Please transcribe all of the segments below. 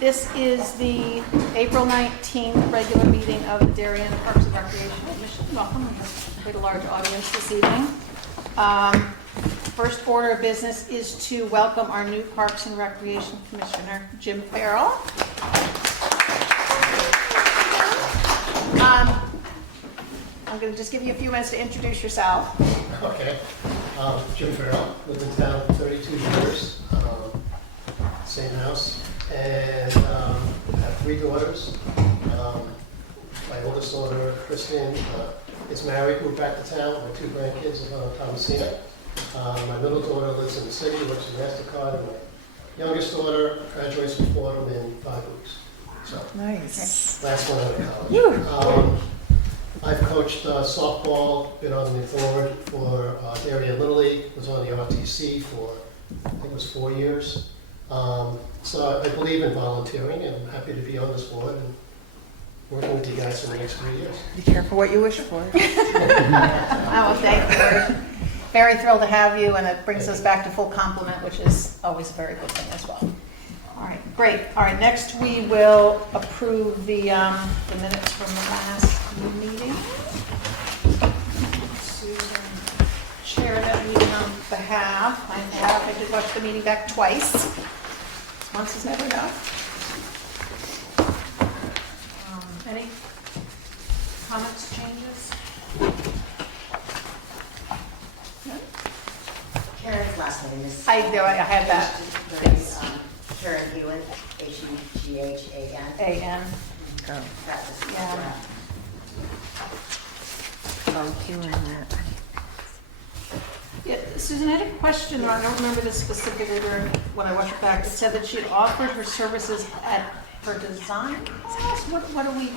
This is the April 19th regular meeting of the Darien Parks and Recreation Commission. Welcome. We have quite a large audience this evening. First order of business is to welcome our new Parks and Recreation Commissioner, Jim Farrell. I'm going to just give you a few minutes to introduce yourself. Okay. Jim Farrell, lived in town 32 years, same house, and have 3 daughters. My oldest daughter, Kristen, is married, moved back to town. My 2 grandkids live on Thomasina. My middle daughter lives in the city, works in MasterCard, and my youngest daughter graduates from Fordham in 5 weeks. So, Nice. last one out of college. I've coached softball, been on the board for Darien Little League, was on the RTC for, I think it was 4 years. So I believe in volunteering, and I'm happy to be on this board and working with you guys for the next 3 years. Be careful what you wish for. I will thank you. We're very thrilled to have you, and it brings us back to full complement, which is always a very good thing as well. All right, great. All right, next we will approve the minutes from the last meeting. Susan chaired that meeting on behalf. I did watch the meeting back twice. Once is never enough. Any comments, changes? No? Karen's last name is. I do, I had that. Yes. Karen Hewitt, H-E-G-H-A-N. A-N. Oh, That was. Yeah. you and that. Yeah, Susan, I had a question, I don't remember this specifically during, when I watched it back. It said that she had offered her services at her design class? What are we,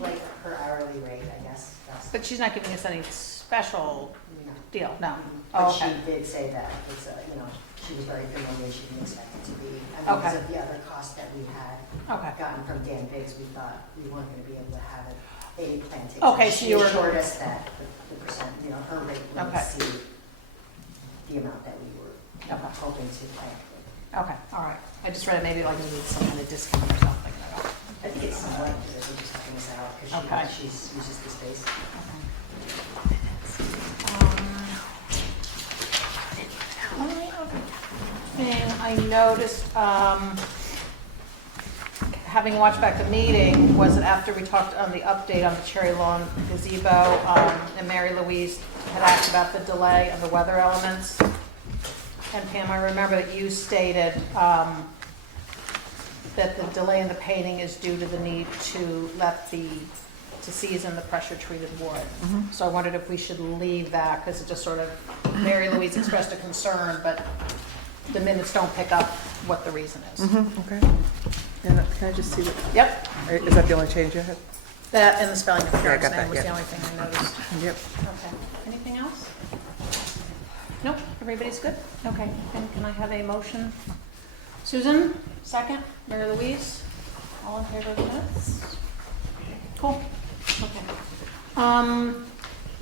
Like her hourly rate, I guess. but she's not giving us any special No. deal, no? But Oh, she okay. did say that, it's, she was very familiar, she didn't expect it to be. Because Okay. of the other costs that we had Okay, gotten from Dan Biggs, we thought we weren't gonna be able to have a plantation. Okay, so you were- She assured us that the percent, her rate would Okay. exceed the amount that we were Okay. hoping to pay. okay, all right. I just read it, maybe like we need some kind of discount or something. I think it's somewhat, because we're just helping us out, Okay. because she uses the space. Thing I noticed, having watched back the meeting, was that after we talked on the update on the Cherry Lawn gazebo, and Mary Louise had asked about the delay of the weather elements. And Pam, I remember that you stated that the delay in the painting is due to the need to to season the pressure treated wood. So I wondered if we should leave that, because it just sort of, Mary Louise expressed a concern, but the minutes don't pick up what the reason is. Okay. And can I just see what, Yep, is that the only change you had? that and the spelling of Yeah, I Karen's got name that, was the yeah. only thing I noticed. Yep. Okay, anything else? Nope, everybody's good? Okay, then can I have a motion? Susan, second. Mary Louise, all in favor of the minutes? Cool, okay.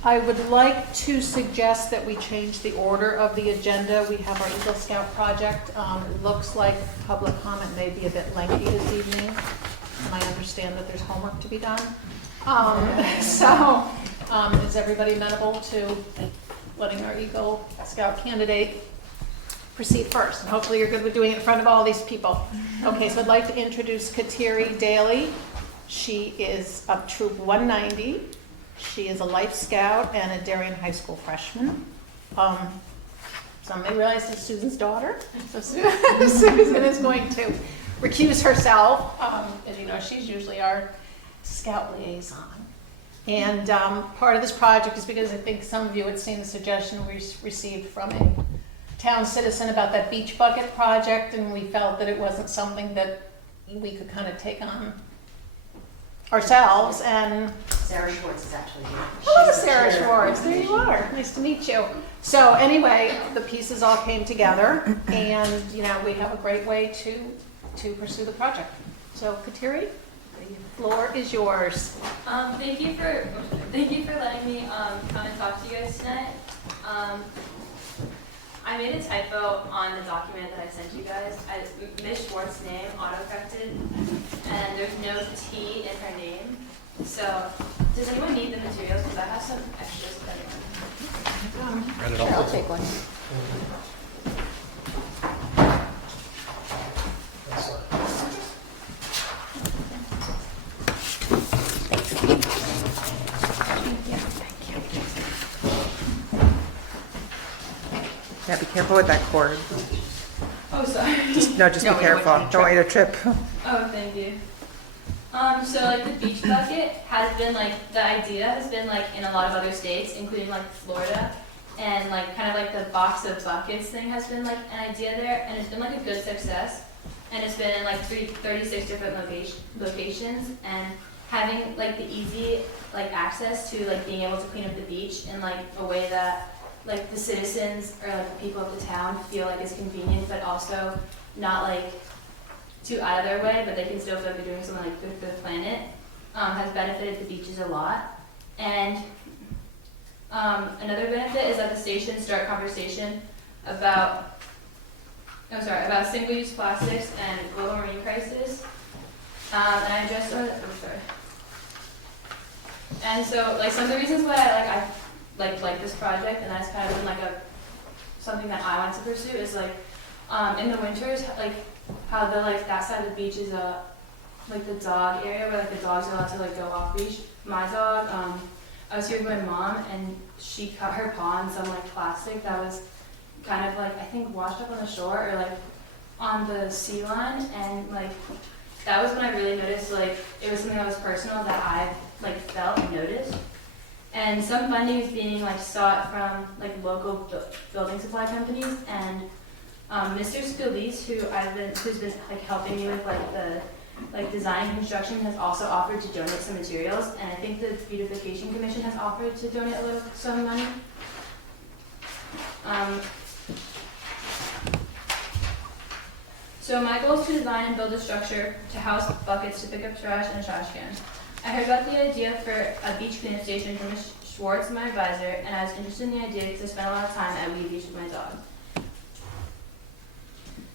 I would like to suggest that we change the order of the agenda. We have our Eagle Scout project. It looks like public comment may be a bit lengthy this evening, and I understand that there's homework to be done. Is everybody amenable to letting our Eagle Scout candidate proceed first? And hopefully you're good with doing it in front of all these people. Okay, so I'd like to introduce Kateri Daly. She is of Troop 190. She is a Life Scout and a Darien High School freshman. Some may realize it's Susan's daughter. So Susan is going to recuse herself. As you know, she's usually our Scout liaison. And part of this project is because I think some of you had seen the suggestion we received from a town citizen about that beach bucket project, and we felt that it wasn't something that we could kind of take on ourselves. And Sarah Schwartz is actually here. hello, She's the Sarah chair. Schwartz. There you are. Nice to meet you. So anyway, the pieces all came together, and we have a great way to pursue the project. So Kateri, the floor is yours. Thank you for letting me come and talk to you guys tonight. I made a typo on the document that I sent you guys. Ms. Schwartz's name auto-corrected, and there's no T in her name. So, does anyone need the materials? Because I have some extras for anyone. Read it Sure, all. I'll take one. That's fine. Yeah, be careful with that cord. Oh, sorry. Just No, be we don't careful. want you to Don't want you to trip. Oh, thank you. So like the beach bucket has been like, the idea has been like in a lot of other states, including like Florida. And like kind of like the box of buckets thing has been like an idea there, and it's been like a good success. And it's been in like 36 different locations, and having like the easy like access to like being able to clean up the beach in like a way that like the citizens or like the people of the town feel like is convenient, but also not like too out of their way, but they can still feel like they're doing something like good for the planet, has benefited the beaches a lot. And another benefit is that the stations start conversation about single-use plastics and global marine crisis. And I just, And so, like, some of the reasons why I like this project, and that's kind of been like something that I want to pursue is like, in the winters, like how the like that side of the beach is like the dog area where like the dogs are allowed to like go off leash. My dog, I was here with my mom, and she cut her paw on some like plastic that was kind of like I think washed up on the shore or like on the sea line, and like that was when I really noticed like it was something that was personal that I like felt and noticed. And some funding is being like sought from like local building supply companies, and Mr. Scalise, who's been like helping me with like the like design and construction, has also offered to donate some materials, and I think the Beautification Commission has offered to donate a little some money. So my goal is to design and build a structure to house buckets to pick up trash and a trash can. I heard about the idea for a beach cleanup station from Ms. Schwartz, my advisor, and I was interested in the idea because I spent a lot of time at Wee Beach with my dog.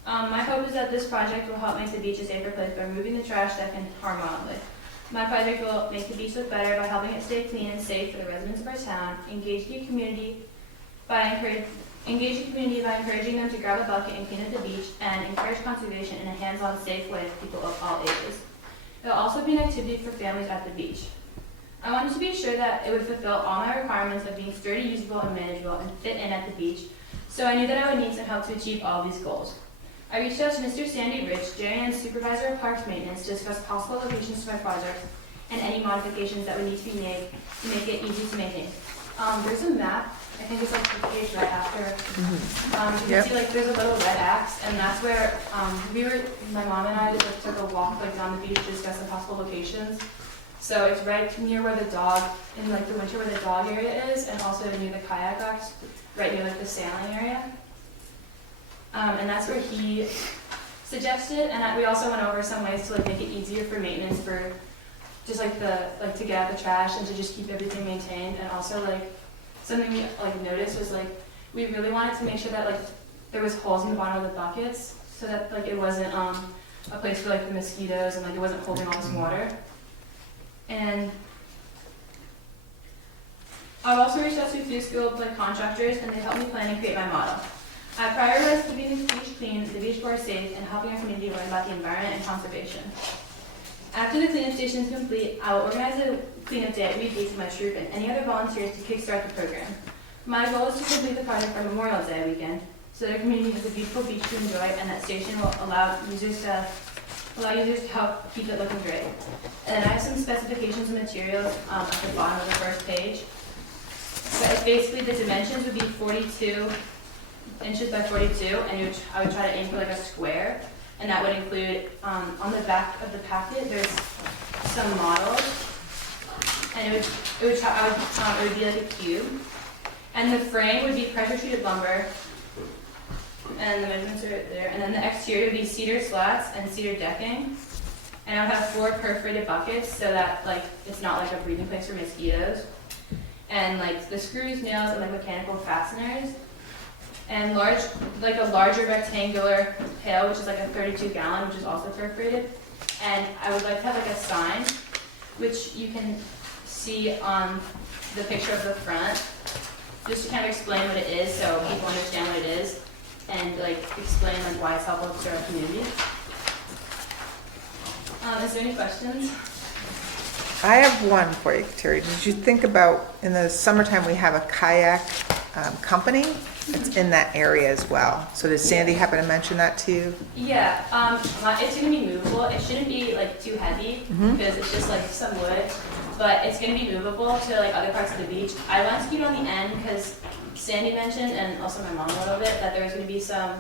My hope is that this project will help make the beach a safer place by removing the trash that can harm wildlife. My project will make the beach look better by helping it stay clean and safe for the residents of our town, engage the community by encouraging them to grab a bucket and clean up the beach, and encourage conservation in a hands-on, safe way for people of all ages. It will also be an activity for families at the beach. I wanted to be sure that it would fulfill all my requirements of being sturdy, usable, and manageable, and fit in at the beach, so I knew that I would need some help to achieve all these goals. I reached out to Mr. Sandy Rich, JN's Supervisor of Parks Maintenance, to discuss possible locations for my project and any modifications that would need to be made to make it easy to maintain. There's a map, I think it's like the page right after. You can see like there's a little red axe, and that's where my mom and I just took a walk like down the beach to discuss the possible locations. So it's right near where the dog, in like the winter where the dog area is, and also near the kayak racks, right near like the sailing area. And that's where he suggested, and we also went over some ways to like make it easier for maintenance for just like to get out the trash and to just keep everything maintained. And also like something we like noticed was like we really wanted to make sure that like there was holes in the bottom of the buckets so that like it wasn't a place for like the mosquitoes, and like it wasn't holding all this water. And I've also reached out to a few skilled like contractors, and they helped me plan and create my model. I prioritized keeping the beach clean, the beach floor safe, and helping our community learn about the environment and conservation. After the cleanup station is complete, I will organize a cleanup day at Wee Beach with my troop and any other volunteers to kickstart the program. My goal is to complete the project for Memorial Day weekend, so that our community has a beautiful beach to enjoy, and that station will allow users to help keep it looking great. And then I have some specifications and materials at the bottom of the first page. So it's basically the dimensions would be 42 inches by 42, and I would try to aim for like a square, and that would include on the back of the packet there's some models, and it would be like a cube, and the frame would be pressure treated lumber, and the measurements are there, and then the exterior would be cedar slats and cedar decking, and I would have 4 perforated buckets so that like it's not like a breeding place for mosquitoes, and like the screws, nails, and like mechanical fasteners. and like a larger rectangular pail, which is like a 32-gallon, which is also perforated. And I would like to have like a sign, which you can see on the picture of the front, just to kind of explain what it is, so people understand what it is, and like explain like why it's helpful to our community. Is there any questions? I have one for you, Terry. Did you think about, in the summertime, we have a kayak company that's in that area as well. So did Sandy happen to mention that to you? Yeah, it's gonna be movable. It shouldn't be like too heavy because it's just like some wood, but it's gonna be movable to like other parts of the beach. I want to keep it on the end because Sandy mentioned, and also my mom a little bit, that there's gonna be some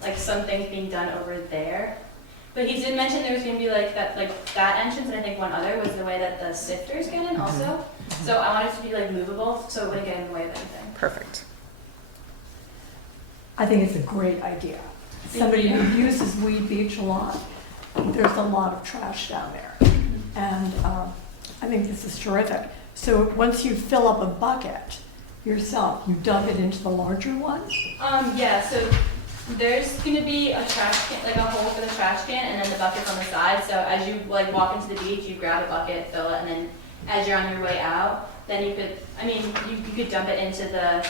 things being done over there. But he did mention there was gonna be like that entrance, and I think one other was the way that the sifters get in also. So I want it to be like movable, so it wouldn't get in the way of anything. Perfect. I think it's a great idea. Somebody who uses Weed Beach a lot, there's a lot of trash down there. And I think this is terrific. So once you fill up a bucket yourself, you dump it into the larger one? Yeah, so there's gonna be a trash can, like a hole for the trash can, and then the bucket's on the side. So as you like walk into the beach, you grab a bucket, fill it, and then as you're on your way out, then you could dump it into the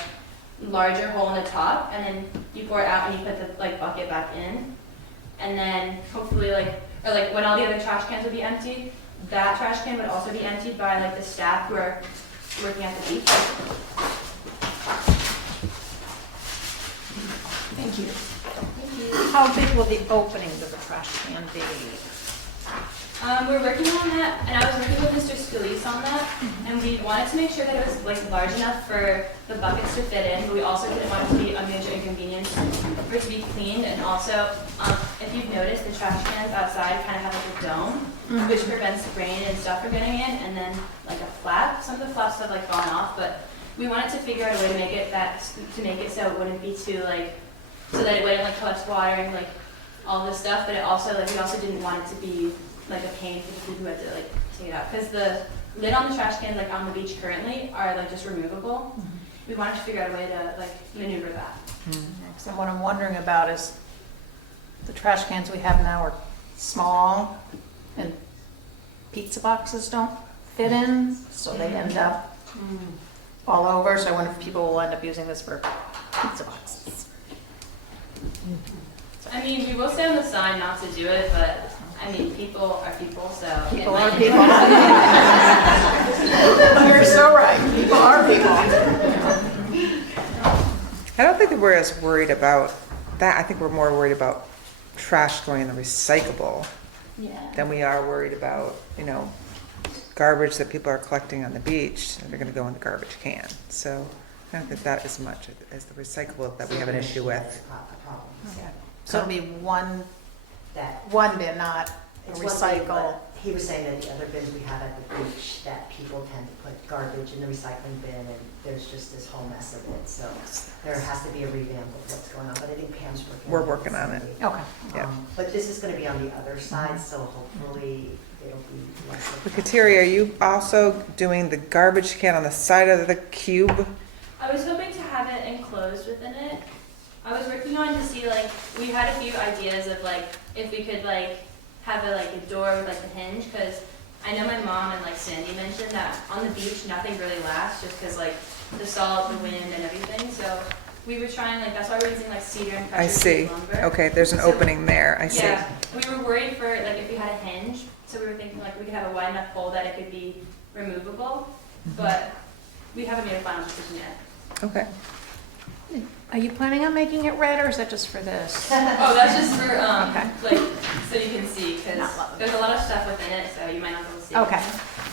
larger hole in the top, and then you pour it out and you put the like bucket back in, and then hopefully when all the other trash cans will be emptied, that trash can would also be emptied by like the staff who are working at the beach. Thank you. Thank you. How big will the opening of the trash can be? We're working on that, and I was working with Mr. Scalise on that, and we wanted to make sure that it was like large enough for the buckets to fit in, but we also didn't want it to be a major inconvenience for it to be cleaned. And also, if you've noticed, the trash cans outside kind of have like a dome, which prevents rain and stuff from getting in, and then like a flap. Some of the flaps have like gone off, but we wanted to figure out a way to make it so it wouldn't be too like, so that it wouldn't like collect water and like all this stuff, but it also like we also didn't want it to be like a pain for the people who had to like take it out, because the lid on the trash cans like on the beach currently are like just removable. We wanted to figure out a way to like maneuver that. So what I'm wondering about is the trash cans we have now are small and pizza boxes don't fit in, so they end up all over. So I wonder if people will end up using this for pizza boxes. I mean, we will say on the sign not to do it, but I mean, people are people, so. People are people. You're so right. People are people. I don't think that we're as worried about that. I think we're more worried about trash going in the recyclable than we are worried about, garbage that people are collecting on the beach and they're going to go in the garbage can. So I don't think that as much as the recyclable that we have an issue with. A problem. Okay. So it'll be one That bin, not it's one thing, recycle. but he was saying that the other bins we have at the beach, that people tend to put garbage in the recycling bin, and there's just this whole mess of it. So there has to be a revamp of what's going on. But I think Pam's working. We're working on it. Okay. Yeah. But this is going to be on the other side, so hopefully it'll be less. of a- Kateri, are you also doing the garbage can on the side of the cube? I was hoping to have it enclosed within it. I was working on to see like, we had a few ideas of like, if we could like have a door with like a hinge, because I know my mom and like Sandy mentioned that on the beach nothing really lasts just because like the salt, the wind, and everything. So we were trying that's why we're using like cedar and I pressure see. treated lumber. Okay, there's an So- opening there. I see. Yeah, we were worried for like if we had a hinge, so we were thinking like we could have a wide enough hole that it could be removable, but we haven't made a final decision yet. Okay. Are you planning on making it red, or is that just for this? Oh, that's just for Okay. like so you can see, because Not lovely. there's a lot of stuff within it, so you might not be able to see. Okay.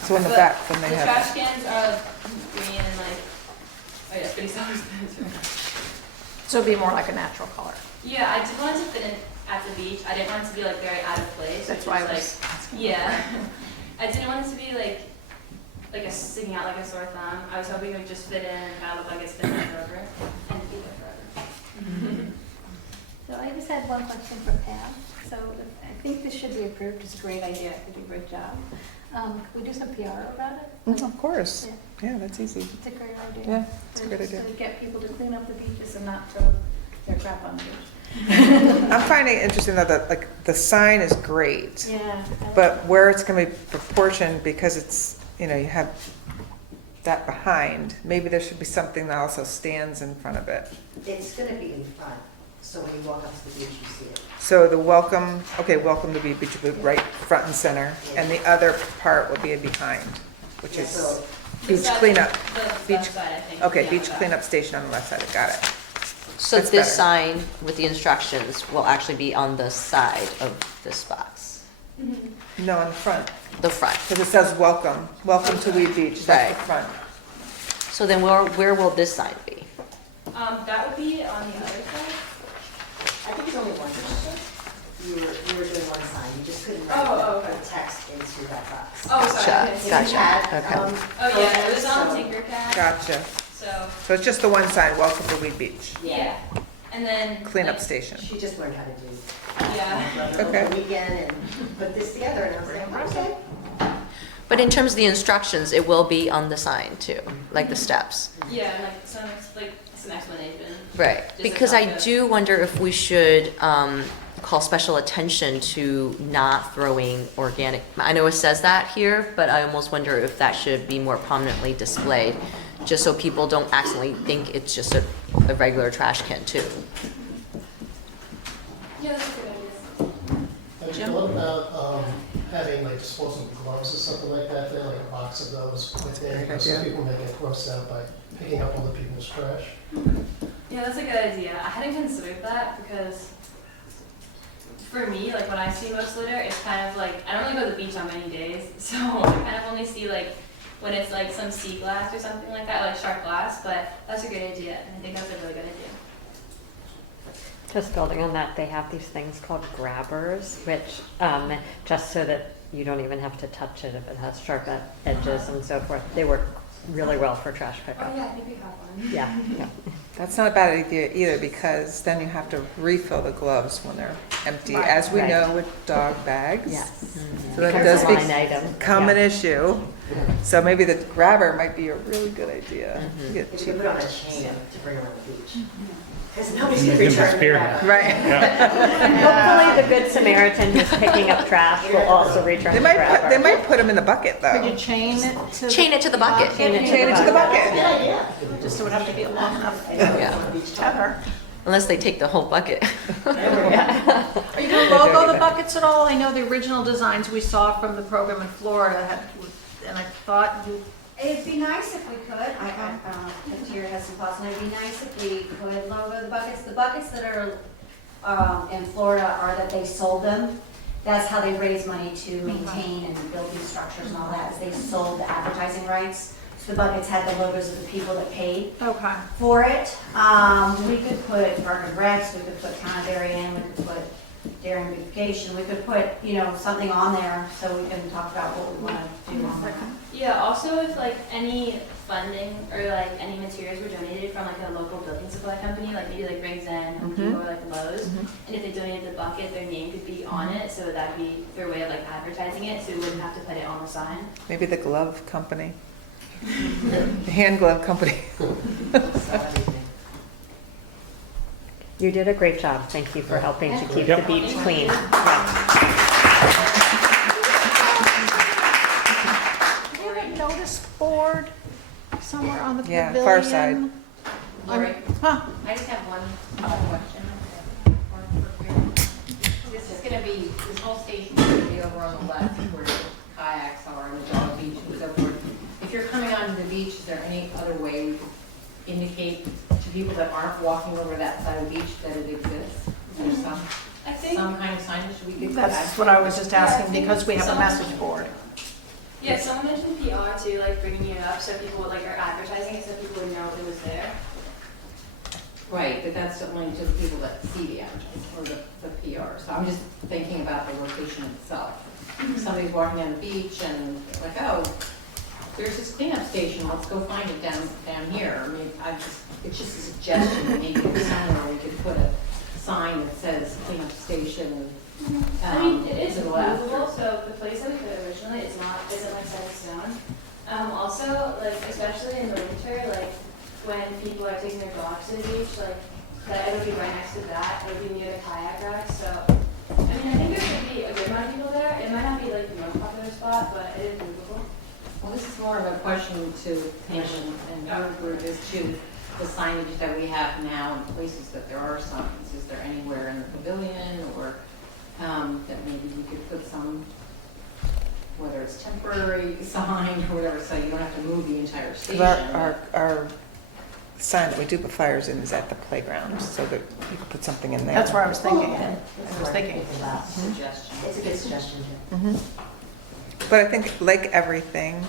So in the But back, then they the have. trash cans are green and like, oh yeah, pretty self So it'd be more like a natural color. Yeah, I did want it to fit in at the beach. I didn't want it to be like very out of place. That's which why I is, was like, asking. yeah. I didn't want it to be like a sticking out like a sore thumb. I was hoping it would just fit in and kind of look like it's been there forever and be there forever. So I just had one question for Pam. So I think this should be approved. It's a great idea. You did a great job. Can we do some PR about it? Of course. Yeah. Yeah, that's easy. It's a great idea. Yeah, it's a great Just idea. to get people to clean up the beaches and not to They're crap on yours. I'm finding it interesting though that like the sign is great, Yeah. but where it's gonna be proportioned because it's, you know, you have that behind, maybe there should be something that also stands in front of it. It's gonna be in front, so when you walk up to the beach, you see it. So the welcome to Weed Beach will be right front and center, and the other part will be behind, which Yeah, is so beach cleanup. The Beach- left side, I think. Okay, yeah, beach that. cleanup station on the left side, got it. So That's this better. sign with the instructions will actually be on the side of this box, No, on the front, the front. because it says welcome to Weed Beach, that's the front. So then where will this sign be? That would be on the other side. I think it's only one picture. You were doing one sign, you just couldn't write Oh, the okay. text into that box. Oh, sorry. Gotcha, I didn't see gotcha. that. If you had, Okay. Oh, yeah, it was on so- Tinkercad. Gotcha. So, So it's just the one sign, welcome to Weed Beach, yeah. And then. cleanup like, station. She just learned how to do Yeah. Okay. the weekend and put this together, and I was like, okay. But in terms of the instructions, it will be on the sign too, like the steps. Yeah, like some explanation. Right, Just because like I how to- do wonder if we should call special attention to not throwing organic, I know it says that here, but I almost wonder if that should be more prominently displayed, just so people don't accidentally think it's just a regular trash can too. Yeah, that's a good idea. Have you thought about having like disposable gloves or something like that, there, like a box of those within, Great so idea. people may get grossed out by picking up other people's trash? Yeah, that's a good idea. I hadn't considered that because for me, like when I see most litter, it's kind of like, I don't really go to the beach on many days, so I kind of only see like when it's like some sea glass or something like that, like sharp glass, but that's a great idea, and I think that's a really good idea. Just building on that, they have these things called grabbers, which, just so that you don't even have to touch it if it has sharp edges and so forth. They work really well for trash Oh pickup. yeah, I think we have one. Yeah, yeah. That's not a bad idea either, because then you have to refill the gloves when they're empty, Right, as we right. know with dog bags. Yes. So that Becomes does a line item. become an Yeah. issue. So maybe the grabber might be a really good idea. You get If you cheap- put on a chain to bring around the beach. Because nobody's gonna Give them a return the spearhead. grabber. Right. Hopefully, the good Samaritan who's picking up trash will also return They the might grabber. put them in the bucket Could you though. chain it to? Chain it to the bucket. Chain it Chain it to the bucket. Good idea. Just so it would have to be a long enough Yeah. tether. Unless they take the whole bucket. Are you gonna logo the buckets at all? I know the original designs we saw from the program in Florida had, and I thought you, It'd be nice if we could, if Tier has some thoughts, and it'd be nice if we could logo the buckets. The buckets that are in Florida are that they sold them. That's how they raise money to maintain and build these structures and all that, is they sold the advertising rights. So the buckets had the logos of the people that paid okay. for it. We could put Park and Recs, we could put Town of Darien, we could put Darien Beautification, we could put, something on there so we can talk about what we want to do on there. Yeah, also if like any funding or like any materials were donated from like a local building supply company, like maybe like Briggs End, Home Depot, or like Lowe's, and if they donated the bucket, their name could be on it, so that'd be their way of like advertising it, so we wouldn't have to put it on the sign. Maybe the glove company. The hand glove company. Sell everything. You did a great job. Thank you for helping to keep Yep. the beach clean. Yeah. Do you have a notice board somewhere on the Yeah, pavilion? far side. Lori, Huh, I just have one question. This is gonna be, this whole station is gonna be over on the left where kayaks are and the dog beach and so forth. If you're coming onto the beach, is there any other way we could indicate to people that aren't walking over that side of the beach that it exists? Is there I think, some kind of signage we could? that's what I was just asking, because we have a message board. yeah, someone mentioned PR too, like bringing it up, so people like are advertising it, so people would know it was there. Right, but that's only to the people that see the advertising or the PR. So I'm just thinking about the location itself. If somebody's walking down the beach and they're like, oh, there's this cleanup station, let's go find it down here. I mean, it's just a suggestion, maybe there's somewhere we could put a sign that says cleanup station. I mean, it is to the left. movable, so the place that we put it originally isn't like set in stone. Also, like especially in the winter, like when people are taking their dogs to the beach, like that it would be right next to that, it would be near the kayak rack, so, I mean, I think there should be a good amount of people there. It might not be like the most popular spot, but it is movable. Well, this is more of a question to Pam and her group as to the signage that we have now in places that there are signs. Is there anywhere in the pavilion or that maybe we could put some, whether it's temporary sign or whatever, so you don't have to move the entire 'Cause station? our sign that we do put flyers in is at the playground, so that you can put something in there. That's where I was thinking. Okay. I was thinking. Suggestion. It's a good suggestion. Mhm. But I think, like everything,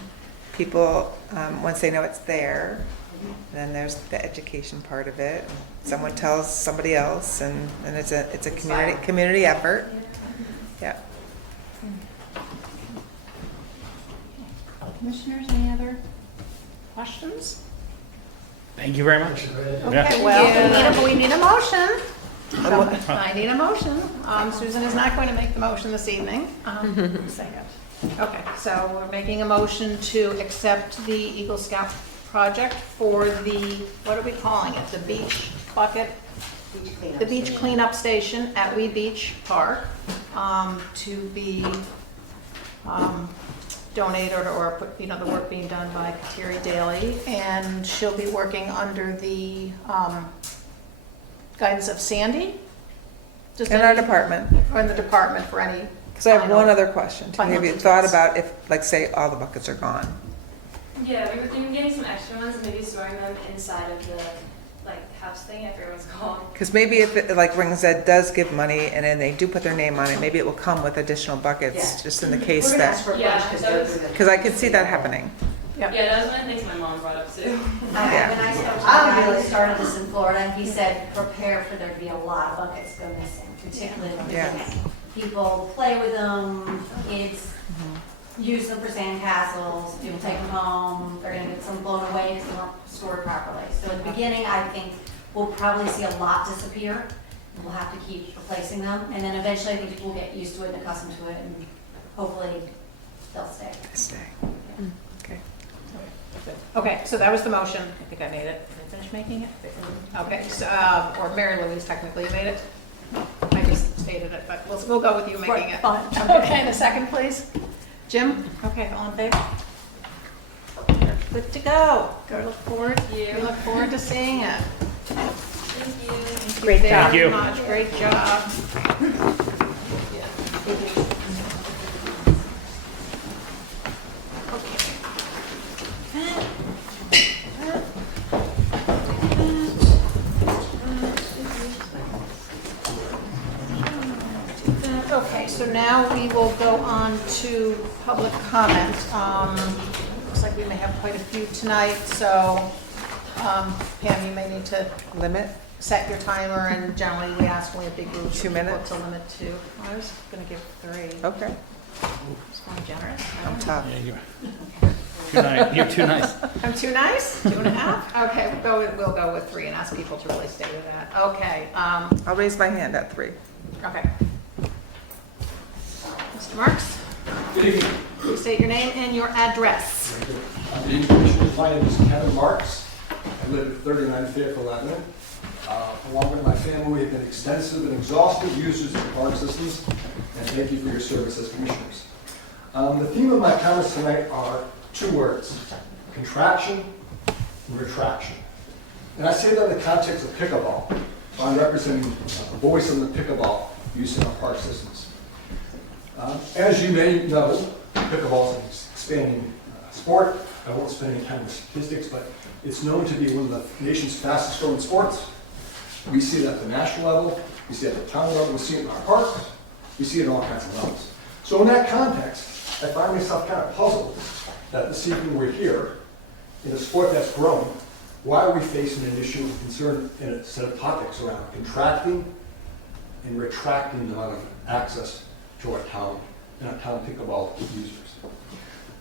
people, once they know it's there, then there's the education part of it. Someone tells somebody else, and it's a community effort. Yeah. Commissioners, any other questions? Thank you very much. Okay, well, we need a motion. I need a motion. Susan is not going to make the motion this evening. Second. Okay, so we're making a motion to accept the Eagle Scout project for the, what are we calling it? The beach bucket? The beach cleanup station at Weed Beach Park, to be donated or put, the work being done by Kateri Daly, and she'll be working under the guidance of Sandy? Just In our any- department. Or in the department for any. So I have final- one other question. final Have you thought details. about if, like, say, all the buckets are gone? Yeah, we were thinking of getting some extra ones and maybe storing them inside of the, house thing, I forget what it's called. Because maybe if, like, Rings Ed does give money and then they do put their name on it, maybe it will come with additional buckets, Yeah. just in the case We're gonna ask that, for a Yeah, bunch because that they're was- through the. because I could see that happening. Yeah, that was one of the things my mom brought up too. Yeah. When I spoke to the guy that started this in Florida, he said, prepare for there to be a lot of buckets go missing, particularly when Yeah. people play with them, kids use them for sandcastles, people take them home, they're gonna get some blown away because they weren't stored properly. So in the beginning, I think we'll probably see a lot disappear. We'll have to keep replacing them, and then eventually I think people will get used to it and accustomed to it, and hopefully they'll stay. Stay. Okay. Okay, so that was the motion. I think I made it. Did I finish making it? Okay, so, or Mary Louise technically made it. I just stated it, but we'll go with you making it. Fine. Okay, and a second, please. Jim? Okay, all in favor? You're good to go. We look forward to seeing it. Thank you. Great job. Very you. much. Great job. Okay, so now we will go on to public comment. Looks like we may have quite a few tonight, so Pam, you may need to Limit? set your timer, and generally we ask only a big group. 2 minutes? To limit to, I was gonna give 3. Okay. Just going generous. I I'm don't know. tough. Yeah, you're too nice. I'm too nice? 2.5? Okay, we'll go with 3 and ask people to really stay with that. Okay, I'll raise my hand at 3. okay. Mr. Marks, Good evening. please state your name and your address. Good evening, Commissioners. My name is Kevin Marks. I live at 39 Fairfield Avenue. Along with my family, we have been extensive and exhaustive users of park systems, and thank you for your service as commissioners. The theme of my comments tonight are 2 words: contraction and retraction. And I say that in the context of pickleball. So I'm representing the voice of the pickleball use in our park systems. As you may know, pickleball is an expanding sport. I won't spend any time with statistics, but it's known to be one of the nation's fastest growing sports. We see it at the national level, we see it at the town level, we see it in our parks, we see it in all kinds of levels. So in that context, I find myself kind of puzzled that this evening we're here in a sport that's growing. Why are we facing an issue of concern in a set of topics around contracting and retracting the amount of access to our town and our town pickleball users?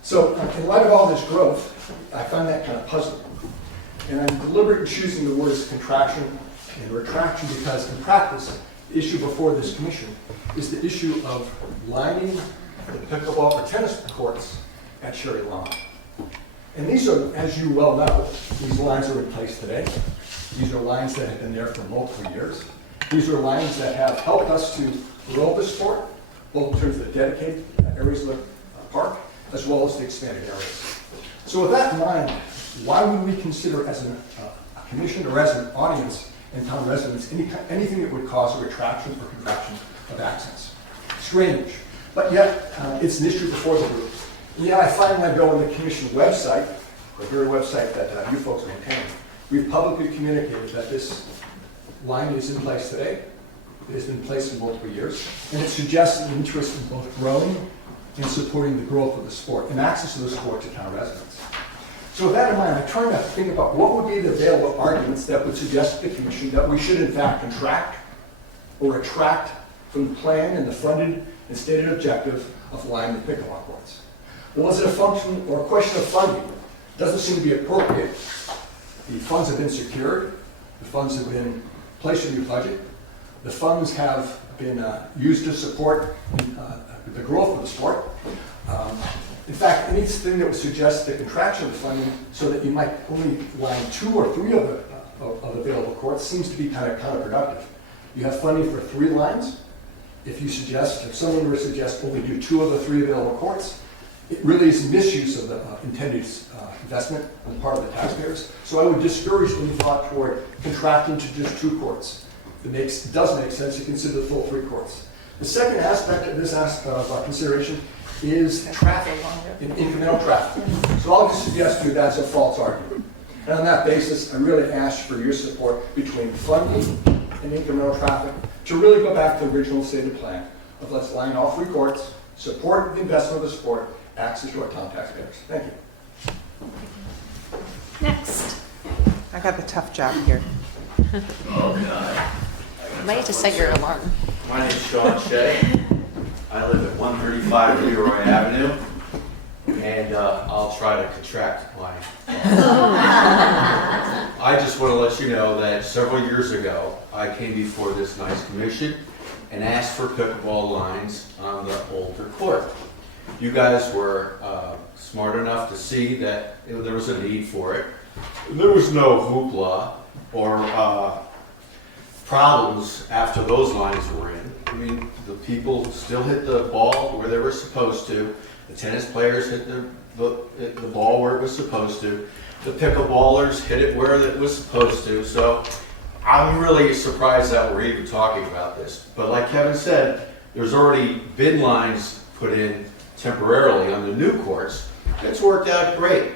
So in light of all this growth, I find that kind of puzzling. And I'm deliberate in choosing the words contraction and retraction because in practice, the issue before this commission is the issue of lining the pickleball or tennis courts at Cherry Lawn. And these are, as you well know, these lines are in place today. These are lines that have been there for multiple years. These are lines that have helped us to grow the sport, both in terms of the dedicated areas of the park, as well as the expanded areas. So with that in mind, why would we consider as a commission or as an audience and town residents anything that would cause a retraction or contraction of access? Strange, but yet it's an issue before the group. Yeah, I find when I go on the commission website, the very website that you folks maintain, we've publicly communicated that this line is in place today. It has been in place for multiple years, and it suggests an interest in both growing and supporting the growth of the sport and access to the sport to town residents. So with that in mind, I'm trying to think about what would be the available arguments that would suggest to the commission that we should in fact contract or retract from the plan and the funded and stated objective of line the pickleball courts. Well, is it a function or a question of funding? It doesn't seem to be appropriate. The funds have been secured. The funds have been placed in your budget. The funds have been used to support the growth of the sport. In fact, anything that would suggest the contraction of funding so that you might only line 2 or 3 of available courts seems to be kind of counterproductive. You have funding for 3 lines. If someone were to suggest only do 2 of the 3 available courts, it really is misuse of the intended investment on the part of the taxpayers. So I would discourage any thought toward contracting to just 2 courts. It does make sense to consider the full 3 courts. The second aspect of this consideration is traffic, incremental traffic. So I'll just suggest to you that's a false argument. And on that basis, I really ask for your support between funding and incremental traffic to really go back to the original stated plan of let's line all 3 courts, support the investment of the sport, access to our town taxpayers. Thank you. Next. I got the tough job here. Oh, God. You might need to set your alarm. My name's Sean Shea. I live at 135 Leroy Avenue, and I'll try to contract my. I just want to let you know that several years ago, I came before this nice commission and asked for pickleball lines on the older court. You guys were smart enough to see that there was a need for it. There was no hoopla or problems after those lines were in. I mean, the people still hit the ball where they were supposed to. The tennis players hit the ball where it was supposed to. The pickleballers hit it where it was supposed to. So I'm really surprised that we're even talking about this. But like Kevin said, there's already been lines put in temporarily on the new courts. It's worked out great.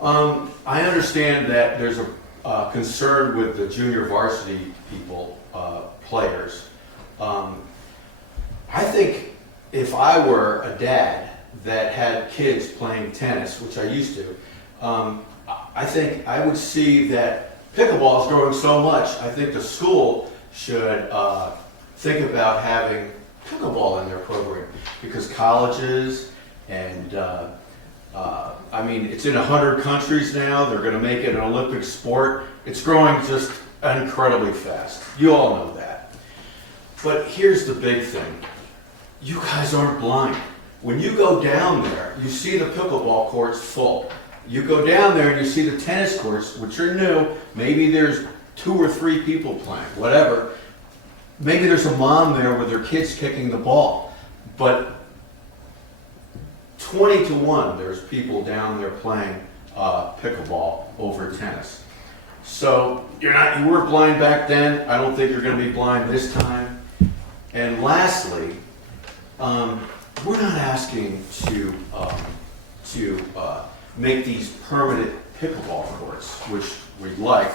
I understand that there's a concern with the junior varsity people, players. I think if I were a dad that had kids playing tennis, which I used to, I think I would see that pickleball is growing so much. I think the school should think about having pickleball in their program, because colleges and I mean, it's in 100 countries now. They're going to make it an Olympic sport. It's growing just incredibly fast. You all know that. But here's the big thing. You guys aren't blind. When you go down there, you see the pickleball courts full. You go down there and you see the tennis courts, which are new. Maybe there's 2 or 3 people playing, whatever. Maybe there's a mom there with her kids kicking the ball. But 20 to 1, there's people down there playing pickleball over tennis. So you weren't blind back then. I don't think you're going to be blind this time. And lastly, we're not asking to make these permanent pickleball courts, which we'd like.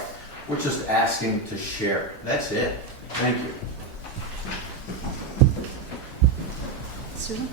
We're just asking to share. That's it. Thank you. Susan?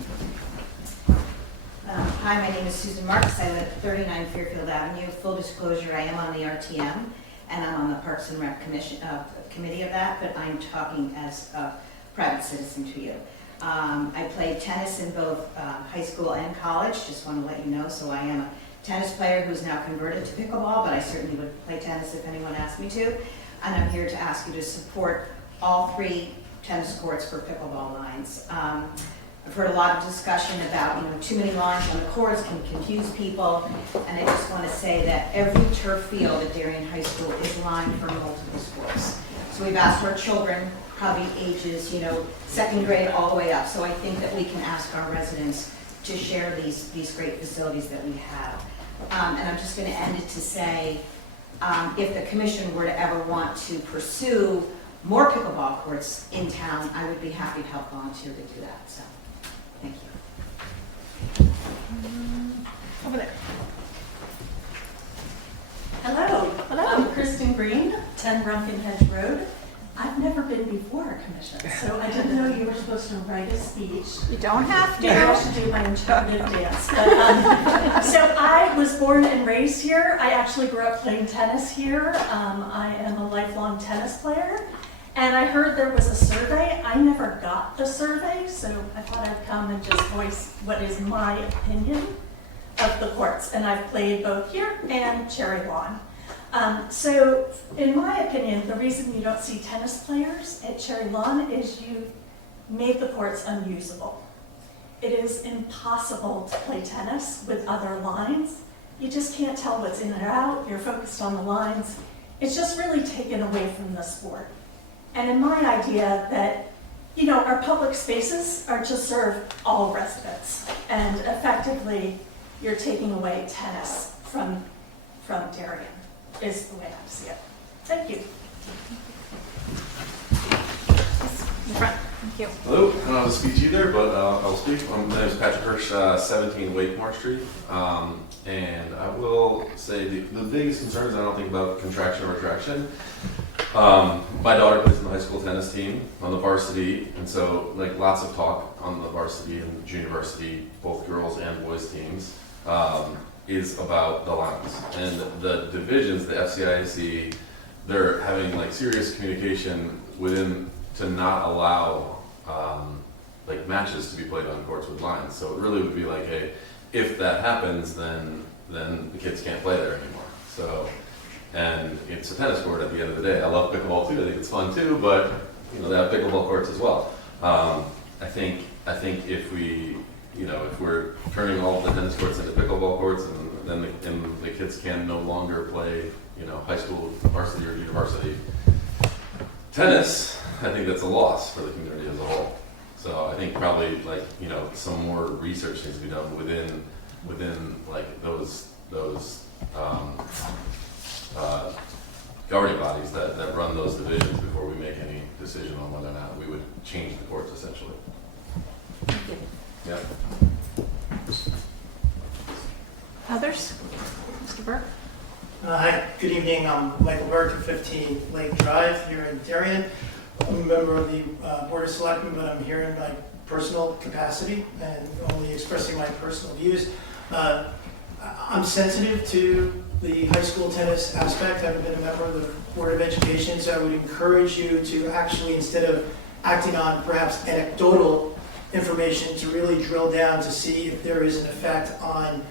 Hi, my name is Susan Marks. I live at 39 Fairfield Avenue. Full disclosure, I am on the RTM, and I'm on the Parks and Rec committee of that, but I'm talking as a private citizen to you. I played tennis in both high school and college, just want to let you know. So I am a tennis player who's now converted to pickleball, but I certainly would play tennis if anyone asked me to. And I'm here to ask you to support all 3 tennis courts for pickleball lines. I've heard a lot of discussion about, too many lines on the courts can confuse people, and I just want to say that every turf field at Darien High School is lined for multiple sports. So we've asked our children, probably ages, second grade all the way up. So I think that we can ask our residents to share these great facilities that we have. And I'm just going to end it to say, if the commission were to ever want to pursue more pickleball courts in town, I would be happy to help volunteer to do that. So, thank you. Over there. Hello. Hello. I'm Kristen Green, 10 Rumpkin Hedge Road. I've never been before a commission, so I didn't know you were supposed to write a speech. You don't have to. Maybe I should do my interpretive dance. But, so I was born and raised here. I actually grew up playing tennis here. I am a lifelong tennis player. And I heard there was a survey. I never got the survey, so I thought I'd come and just voice what is my opinion of the courts. And I've played both here and Cherry Lawn. So in my opinion, the reason you don't see tennis players at Cherry Lawn is you made the courts unusable. It is impossible to play tennis with other lines. You just can't tell what's in or out. You're focused on the lines. It's just really taken away from the sport. And in my idea that, our public spaces are to serve all residents. And effectively, you're taking away tennis from Darien, is the way I see it. Thank you. In front. Thank you. Hello, I don't have a speech either, but I'll speak. My name is Patrick Hirsch, 17 Wakemore Street. And I will say the biggest concern is I don't think about contraction or retraction. My daughter plays in the high school tennis team on the varsity, and so lots of talk on the varsity and junior varsity, both girls and boys teams, is about the lines. And the divisions, the FCIAC, they're having serious communication within to not allow matches to be played on courts with lines. So it really would be hey, if that happens, then the kids can't play there anymore. So, and it's a tennis court at the end of the day. I love pickleball too. I think it's fun too, but they have pickleball courts as well. I think if we, if we're turning all the tennis courts into pickleball courts, and then the kids can no longer play, high school varsity or junior varsity tennis, I think that's a loss for the community as a whole. So I think probably some more research needs to be done within those governing bodies that run those divisions before we make any decision on whether or not we would change the courts essentially. Yeah. Others? Mr. Burke? Hi, good evening. I'm Michael Burke at 15 Lake Drive here in Darien. I'm a member of the Board of Selectmen, but I'm here in my personal capacity and only expressing my personal views. I'm sensitive to the high school tennis aspect. I've been a member of the Board of Education, so I would encourage you to actually, instead of acting on perhaps anecdotal information, to really drill down to see if there is an effect on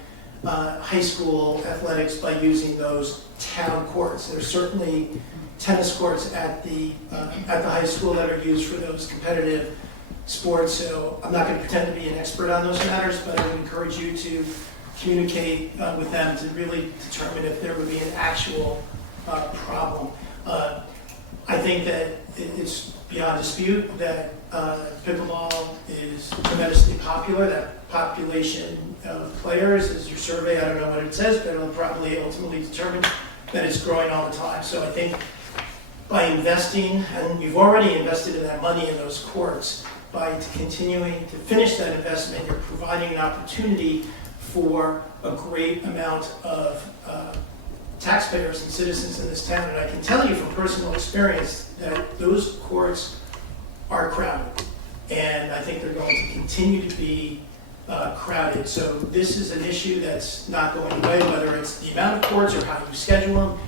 high school athletics by using those town courts. There's certainly tennis courts at the high school that are used for those competitive sports, so I'm not going to pretend to be an expert on those matters, but I would encourage you to communicate with them to really determine if there would be an actual problem. I think that it's beyond dispute that pickleball is tremendously popular. That population of players, as your survey, I don't know what it says, but it'll probably ultimately determine that it's growing all the time. So I think by investing, and you've already invested in that money in those courts, by continuing to finish that investment, you're providing an opportunity for a great amount of taxpayers and citizens in this town. And I can tell you from personal experience that those courts are crowded. And I think they're going to continue to be crowded. So this is an issue that's not going away, whether it's the amount of courts or how you schedule them.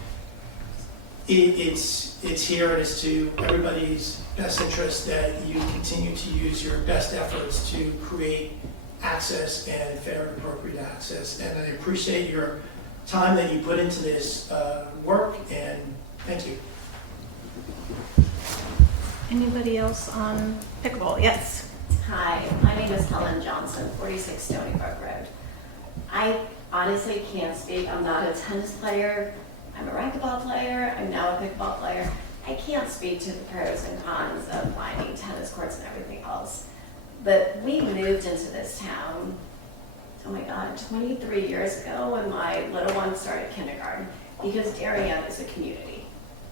It's here, and it's to everybody's best interest that you continue to use your best efforts to create access and fair and appropriate access. And I appreciate your time that you put into this work, and thank you. Anybody else on pickleball? Yes. Hi, my name is Helen Johnson, 46 Stony Brook Road. I honestly can't speak. I'm not a tennis player. I'm a racquetball player. I'm now a pickleball player. I can't speak to the pros and cons of lining tennis courts and everything else. But we moved into this town, oh my God, 23 years ago when my little one started kindergarten, because Darien is a community.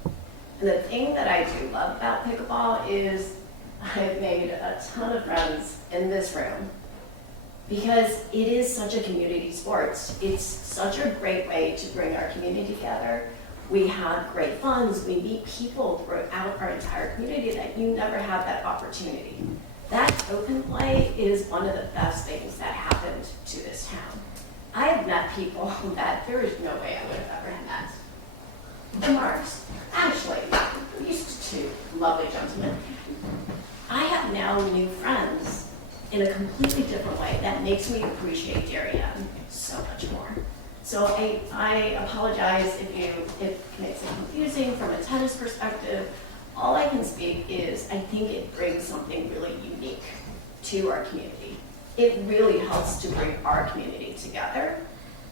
And the thing that I do love about pickleball is I've made a ton of friends in this room because it is such a community sport. It's such a great way to bring our community together. We have great funds. We meet people throughout our entire community that you never have that opportunity. That open play is one of the best things that happened to this town. I have met people that there is no way I would have ever met. The Marks, actually, these two lovely gentlemen. I have now new friends in a completely different way that makes me appreciate Darien so much more. So I apologize if it makes it confusing from a tennis perspective. All I can speak is I think it brings something really unique to our community. It really helps to bring our community together,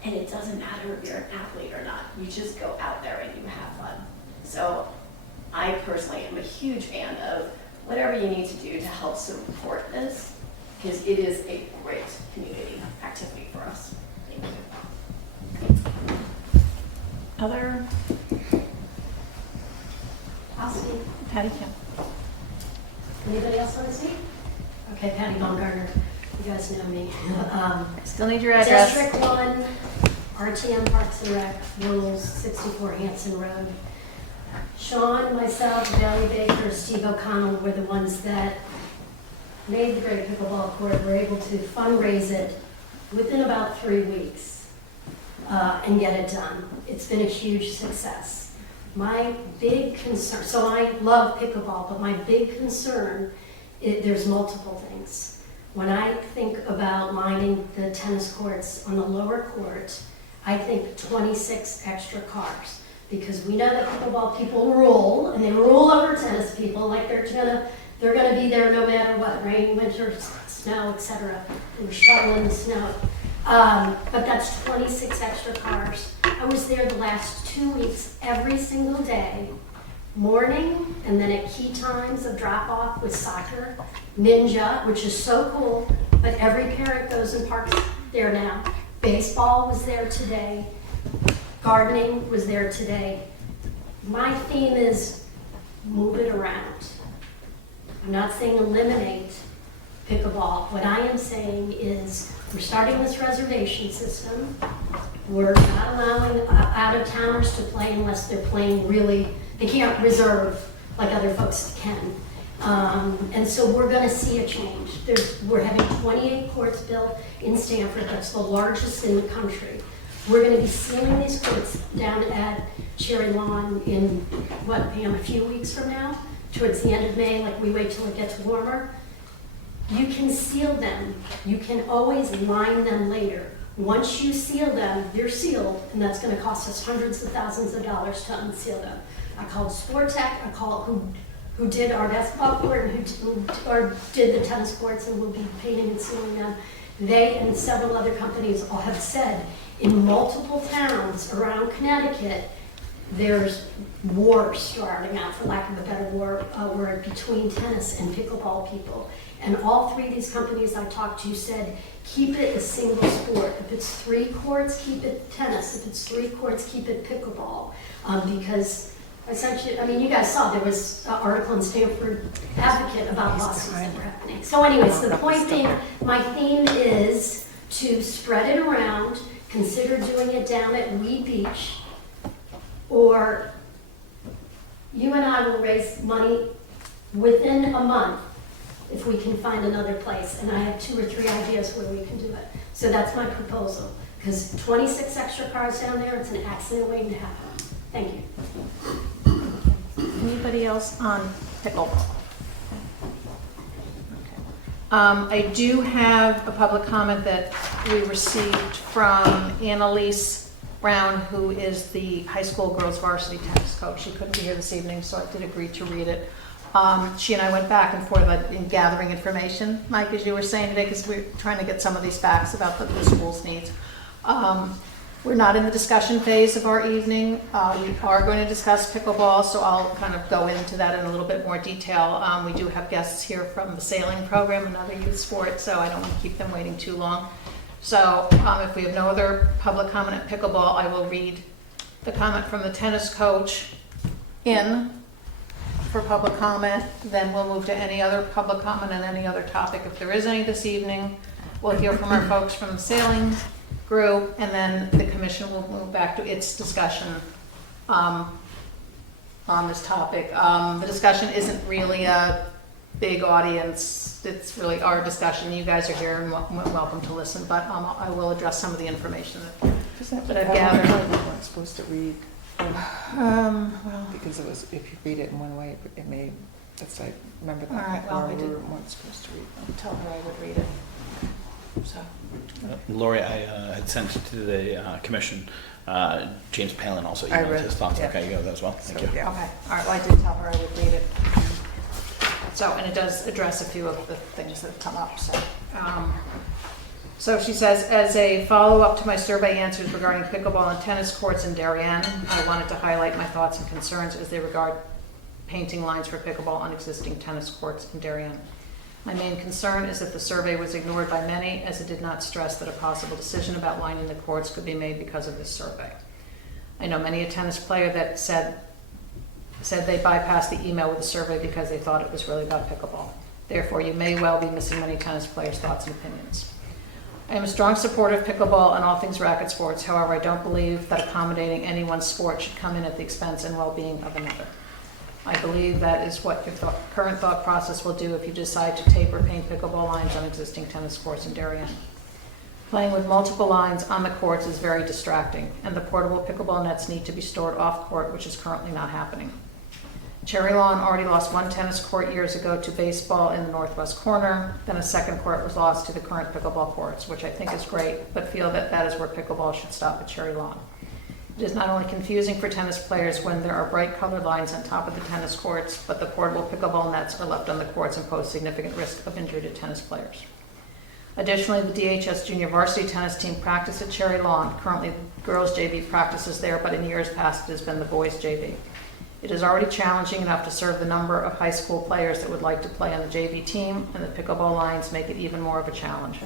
and it doesn't matter if you're an athlete or not. You just go out there and you have fun. So I personally am a huge fan of whatever you need to do to help support this, because it is a great community activity for us. Thank you. Other? I'll speak. Patty Kim. Anybody else want to speak? Okay, Patty Baumgartner. You guys know me. Still need your address. District 1, RTM Parks and Rec, rules 64 Hanson Road. Sean, myself, Valley Baker, Steve O'Connell were the ones that made the Great Pickleball Court. We're able to fundraise it within about 3 weeks and get it done. It's been a huge success. My big concern, so I love pickleball, but my big concern, there's multiple things. When I think about lining the tennis courts on the lower court, I think 26 extra cars. Because we know that pickleball people rule, and they rule over tennis people, like they're gonna be there no matter what, rain, winter, snow, etc. They were shoveling the snow. But that's 26 extra cars. I was there the last 2 weeks, every single day, morning, and then at key times of drop-off with soccer, ninja, which is so cool, but every parent goes and parks there now. Baseball was there today. Gardening was there today. My theme is move it around. I'm not saying eliminate pickleball. What I am saying is we're starting this reservation system. We're not allowing out-of-towners to play unless they're playing really, they can't reserve like other folks can. And so we're going to see a change. We're having 28 courts built in Stamford. That's the largest in the country. We're going to be sealing these courts down at Cherry Lawn in, Pam, a few weeks from now, towards the end of May, like we wait till it gets warmer. You can seal them. You can always line them later. Once you seal them, they're sealed, and that's going to cost us hundreds of thousands of dollars to unseal them. I called Sportech, I called who did our basketball court and who did the tennis courts and will be painting and sealing them. They and several other companies all have said in multiple towns around Connecticut, there's war starting out, for lack of a better word, between tennis and pickleball people. And all three of these companies I talked to said, keep it a single sport. If it's 3 courts, keep it tennis. If it's 3 courts, keep it pickleball. Because essentially, I mean, you guys saw there was an article in Stanford Advocate about lawsuits that were happening. So anyways, the point being, my theme is to spread it around, consider doing it down at Weed Beach, or you and I will raise money within a month if we can find another place. And I have 2 or 3 ideas where we can do it. So that's my proposal. Because 26 extra cars down there, it's an accident waiting to happen. Thank you. Anybody else on pickleball? I do have a public comment that we received from Annalise Brown, who is the high school girls varsity tennis coach. She couldn't be here this evening, so I did agree to read it. She and I went back and forth in gathering information, Mike, as you were saying today, because we're trying to get some of these facts about the school's needs. We're not in the discussion phase of our evening. We are going to discuss pickleball, so I'll kind of go into that in a little bit more detail. We do have guests here from the sailing program, another youth sport, so I don't want to keep them waiting too long. So if we have no other public comment at pickleball, I will read the comment from the tennis coach for public comment. Then we'll move to any other public comment on any other topic. If there is any this evening, we'll hear from our folks from the sailing group, and then the commission will move back to its discussion on this topic. The discussion isn't really a big audience. It's really our discussion. You guys are here and welcome to listen, but I will address some of the information that I've gathered. We weren't supposed to read. Well, because it was, if you read it in one way, it may, that's, I remember that. All right, well, before, we weren't supposed to read. tell her I would read it. So. Lori, I had sent to the commission. James Palin also I emailed read, his thoughts. yeah. Okay, you got that as well. Thank you. Yeah. Okay, all right, well, I did tell her I would read it. So, and it does address a few of the things that have come up, so. So she says, as a follow-up to my survey answers regarding pickleball and tennis courts in Darien, I wanted to highlight my thoughts and concerns as they regard painting lines for pickleball on existing tennis courts in Darien. My main concern is that the survey was ignored by many, as it did not stress that a possible decision about lining the courts could be made because of this survey. I know many a tennis player that said they bypassed the email with the survey because they thought it was really about pickleball. Therefore, you may well be missing many tennis players' thoughts and opinions. I am a strong supporter of pickleball and all things racket sports. However, I don't believe that accommodating any one sport should come in at the expense and well-being of another. I believe that is what your current thought process will do if you decide to tape or paint pickleball lines on existing tennis courts in Darien. Playing with multiple lines on the courts is very distracting, and the portable pickleball nets need to be stored off-court, which is currently not happening. Cherry Lawn already lost one tennis court years ago to baseball in the northwest corner. Then a second court was lost to the current pickleball courts, which I think is great, but feel that that is where pickleball should stop at Cherry Lawn. It is not only confusing for tennis players when there are bright colored lines on top of the tennis courts, but the portable pickleball nets are left on the courts and pose significant risk of injury to tennis players. Additionally, the DHS junior varsity tennis team practice at Cherry Lawn. Currently, the girls JV practices there, but in years past, it has been the boys JV. It is already challenging enough to serve the number of high school players that would like to play on the JV team, and the pickleball lines make it even more of a challenge.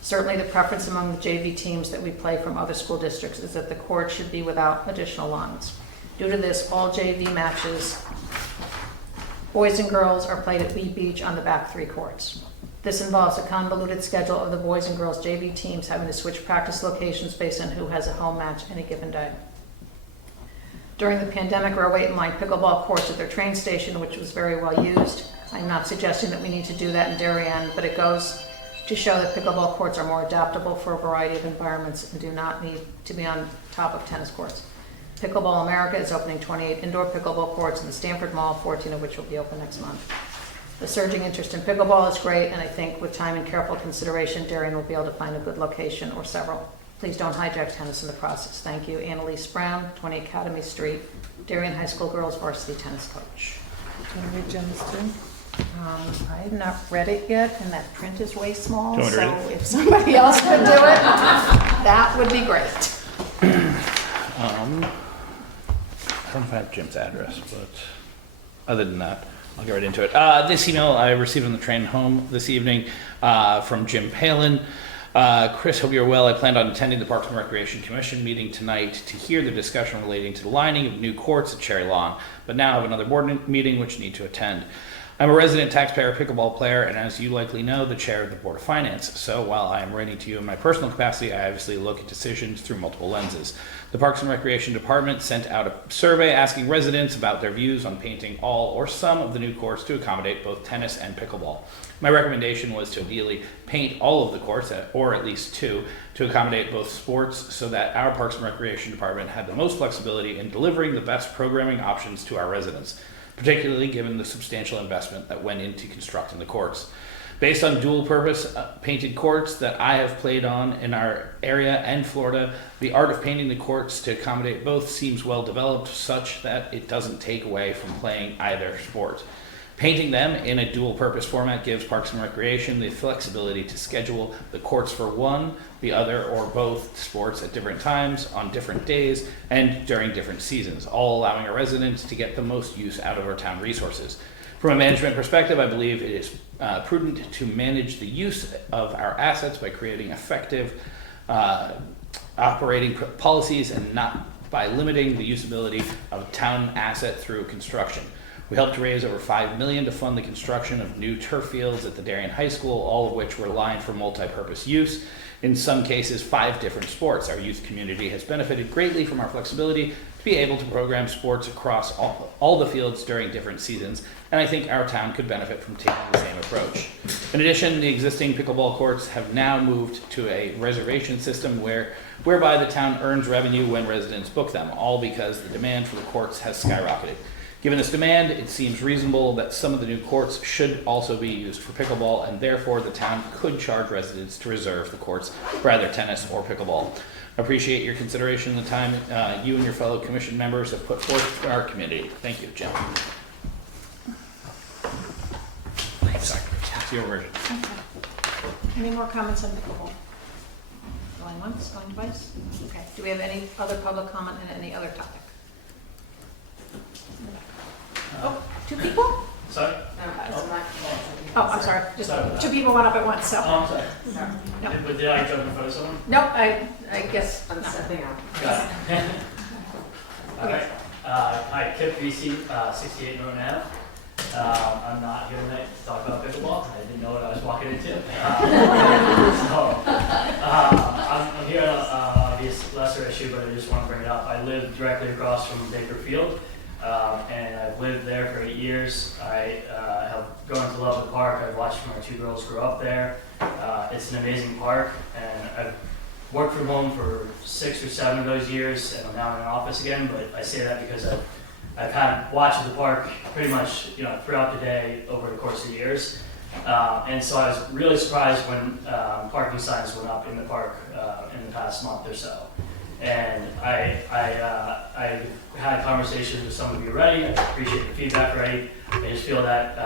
Certainly, the preference among the JV teams that we play from other school districts is that the court should be without additional lines. Due to this, all JV matches, boys and girls, are played at Weed Beach on the back three courts. This involves a convoluted schedule of the boys and girls JV teams having to switch practice locations based on who has a home match any given day. During the pandemic, our wait in line pickleball courts at their train station, which was very well used. I'm not suggesting that we need to do that in Darien, but it goes to show that pickleball courts are more adaptable for a variety of environments and do not need to be on top of tennis courts. Pickleball America is opening 28 indoor pickleball courts in the Stanford Mall, 14 of which will be open next month. The surging interest in pickleball is great, and I think with time and careful consideration, Darien will be able to find a good location or several. Please don't hijack tennis in the process. Thank you, Annalise Brown, 20 Academy Street, Darien High School girls varsity tennis coach. Do you want to read Jim's too? I have not read it yet, and that print is way small, Do you want so to read it? if somebody else could do it, that would be great. I don't know if I have Jim's address, but other than that, I'll get right into it. This email I received on the train home this evening from Jim Palin. Chris, hope you're well. I planned on attending the Parks and Recreation Commission meeting tonight to hear the discussion relating to the lining of new courts at Cherry Lawn, but now I have another board meeting which I need to attend. I'm a resident taxpayer pickleball player, and as you likely know, the chair of the Board of Finance. So while I am writing to you in my personal capacity, I obviously look at decisions through multiple lenses. The Parks and Recreation Department sent out a survey asking residents about their views on painting all or some of the new courts to accommodate both tennis and pickleball. My recommendation was to ideally paint all of the courts, or at least two, to accommodate both sports so that our Parks and Recreation Department had the most flexibility in delivering the best programming options to our residents, particularly given the substantial investment that went into constructing the courts. Based on dual-purpose painted courts that I have played on in our area and Florida, the art of painting the courts to accommodate both seems well developed, such that it doesn't take away from playing either sport. Painting them in a dual-purpose format gives Parks and Recreation the flexibility to schedule the courts for one, the other, or both sports at different times, on different days, and during different seasons, all allowing our residents to get the most use out of our town resources. From a management perspective, I believe it is prudent to manage the use of our assets by creating effective operating policies and not by limiting the usability of a town asset through construction. We helped to raise over $5 million to fund the construction of new turf fields at the Darien High School, all of which were lined for multi-purpose use. In some cases, 5 different sports. Our youth community has benefited greatly from our flexibility to be able to program sports across all the fields during different seasons, and I think our town could benefit from taking the same approach. In addition, the existing pickleball courts have now moved to a reservation system whereby the town earns revenue when residents book them, all because the demand for the courts has skyrocketed. Given this demand, it seems reasonable that some of the new courts should also be used for pickleball, and therefore the town could charge residents to reserve the courts for either tennis or pickleball. I appreciate your consideration and the time you and your fellow commission members have put forth for our community. Thank you, Jim. Sorry, it's your version. Okay. Any more comments on pickleball? Going once, going twice? Okay. Do we have any other public comment on any other topic? Oh, 2 people? Sorry? Oh, I'm sorry. Just 2 people went up at once, so. Oh, I'm sorry. No. Did I jump in front of someone? No, I guess. I'm stepping out. Got it. All right. Hi, Kip VC, 68 Norton Ave. I'm not here tonight to talk about pickleball. I didn't know what I was walking into. I'm here on an obvious lesser issue, but I just want to bring it up. I live directly across from Baker Field, and I've lived there for 8 years. I have grown to love the park. I've watched my 2 girls grow up there. It's an amazing park, and I've worked from home for 6 or 7 of those years, and I'm now in an office again, but I say that because I've had watched the park pretty much, throughout the day over the course of years. And so I was really surprised when parking signs went up in the park in the past month or so. And I had conversations with some of you already. I appreciate the feedback already. I just feel that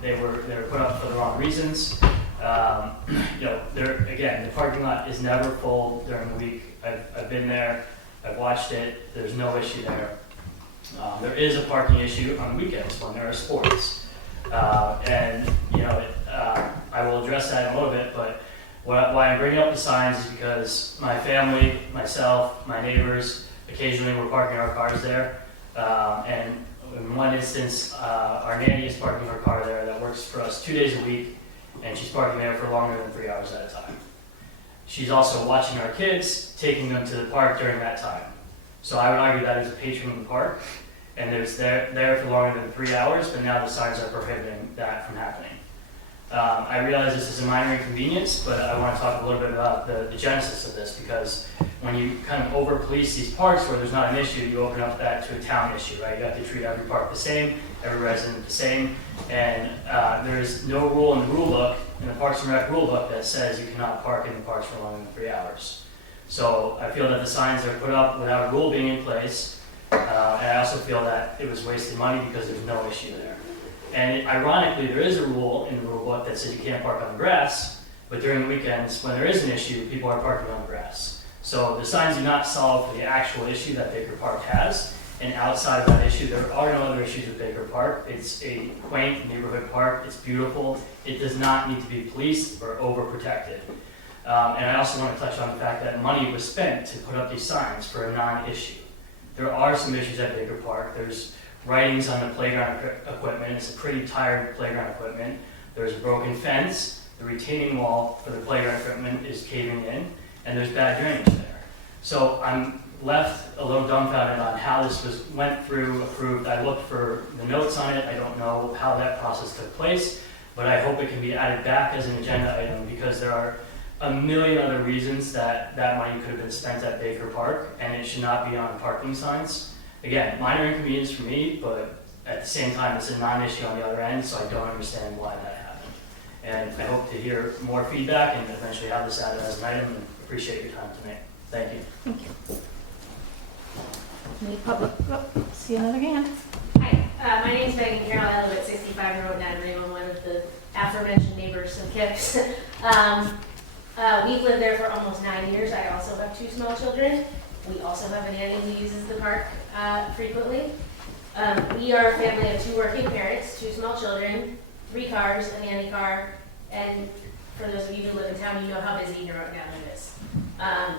they were put up for the wrong reasons. Again, the parking lot is never full during the week. I've been there. I've watched it. There's no issue there. There is a parking issue on weekends when there are sports. I will address that in a little bit, but why I'm bringing up the signs is because my family, myself, my neighbors, occasionally we're parking our cars there. And in one instance, our nanny is parking her car there that works for us 2 days a week, and she's parking there for longer than 3 hours at a time. She's also watching our kids, taking them to the park during that time. So I would argue that is a patron of the park, and there's there for longer than 3 hours, but now the signs are prohibiting that from happening. I realize this is a minor inconvenience, but I want to talk a little bit about the genesis of this, because when you kind of over-police these parks where there's not an issue, you open up that to a town issue, right? You have to treat every park the same, every resident the same, and there's no rule in the rule book, in the Parks and Rec rule book, that says you cannot park in the parks for longer than 3 hours. So I feel that the signs are put up without a rule being in place, and I also feel that it was wasted money because there's no issue there. And ironically, there is a rule in the rule book that says you can't park on the grass, but during the weekends, when there is an issue, people are parking on the grass. So the signs do not solve for the actual issue that Baker Park has, and outside of that issue, there are no other issues with Baker Park. It's a quaint neighborhood park, it's beautiful, it does not need to be policed or overprotected. And I also want to touch on the fact that money was spent to put up these signs for a non-issue. There are some issues at Baker Park. There's writings on the playground equipment. It's a pretty tired playground equipment. There's a broken fence. The retaining wall for the playground equipment is caving in, and there's bad drainage there. So I'm left a little dumbfounded on how this went through, approved. I looked for the notes on it. I don't know how that process took place, but I hope it can be added back as an agenda item, because there are a million other reasons that money could have been spent at Baker Park, and it should not be on parking signs. Again, minor inconvenience for me, but at the same time, it's a non-issue on the other end, so I don't understand why that happened. And I hope to hear more feedback and eventually have this added as an item, and appreciate your time tonight. Thank you. Thank you. Any public, see another hand? Hi, My name's Megan Carroll. I live at 65 Road Natalie. I'm one of the aforementioned neighbors of Kip's. We've lived there for almost 9 years. I also have 2 small children. We also have a nanny who uses the park frequently. We are a family of 2 working parents, 2 small children, 3 cars, a nanny car, and for those of you who live in town, you know how busy Road Natalie is.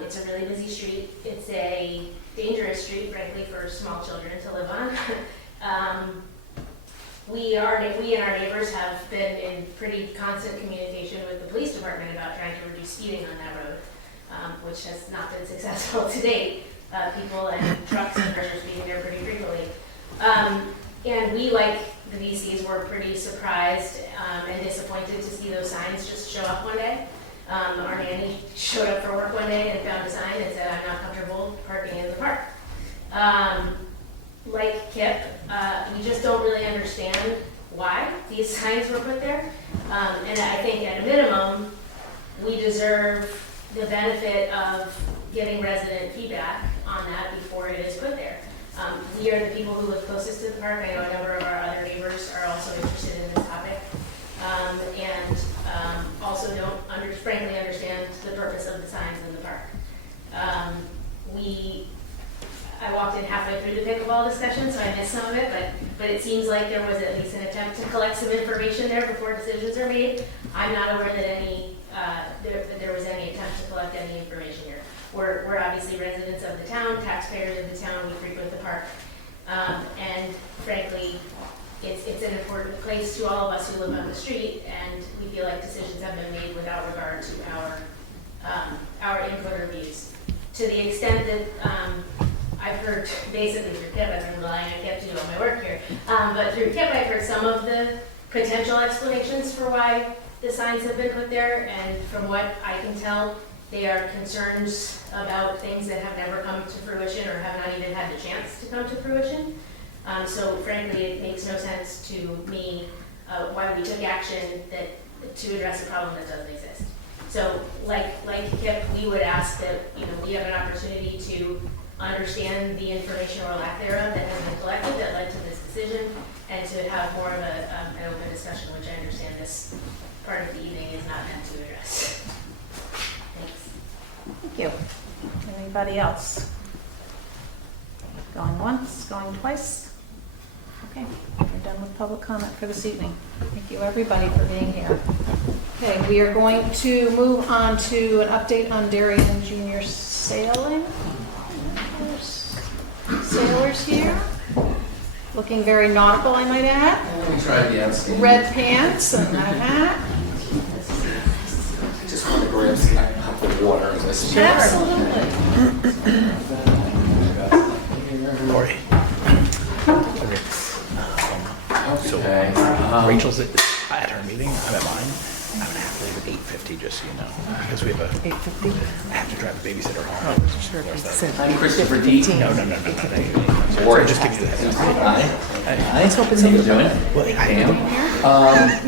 It's a really busy street. It's a dangerous street, frankly, for small children to live on. We and our neighbors have been in pretty constant communication with the police department about trying to reduce speeding on that road, which has not been successful to date. People and trucks and cars are speeding there pretty frequently. And we, like the VCs, were pretty surprised and disappointed to see those signs just show up one day. Our nanny showed up for work one day and found a sign that said, "I'm not comfortable parking in the park." Like Kip, we just don't really understand why these signs were put there. And I think at a minimum, we deserve the benefit of getting resident feedback on that before it is put there. We are the people who live closest to the park. I know a number of our other neighbors are also interested in this topic. And also don't frankly understand the purpose of the signs in the park. I walked in halfway through the pickleball discussion, so I missed some of it, but it seems like there was at least an attempt to collect some information there before decisions are made. I'm not aware that there was any attempt to collect any information here. We're obviously residents of the town, taxpayers of the town, we frequent the park. And frankly, it's an important place to all of us who live on the street, and we feel like decisions have been made without regard to our input or views. To the extent that I've heard, basically through Kip, I've been relying on Kip to do all my work here, but through Kip I've heard some of the potential explanations for why the signs have been put there, and from what I can tell, they are concerns about things that have never come to fruition or have not even had the chance to come to fruition. So frankly, it makes no sense to me why we took action to address a problem that doesn't exist. So like Kip, we would ask that we have an opportunity to understand the information or lack thereof that has been collected that led to this decision, and to have more of an open discussion, which I understand this part of the evening is not meant to address. Thanks. Thank you. Anybody else? Going once, going twice? Okay, we're done with public comment for this evening. Thank you, everybody, for being here. Okay, we are going to move on to an update on Darien Junior sailing. There's sailors here, looking very nautical, I might add. Let me try the outstanding. Red pants and a hat. I just want to grab some cup of water as I speak. Absolutely. Lori. So Rachel's at her meeting. I'm at mine. I'm gonna have to leave at 8:50, just so you know, because we have a 8:50. I have to drive the babysitter home. Oh, sure. I'm Christopher Deaton. No. Or Just give me that. Hi. Let's hope how you doing? Well, I am.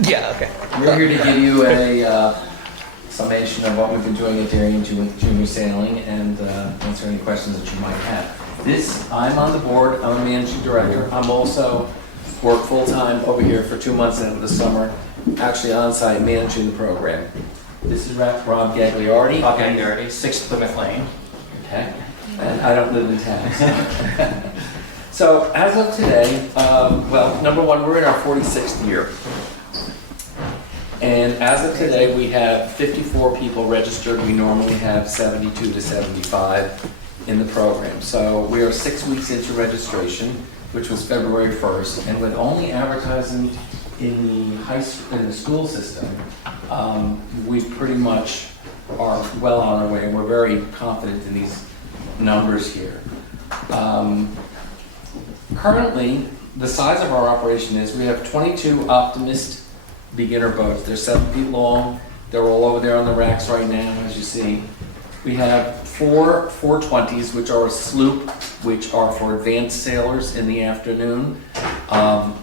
Yeah. Okay. We're here to give you a summation of what we've been doing at Darien Junior Sailing and answer any questions that you might have. I'm on the board. I'm a managing director. I'm also work full-time over here for 2 months out of the summer, actually on-site managing the program. This is Rob Gagliardi. Rob Gagliardi, 6 Plymouth Lane. Okay. And I don't live in town. So as of today, well, number one, we're in our 46th year. And as of today, we have 54 people registered. We normally have 72 to 75 in the program. So we are 6 weeks into registration, which was February 1st, and with only advertising in the school system, we pretty much are well on our way, and we're very confident in these numbers here. Currently, the size of our operation is we have 22 Optimist beginner boats. They're 7 feet long. They're all over there on the racks right now, as you see. We have 4 420s, which are a sloop, which are for advanced sailors in the afternoon,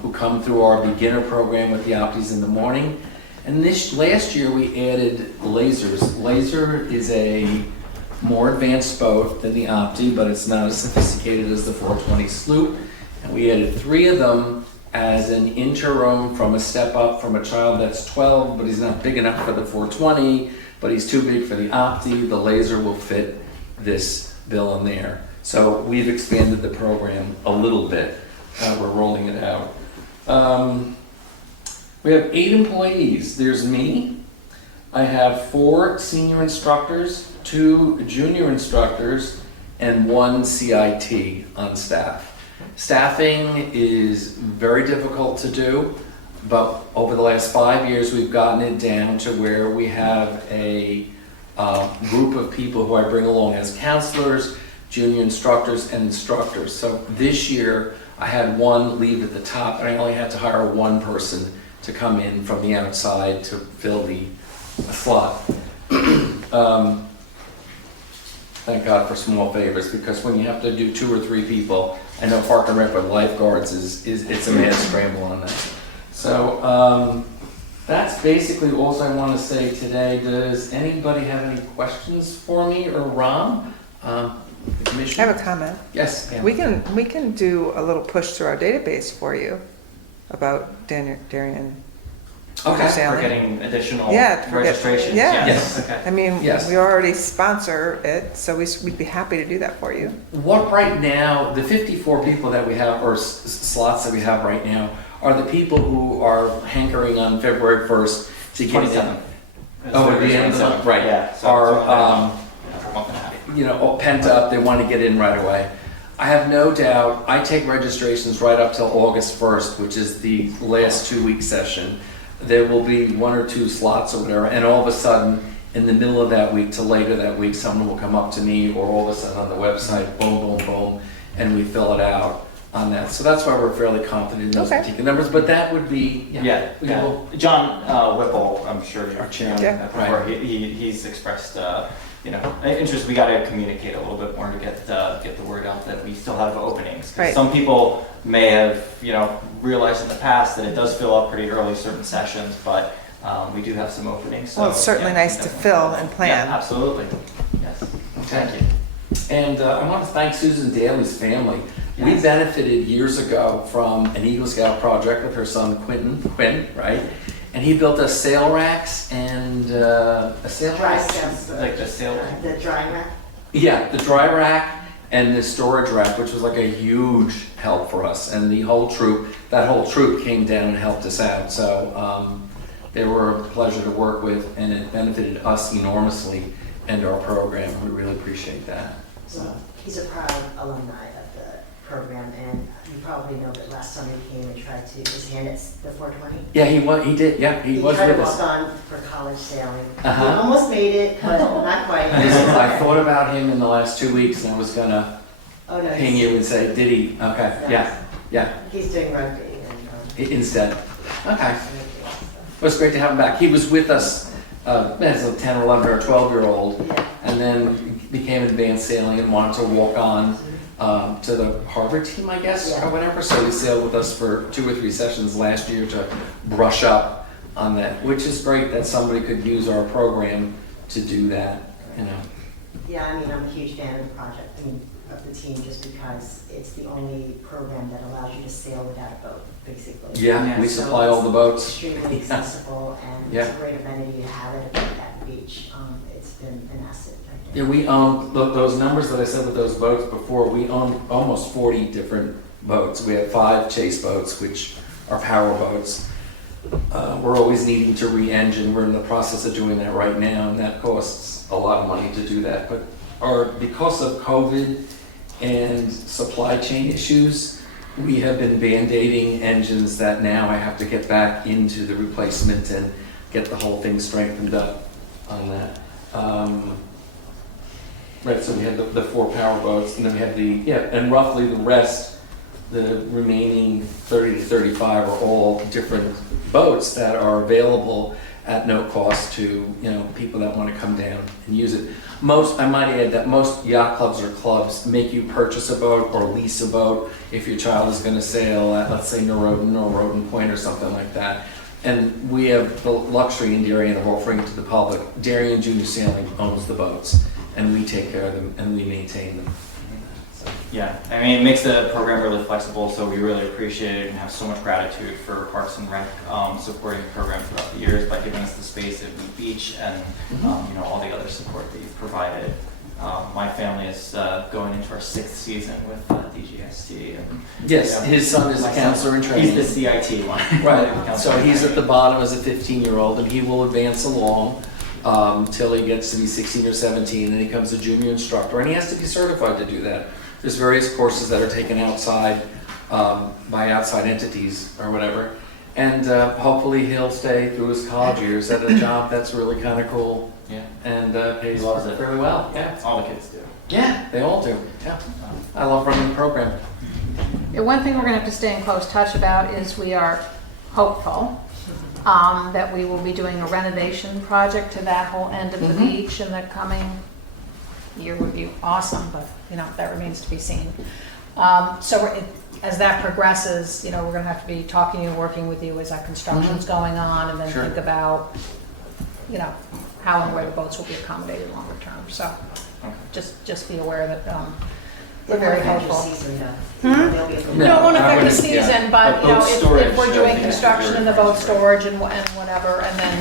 who come through our beginner program with the Opties in the morning. And last year we added lasers. Laser is a more advanced boat than the Opti, but it's not as sophisticated as the 420 sloop. And we added 3 of them as an interim from a step up from a child that's 12, but he's not big enough for the 420, but he's too big for the Opti. The laser will fit this bill in there. So we've expanded the program a little bit. We're rolling it out. We have 8 employees. There's me. I have 4 senior instructors, 2 junior instructors, and 1 CIT on staff. Staffing is very difficult to do, but over the last 5 years, we've gotten it down to where we have a group of people who I bring along as counselors, junior instructors, and instructors. So this year, I had 1 leave at the top, and I only had to hire 1 person to come in from the outside to fill the slot. Thank God for small favors, because when you have to do 2 or 3 people, I know Park and Rec with lifeguards it's a mad scramble on that. So that's basically all I want to say today. Does anybody have any questions for me or Ram? The commission? I have a comment. Yes, Pam. We can do a little push through our database for you about Darien. Okay. For getting additional Yeah, registrations? yeah. Yes. Okay. I mean, Yes. we already sponsor it, so we'd be happy to do that for you. What right now, the 54 people that we have, or slots that we have right now, are the people who are hankering on February 1st to get in? 27th. Oh, at the end of the month, right. Yeah. So Are, for a month and a half. you know, pent up, they want to get in right away. I have no doubt, I take registrations right up till August 1st, which is the last 2-week session. There will be 1 or 2 slots or whatever, and all of a sudden, in the middle of that week to later that week, someone will come up to me, or all of a sudden on the website, boom, boom, boom, and we fill it out on that. So that's why we're fairly confident in those particular numbers, but that would be, Yeah. John Whipple, I'm sure you're Yeah. before, he's expressed, interest. We got to communicate a little bit more to get the word out that we still have openings. 'Cause Right. some people may have, realized in the past that it does fill up pretty early certain sessions, but we do have some openings. So, Well, it's certainly nice to fill and plan. Yeah, absolutely. Yes. Thank you. And I want to thank Susan Daly's family. We Yes. benefited years ago from an Eagle Scout project with her son Quinn, right? And he built us sail racks and a sail Dry rack. steps. Like the sail. The dry rack. Yeah, the dry rack and the storage rack, which was like a huge help for us. And the whole troop, that whole troop came down and helped us out. So they were a pleasure to work with, and it benefited us enormously and our program. We really appreciate that. So. He's a proud alumni of the program, and you probably know that last summer he came and tried to, his hand at the 420. Yeah, he did. Yeah, he was tried with to us. walk on for college sailing. Uh-huh. He almost made it, but not quite. I thought about him in the last 2 weeks, and I was gonna Oh, no, ping you and say, did he? Okay, yeah. He's doing rugby and. Instead. Okay. It was great to have him back. He was with us as a 10 or 11 or 12-year-old, and then became advanced sailing and wanted to walk on to the Harvard team, I guess, or whatever. So he sailed with us for 2 or 3 sessions last year to brush up on that, which is great that somebody could use our program to do that, Yeah, I mean, I'm a huge fan of the project, of the team, just because it's the only program that allows you to sail without a boat, basically. Yeah, we So supply all the boats. It's extremely accessible, and Yeah. it's a great amenity to have it at the beach. It's been an asset. I think. Yeah, we own, those numbers that I said with those boats before, we own almost 40 different boats. We have 5 chase boats, which are power boats. We're always needing to re-engine. We're in the process of doing that right now, and that costs a lot of money to do that. But because of COVID and supply chain issues, we have been band-aiding engines that now I have to get back into the replacement and get the whole thing strengthened up on that. Right, so we have the 4 power boats, and then we have and roughly the rest, the remaining 30 to 35 are all different boats that are available at no cost to, people that want to come down and use it. I might add that most yacht clubs or clubs make you purchase a boat or lease a boat if your child is going to sail at, let's say, Noroden or Roden Point or something like that. And we have the luxury in Darien of offering it to the public. Darien Junior Sailing owns the boats, and we take care of them and we maintain them. So. Yeah, I mean, it makes the program really flexible, so we really appreciate it and have so much gratitude for Parks and Rec supporting the program throughout the years by giving us the space at Wheat Beach and all the other support that you've provided. My family is going into our 6th season with DGST. And, Yes, his son is a counselor in training. He's the CIT one. Right, so he's at the bottom as a 15-year-old, and he will advance along till he gets to be 16 or 17, and he becomes a junior instructor, and he has to be certified to do that. There's various courses that are taken outside by outside entities or whatever, and hopefully he'll stay through his college years at a job that's really kind of cool. Yeah. And pays Loves it. fairly well. Yeah, all the kids do. Yeah, they all do. Yeah, I love running the program. Yeah, one thing we're gonna have to stay in close touch about is we are hopeful that we will be doing a renovation project to that whole end of the beach in the coming year. Would be awesome, but that remains to be seen. So as that progresses, we're gonna have to be talking to you, working with you as that construction's going on, and then Sure. think about, how and where the boats will be accommodated longer term. So just be aware that we're very hopeful. No, it won't affect the season, but if we're doing construction in the boat storage and whatever, and then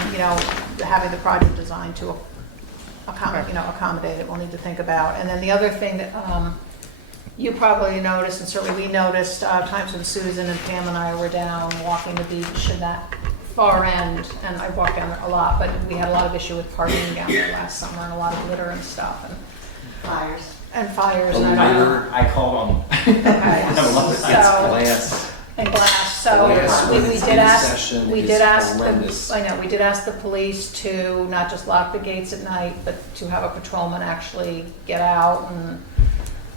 having the project designed to accommodate it, we'll need to think about. And then the other thing that you probably noticed, and certainly we noticed, times when Susan and Pam and I were down walking the beach in that far end, and I walked down there a lot, but we had a lot of issue with parking down there last summer, and a lot of litter and stuff, and Fires. and fires. The And litter. I called them. Okay. It's glass. And glass. So Glass we when it's did in ask. session We is did ask. horrendous. I know. We did ask the police to not just lock the gates at night, but to have a patrolman actually get out and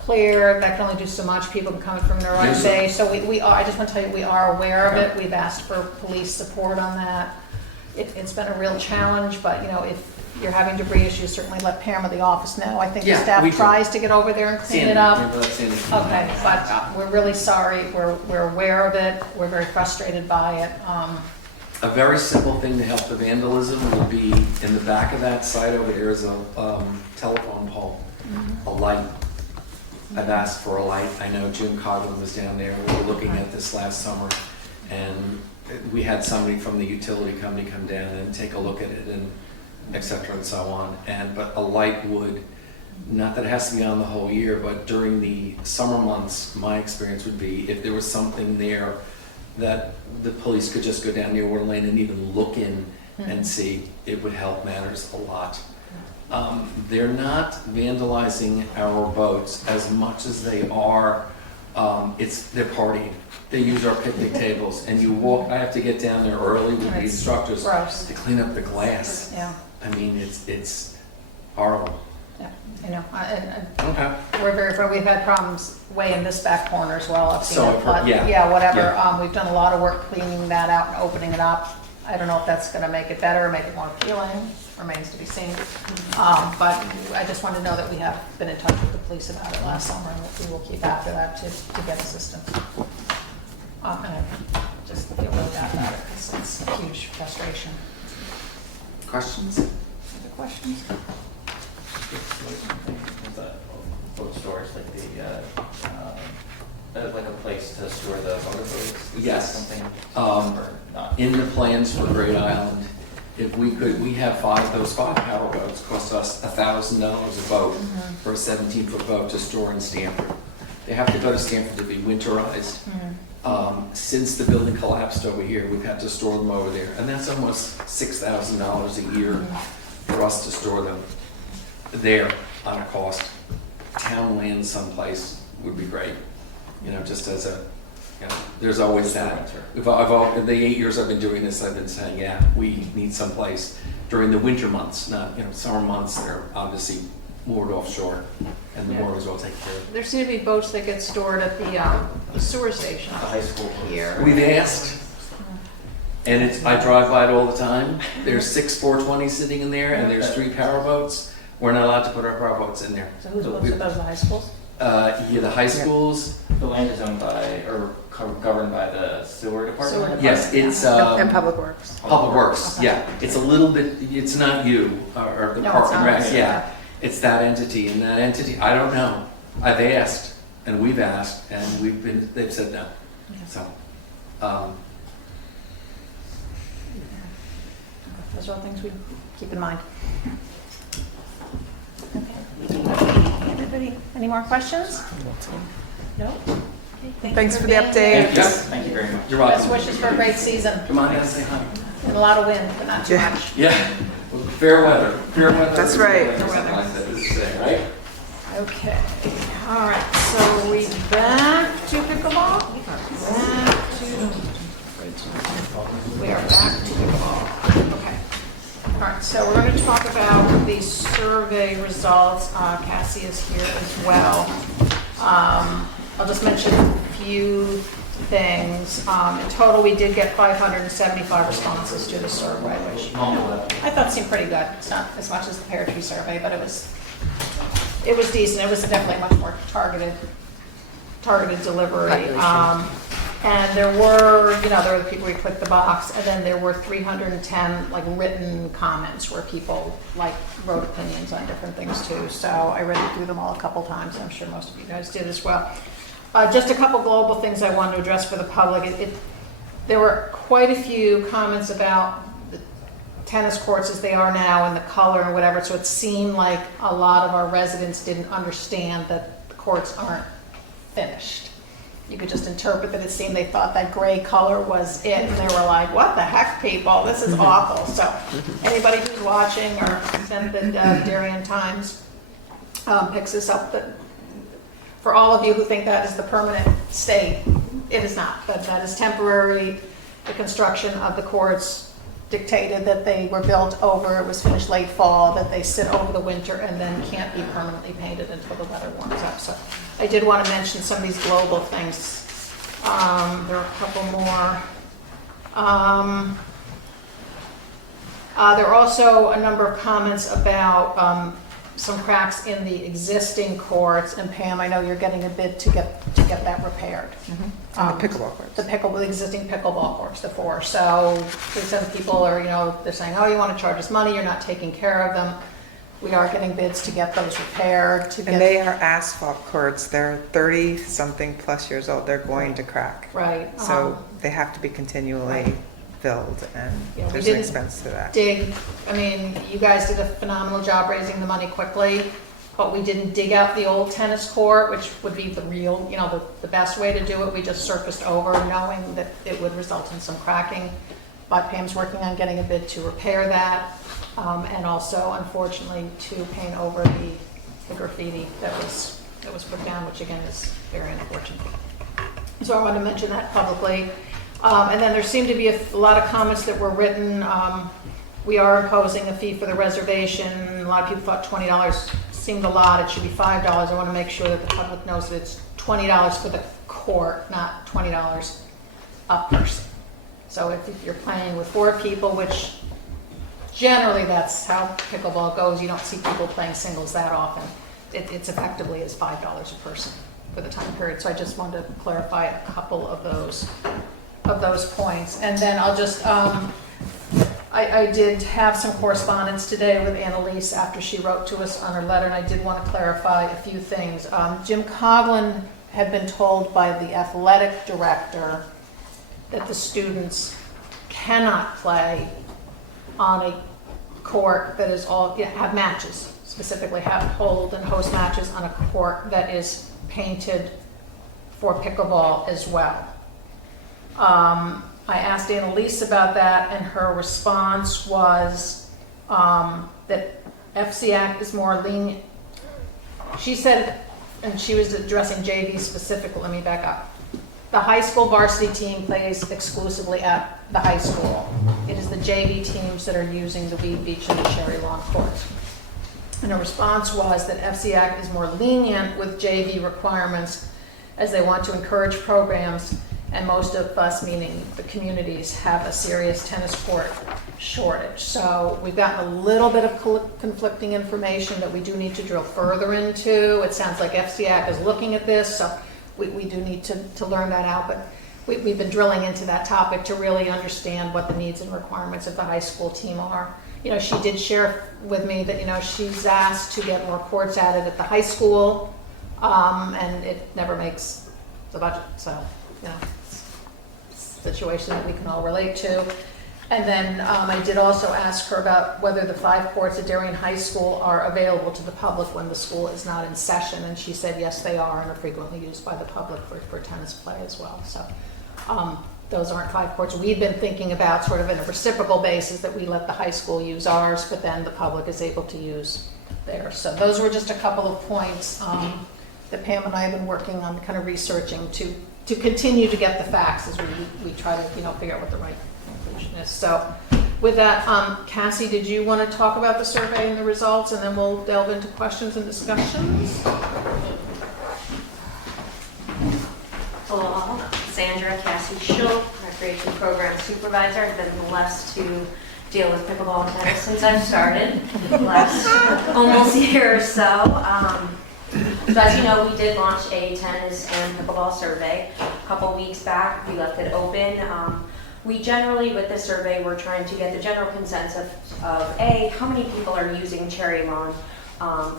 clear. That can only do so much. People can come from their own day. So we are. I just want to tell you, we are aware of it. We've asked for police support on that. It's been a real challenge, but if you're having debris issues, certainly let Pam at the office know. I think the Yeah, we staff do. tries to get over there and clean Sandy, it up. remember that Sandy? Okay, but we're really sorry. We're aware of it. We're very frustrated by it. A very simple thing to help the vandalism would be in the back of that site over there is a telephone pole, a light. I've asked for a light. I know Jim Coughlin was down there. We were looking at this last summer, and we had somebody from the utility company come down and take a look at it, and et cetera and so on. But a light would, not that it has to be on the whole year, but during the summer months, my experience would be if there was something there that the police could just go down near Water Lane and even look in and see, it would help matters a lot. They're not vandalizing our boats as much as they are, they're partying. They use our picnic tables, and you walk, I have to get down there early with the instructors Gross. to clean up the glass. Yeah. I mean, it's horrible. Yeah, I know. And Okay. we're very, we've had problems way in this back corner as well. I've seen So it, I've heard- but yeah. whatever. Yeah. We've done a lot of work cleaning that out and opening it up. I don't know if that's gonna make it better or make it more appealing, remains to be seen. But I just want to know that we have been in touch with the police about it last summer, and we will keep after that to get assistance. And I just feel really bad about it, because it's a huge frustration. Questions? Other questions? Boat storage, like a place to store the motorboats? Is Yes. that something Um, or not? In the plans for Great Island, if we could, we have those five power boats, cost us $1,000 a boat for a 17-foot boat to store in Stamford. They have to go to Stamford to be winterized. Since the building collapsed over here, we've had to store them over there, and that's almost $6,000 a year for us to store them there on a cost. Town land someplace would be great, just as a, there's always that. In the 8 years I've been doing this, I've been saying, yeah, we need someplace during the winter months, not, summer months, they're obviously moored offshore, and the moorings will take care of it. There seem to be boats that get stored at the sewer station. The high school. Here. We've asked, and I drive by it all the time. There's 6 420s sitting in there, and there's 3 power boats. We're not allowed to put our power boats in there. So whose boats are those, the high schools? The high schools. The land is owned by, or governed by the sewer department? Yes, it's And Public Works. Public Works. Yeah, it's a little bit. It's not you or the No, Park it's and not. Rec. Yeah, it's that entity, and that entity. I don't know. I've asked. and we've asked, and they've said no. So, Those are all things we keep in mind. Okay. Everybody, any more questions? No? Okay, Thanks for the being update. here. yes, Thank you very much. you're Best welcome. wishes for a great season. Come on in and say hi. And a lot of wind, but not too Yeah. much. Yeah, fair weather. Fair weather. That's right. Fair weather. Like that is to say, right? Okay, all right, so we back to pickleball? We are back to pickleball. Okay. All right, so we're going to talk about the survey results. Cassie is here as well. I'll just mention a few things. In total, we did get 575 responses to the survey, which I thought seemed pretty good. It's not as much as the Pear Tree survey, but it was decent. It was definitely much more targeted delivery. And there were the people who clicked the box, and then there were 310 like written comments where people wrote opinions on different things too. So I read through them all a couple times. I'm sure most of you guys did as well. Just a couple global things I wanted to address for the public. There were quite a few comments about the tennis courts as they are now and the color and whatever. So it seemed like a lot of our residents didn't understand that the courts aren't finished. You could just interpret that it seemed they thought that gray color was it, and they were like, what the heck, people, this is awful. So anybody who's watching or sent the Darien Times picks this up, that for all of you who think that is the permanent state, it is not, but that is temporary. The construction of the courts dictated that they were built over, it was finished late fall, that they sit over the winter and then can't be permanently painted until the weather warms up. So I did want to mention some of these global things. There are a couple more. There are also a number of comments about some cracks in the existing courts. And Pam, I know you're getting a bid to get that repaired. On the pickleball courts. The existing pickleball courts, the 4. So some people are, they're saying, oh, you want to charge us money, you're not taking care of them. We are getting bids to get those repaired. And they are asphalt courts. They're 30-something plus years old. They're going to crack. Right. So they have to be continually filled, and there's an expense to that. You guys did a phenomenal job raising the money quickly, but we didn't dig out the old tennis court, which would be the real, the best way to do it. We just surfaced over, knowing that it would result in some cracking. But Pam's working on getting a bid to repair that, and also, unfortunately, to paint over the graffiti that was put down, which again is very unfortunate. So I wanted to mention that publicly. And then there seemed to be a lot of comments that were written. We are imposing a fee for the reservation. A lot of people thought $20 seemed a lot. It should be $5. I want to make sure that the public knows that it's $20 for the court, not $20 a person. So if you're playing with 4 people, which generally that's how pickleball goes, you don't see people playing singles that often. It's effectively is $5 a person for the time period. So I just wanted to clarify a couple of those points. And then I'll just, I did have some correspondence today with Annalise after she wrote to us on her letter, and I did want to clarify a few things. Jim Coughlin had been told by the athletic director that the students cannot play on a court that is have matches, specifically hold and host matches on a court that is painted for pickleball as well. I asked Annalise about that, and her response was that FCAC is more lenient. She said, and she was addressing JV specifically, let me back up. The high school varsity team plays exclusively at the high school. It is the JV teams that are using the Weed Beach and the Cherry Lawn courts. And her response was that FCAC is more lenient with JV requirements as they want to encourage programs, and most of us, meaning the communities, have a serious tennis court shortage. So we've gotten a little bit of conflicting information that we do need to drill further into. It sounds like FCAC is looking at this, so we do need to learn that out. But we've been drilling into that topic to really understand what the needs and requirements of the high school team are. She did share with me that, she's asked to get more courts added at the high school. and it never makes the budget, so, you know, it's a situation that we can all relate to. And then I did also ask her about whether the 5 courts at Darien High School are available to the public when the school is not in session, and she said yes, they are, and are frequently used by the public for tennis play as well. So those aren't 5 courts. We've been thinking about sort of in a reciprocal basis that we let the high school use ours, but then the public is able to use theirs. So those were just a couple of points that Pam and I have been working on, kind of researching to continue to get the facts as we try to, figure out what the right conclusion is. So with that, Cassie, did you want to talk about the survey and the results, and then we'll delve into questions and discussions? Hello, Sandra Cassie Schultz, Recreation Program Supervisor. I've been blessed to deal with pickleball and tennis since I've started, last almost year or so. So as you know, we did launch a tennis and pickleball survey a couple weeks back. We left it open. We generally, with this survey, we're trying to get the general consensus of A, how many people are using Cherry Lawn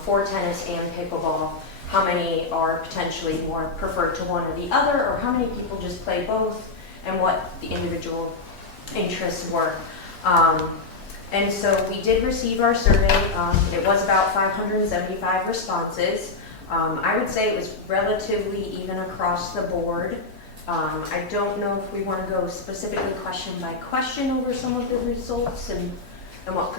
for tennis and pickleball, how many are potentially more preferred to one or the other, or how many people just play both, and what the individual interests were. And so we did receive our survey. It was about 575 responses. I would say it was relatively even across the board. I don't know if we want to go specifically question by question over some of the results and what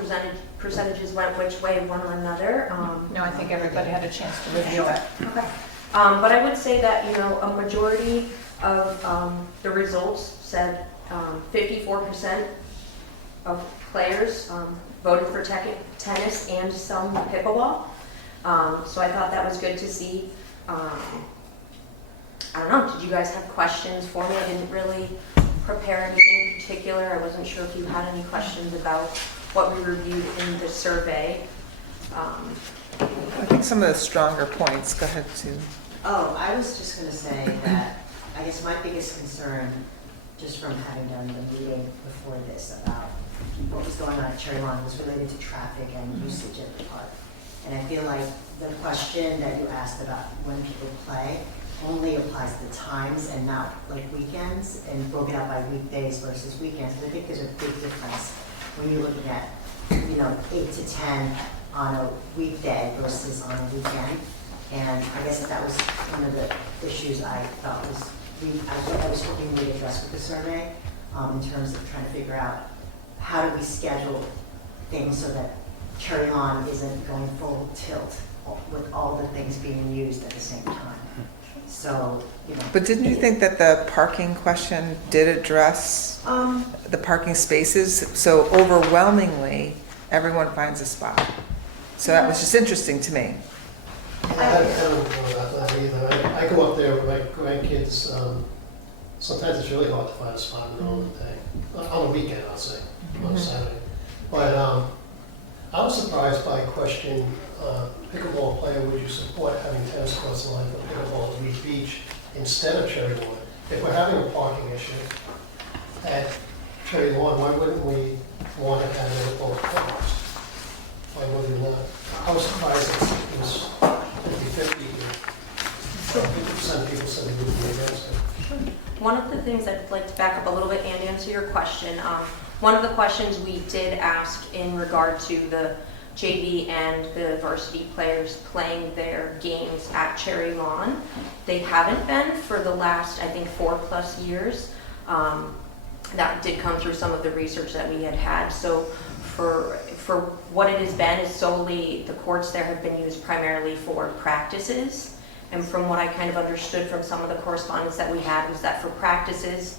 percentages went which way, one or another. No, I think everybody had a chance to review it. Okay. But I would say that, a majority of the results said 54% of players voted for tennis and some pickleball. So I thought that was good to see. I don't know, did you guys have questions for me? I didn't really prepare anything in particular. I wasn't sure if you had any questions about what we reviewed in the survey. I think some of the stronger points, go ahead, Sue. Oh, I was just going to say that I guess my biggest concern, just from having done the meeting before this about what was going on at Cherry Lawn, was related to traffic and usage at the park. And I feel like the question that you asked about when people play only applies to times and not like weekends, and broken out by weekdays versus weekends. But I think there's a big difference when you're looking at, 8 to 10 on a weekday versus on a weekend. And I guess that was one of the issues I thought was, I was hoping we'd address with the survey in terms of trying to figure out how do we schedule things so that Cherry Lawn isn't going full tilt with all the things being used at the same time. So, But didn't you think that the parking question did address the parking spaces? So overwhelmingly, everyone finds a spot. So that was just interesting to me. I don't know about that either. I go up there with my grandkids. Sometimes it's really hard to find a spot in the middle of the day. On a weekend, I'll say, on a Saturday. But I was surprised by a question, pickleball player, would you support having tennis courts lined for pickleball at Reed Beach instead of Cherry Lawn? If we're having a parking issue at Cherry Lawn, why wouldn't we want to have it at both parks? Why would we not? I was surprised it was 50-50. 50% of people said they would be against it. One of the things I'd like to back up a little bit and answer your question. One of the questions we did ask in regard to the JV and the varsity players playing their games at Cherry Lawn, they haven't been for the last, I think, 4+ years. That did come through some of the research that we had. So for what it has been is solely the courts there have been used primarily for practices. And from what I kind of understood from some of the correspondence that we had was that for practices,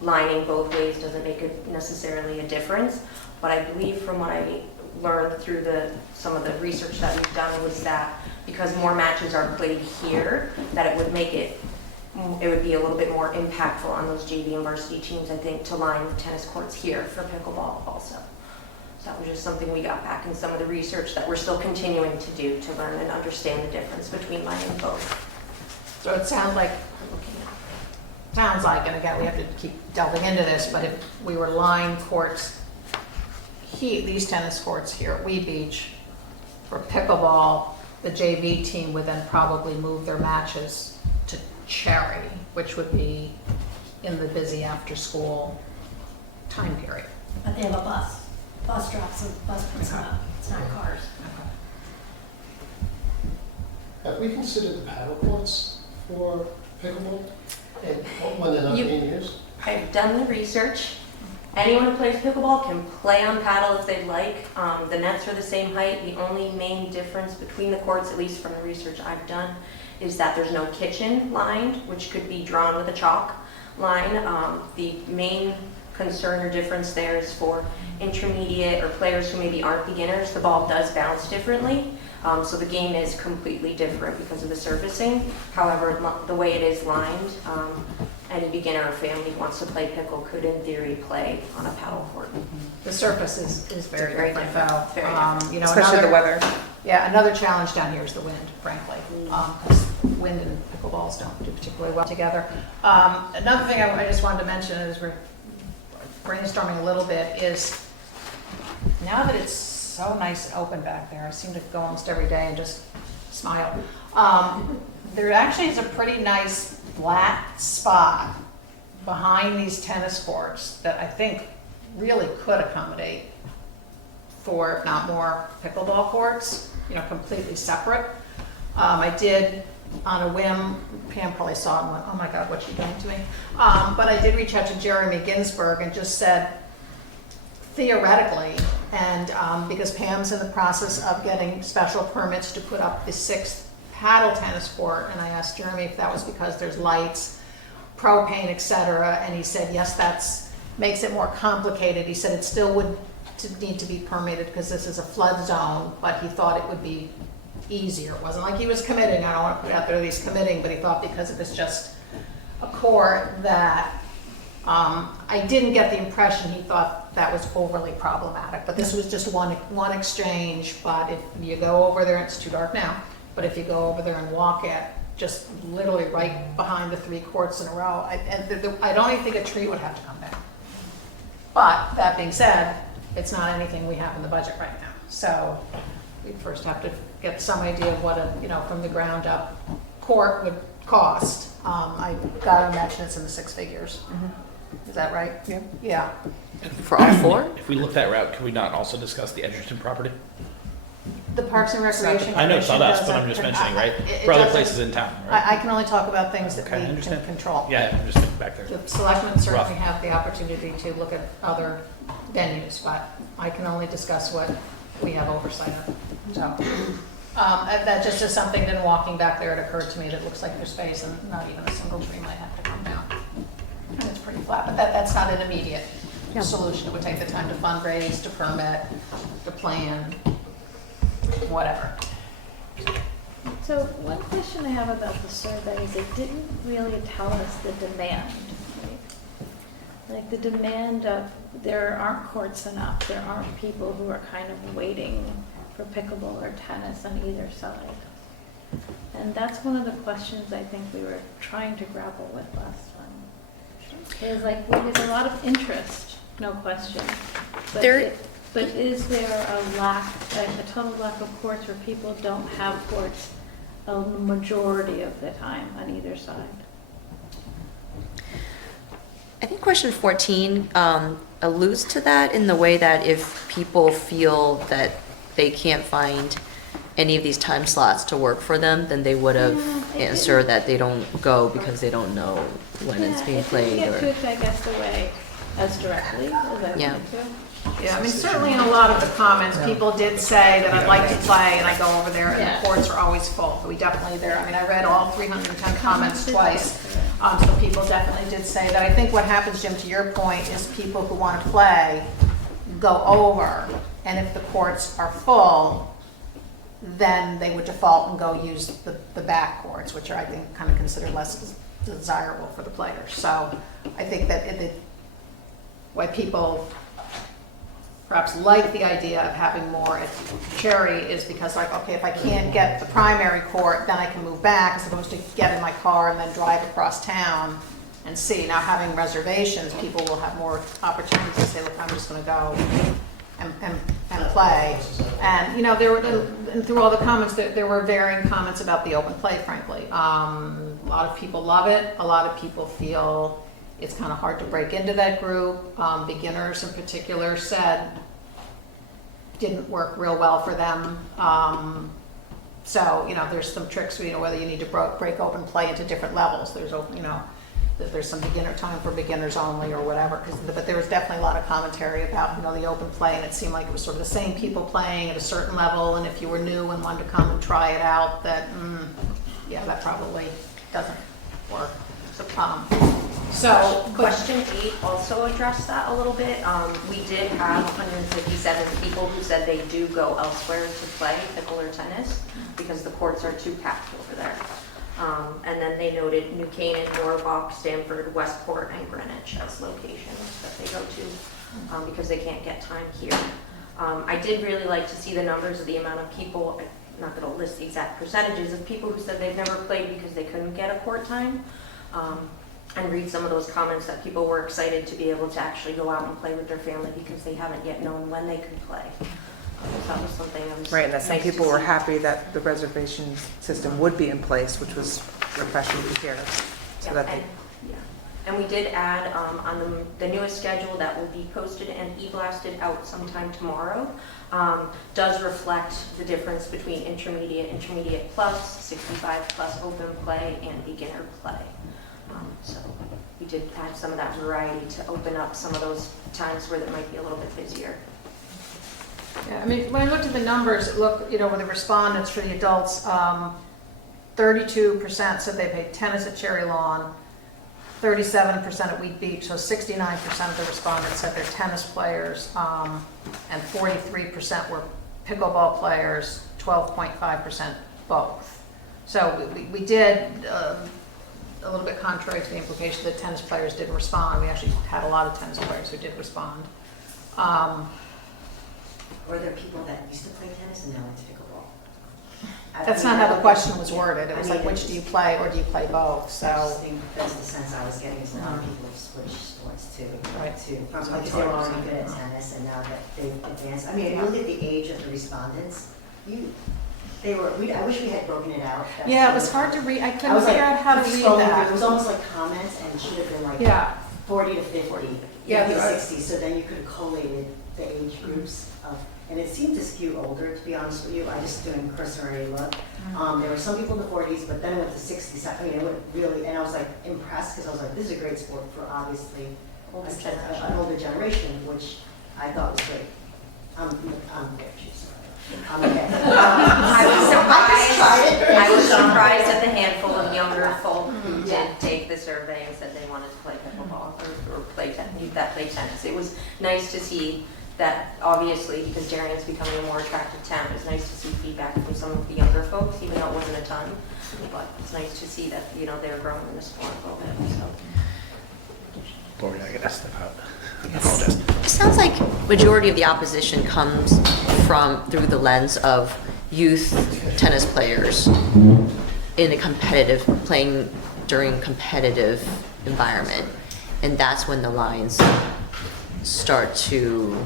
lining both ways doesn't make necessarily a difference. But I believe from what I learned through some of the research that we've done was that because more matches are played here, that it would make it would be a little bit more impactful on those JV and varsity teams, I think, to line the tennis courts here for pickleball also. So that was just something we got back in some of the research that we're still continuing to do to learn and understand the difference between lining both. So it sounds like, and again, we have to keep delving into this, but if we were line courts, these tennis courts here at Wee Beach for pickleball, the JV team would then probably move their matches to Cherry, which would be in the busy after-school time period. But they have a bus. Bus drops them, bus picks them up. It's not cars. Have we considered the paddle courts for pickleball? And when they're not being used? I've done the research. Anyone who plays pickleball can play on paddle if they'd like. The nets are the same height. The only main difference between the courts, at least from the research I've done, is that there's no kitchen lined, which could be drawn with a chalk line. The main concern or difference there is for intermediate or players who maybe aren't beginners. The ball does bounce differently. So the game is completely different because of the surfacing. However, the way it is lined, any beginner or family who wants to play pickle could, in theory, play on a paddle court. The surface is very different though. Very different. You know, Especially the weather. Yeah, another challenge down here is the wind, frankly, because wind and pickleballs don't do particularly well together. Another thing I just wanted to mention as we're brainstorming a little bit is, now that it's so nice and open back there, I seem to go almost every day and just smile. There actually is a pretty nice flat spot behind these tennis courts that I think really could accommodate 4, if not more, pickleball courts, you know, completely separate. I did, on a whim, Pam probably saw it and went, oh my God, what you doing to me? But I did reach out to Jeremy Ginsburg and just said, theoretically, and because Pam's in the process of getting special permits to put up the 6th paddle tennis court, and I asked Jeremy if that was because there's lights, propane, etc., and he said, yes, that's makes it more complicated. He said it still would need to be permitted because this is a flood zone, but he thought it would be easier. It wasn't like he was committing. I don't want to put out there that he's committing, but he thought because it was just a court that I didn't get the impression he thought that was overly problematic. But this was just one exchange. But if you go over there, it's too dark now, but if you go over there and walk it, just literally right behind the 3 courts in a row, I don't even think a tree would have to come down. But that being said, it's not anything we have in the budget right now. So we first have to get some idea of what a, you know, from the ground up court would cost. I gotta imagine it's in the 6 figures. Is that right? Yeah. Yeah. For all 4? If we look that route, could we not also discuss the Edgerton property? The Parks and Recreation. I know it's not Commission us, does but a- I'm just mentioning, right? it For other doesn't- places in town, right? I can only talk about things that Okay, I we can understand. control. Yeah, I'm just thinking back there. The selectmen certainly Rough. have the opportunity to look at other venues, but I can only discuss what we have oversight of. So, that just is something, then walking back there, it occurred to me that it looks like there's space and not even a single tree might have to come down. And it's pretty flat, but that's not an immediate solution. It would take the time to fundraise, to permit, to plan, whatever. So one question I have about the survey is it didn't really tell us the demand, right? Like the demand of, there aren't courts enough, there aren't people who are kind of waiting for pickleball or tennis on either side. And that's one of the questions I think we were trying to grapple with last time. Is like, well, there's a lot of interest, no question. But but is there a lack, like a total lack of courts where people don't have courts a majority of the time on either side? I think question 14 alludes to that in the way that if people feel that they can't find any of these time slots to work for them, then they would have answered that they don't go because they don't know when it's being played. It Or didn't get to it, I guess, the way as directly as I wanted Yeah. to. Yeah, I mean, certainly in a lot of the comments, people did say that I'd like to play, and I go over there, and the courts are always full. We definitely there. I mean, I read all 310 comments twice, so people definitely did say that. I think what happens, Jim, to your point, is people who want to play go over, and if the courts are full, then they would default and go use the back courts, which are, I think, kind of considered less desirable for the players. So I think that why people perhaps like the idea of having more at Cherry is because, like, okay, if I can't get the primary court, then I can move back as opposed to get in my car and then drive across town and see. Now, having reservations, people will have more opportunities to say, look, I'm just going to go and play. And, you know, there were and through all the comments, there were varying comments about the open play, frankly. A lot of people love it. A lot of people feel it's kind of hard to break into that group. Beginners in particular said didn't work real well for them. So, you know, there's some tricks, you know, whether you need to break open play into different levels. There's, you know, there's some beginner time for beginners only or whatever. But there was definitely a lot of commentary about, you know, the open play, and it seemed like it was sort of the same people playing at a certain level, and if you were new and wanted to come and try it out, that, yeah, that probably doesn't work. So, Question 8 also addressed that a little bit. We did have 157 people who said they do go elsewhere to play pickle or tennis because the courts are too packed over there. And then they noted New Canaan, Norwalk, Stamford, Westport, and Greenwich as locations that they go to because they can't get time here. I did really like to see the numbers of the amount of people, I'm not going to list the exact percentages, of people who said they've never played because they couldn't get a court time. And read some of those comments that people were excited to be able to actually go out and play with their family because they haven't yet known when they could play. So that was something I was Right, and that some nice to people were see. happy that the reservation system would be in place, which was refreshing to hear. So that they, And we did add on the newest schedule that will be posted and e-blasted out sometime tomorrow, does reflect the difference between intermediate plus, 65 plus open play, and beginner play. So we did add some of that variety to open up some of those times where it might be a little bit busier. yeah, I mean, when I looked at the numbers, you know, with the respondents for the adults, 32% said they played tennis at Cherry Lawn, 37% at Wheat Beach, so 69% of the respondents said they're tennis players, and 43% were pickleball players, 12.5% both. So we did, a little bit contrary to the implication that tennis players didn't respond. We actually had a lot of tennis players who did respond. Or there are people that used to play tennis and now into pickleball. That's not how the question was worded. It was like, which do you play, or do you play both? I So, just think that's the sense I was getting, is now people have switched sports too. Right. Because they were already good at tennis, and now that they've advanced. I mean, if you look at the age of the respondents, I wish we had broken it out. That's yeah, it was hard to read. I couldn't was figure out how to read scrolling that. through, it was almost like comments, and it should have been like Yeah. 40 to 50, Yeah, 50 to there are- 60, so then you could have collated the age groups of, and it seemed to skew older, to be honest with you. I just doing cursory look. There were some people in the 40s, but then it went to 60s. I mean, it went really, and I was like impressed because I was like, this is a great sport for obviously an older generation, which I thought was great. I'm there, she's I'm okay. I was surprised at the handful of younger folk who did take the survey and said they wanted to play pickleball or play tennis. It was nice to see that, obviously, because Darien's becoming a more attractive town, it was nice to see feedback from some of the younger folks, even though it wasn't a ton. But it's nice to see that, you know, they're growing in the sport a little bit, so. Lori, I gotta step out. I apologize. It sounds like majority of the opposition comes through the lens of youth tennis players in a competitive, playing during competitive environment. And that's when the lines start to,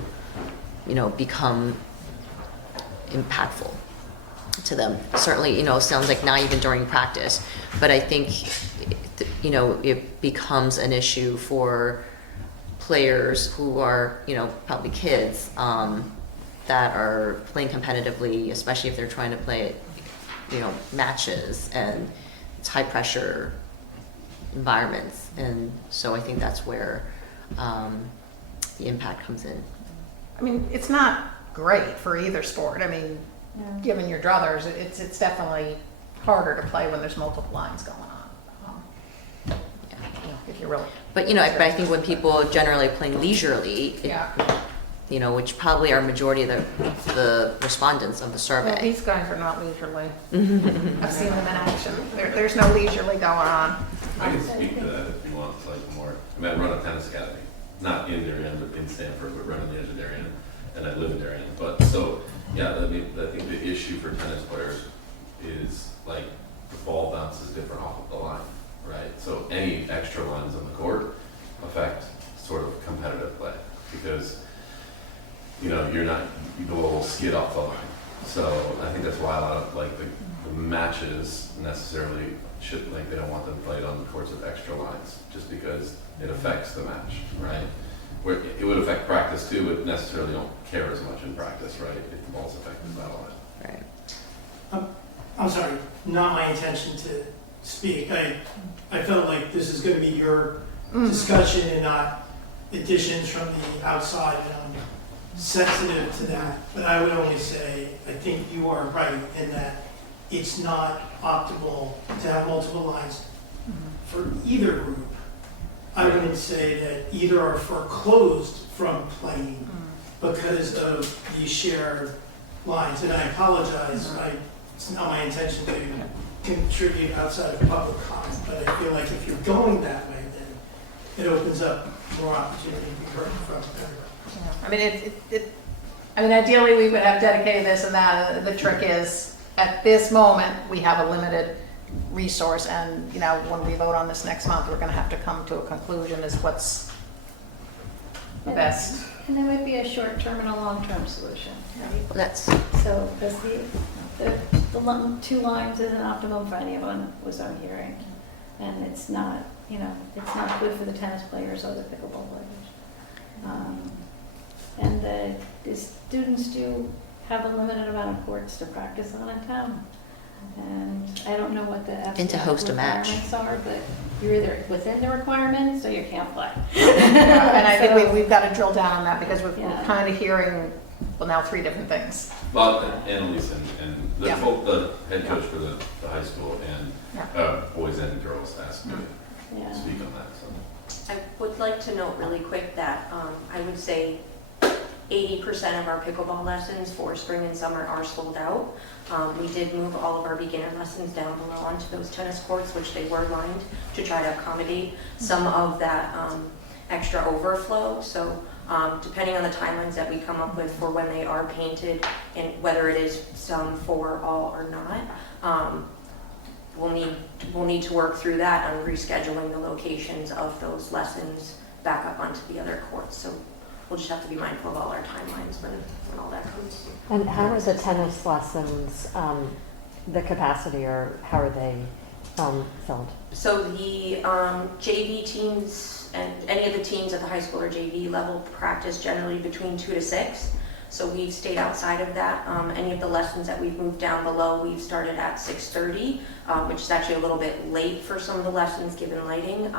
you know, become impactful to them. Certainly, you know, sounds like not even during practice, but I think, you know, it becomes an issue for players who are, you know, probably kids that are playing competitively, especially if they're trying to play, you know, matches, and it's high pressure environments. And so I think that's where the impact comes in. I mean, it's not great for either sport. I mean, given your druthers, it's definitely harder to play when there's multiple lines going on. You know, if you're really. But you know, but I think when people generally playing leisurely, you know, which probably are majority of the respondents of the survey. Well, these guys are not leisurely. I've seen them in action. There's no leisurely going on. I can speak to that if you want, like more. I mean, I run a tennis academy, not in Darien, but in Stanford, but right on the edge of Darien, and I live in Darien. But so, yeah, I think the issue for tennis players is like the ball bounces different off of the line, right? So any extra lines on the court affect sort of competitive play because, you know, you go a little skid off the line. So I think that's why a lot of like the matches necessarily should, like, they don't want them played on the courts with extra lines, just because it affects the match, right? Where it would affect practice too, but necessarily don't care as much in practice, right? If the ball's affected by all that. Right. I'm sorry, not my intention to speak. I felt like this is going to be your discussion and not additions from the outside, and I'm sensitive to that. But I would only say, I think you are right in that it's not optimal to have multiple lines for either group. I wouldn't say that either are foreclosed from playing because of these shared lines. And I apologize, it's not my intention to contribute outside of public comment, but I feel like if you're going that way, then it opens up more opportunity to be heard from everyone. I mean, ideally, we would have dedicated this and that. The trick is, at this moment, we have a limited resource, and, you know, when we vote on this next month, we're gonna have to come to a conclusion as what's the best. And there might be a short-term and a long-term solution, right? That's, So, because the 2 lines isn't optimum for anyone, was our hearing. And it's not, you know, it's not good for the tennis players or the pickleball players. And the students do have a limited amount of courts to practice on in town. And I don't know what the And to host a match. requirements are, but you're either within the requirements or you can't play. And I think So- we've got to drill down on that, because we're Yeah. kind of hearing, well, now 3 different things. Well, Annalise and the Yeah. the head coach for the high school and boys and girls asked me Yeah. to speak on that, so. I would like to note really quick that I would say 80% of our pickleball lessons for spring and summer are sold out. We did move all of our beginner lessons down below onto those tennis courts, which they were lined, to try to accommodate some of that extra overflow. So depending on the timelines that we come up with for when they are painted and whether it is some for all or not, we'll need to work through that on rescheduling the locations of those lessons back up onto the other courts. So we'll just have to be mindful of all our timelines when all that comes. And how are the tennis lessons, the capacity, or how are they filled? So the JV teams and any of the teams at the high school or JV level practice generally between 2 to 6. So we've stayed outside of that. Any of the lessons that we've moved down below, we've started at 6:30, which is actually a little bit late for some of the lessons given lighting,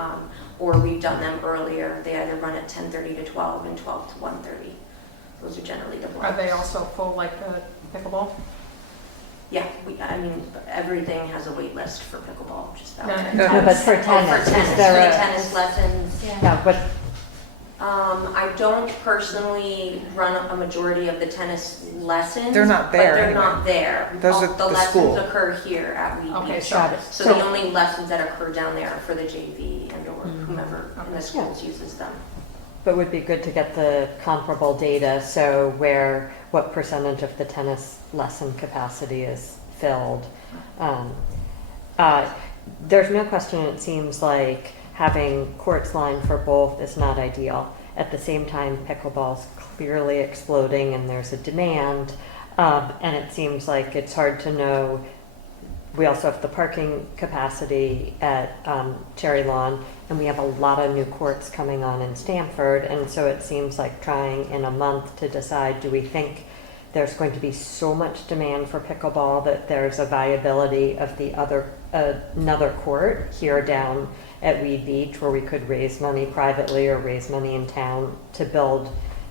or we've done them earlier. They either run at 10:30 to 12 and 12 to 1:30. Those are generally the blocks. Are they also full like the pickleball? Yeah, I mean, everything has a wait list for pickleball, just about. No, but for tennis, for tennis, is there for a- tennis lessons. No, but I don't personally run a majority of the tennis lessons. They're not there But they're anyway. not there. Those All are the the lessons school. occur here at Weed Okay, Beach. got it. So the only lessons that occur down there are for the JV and or whomever in the schools uses them. But would be good to get the comparable data, so what percentage of the tennis lesson capacity is filled. There's no question, it seems like having courts lined for both is not ideal. At the same time, pickleball's clearly exploding and there's a demand, and it seems like it's hard to know. We also have the parking capacity at Cherry Lawn, and we have a lot of new courts coming on in Stamford, and so it seems like trying in a month to decide, do we think there's going to be so much demand for pickleball that there's a viability of the another court here down at Weed Beach where we could raise money privately or raise money in town to build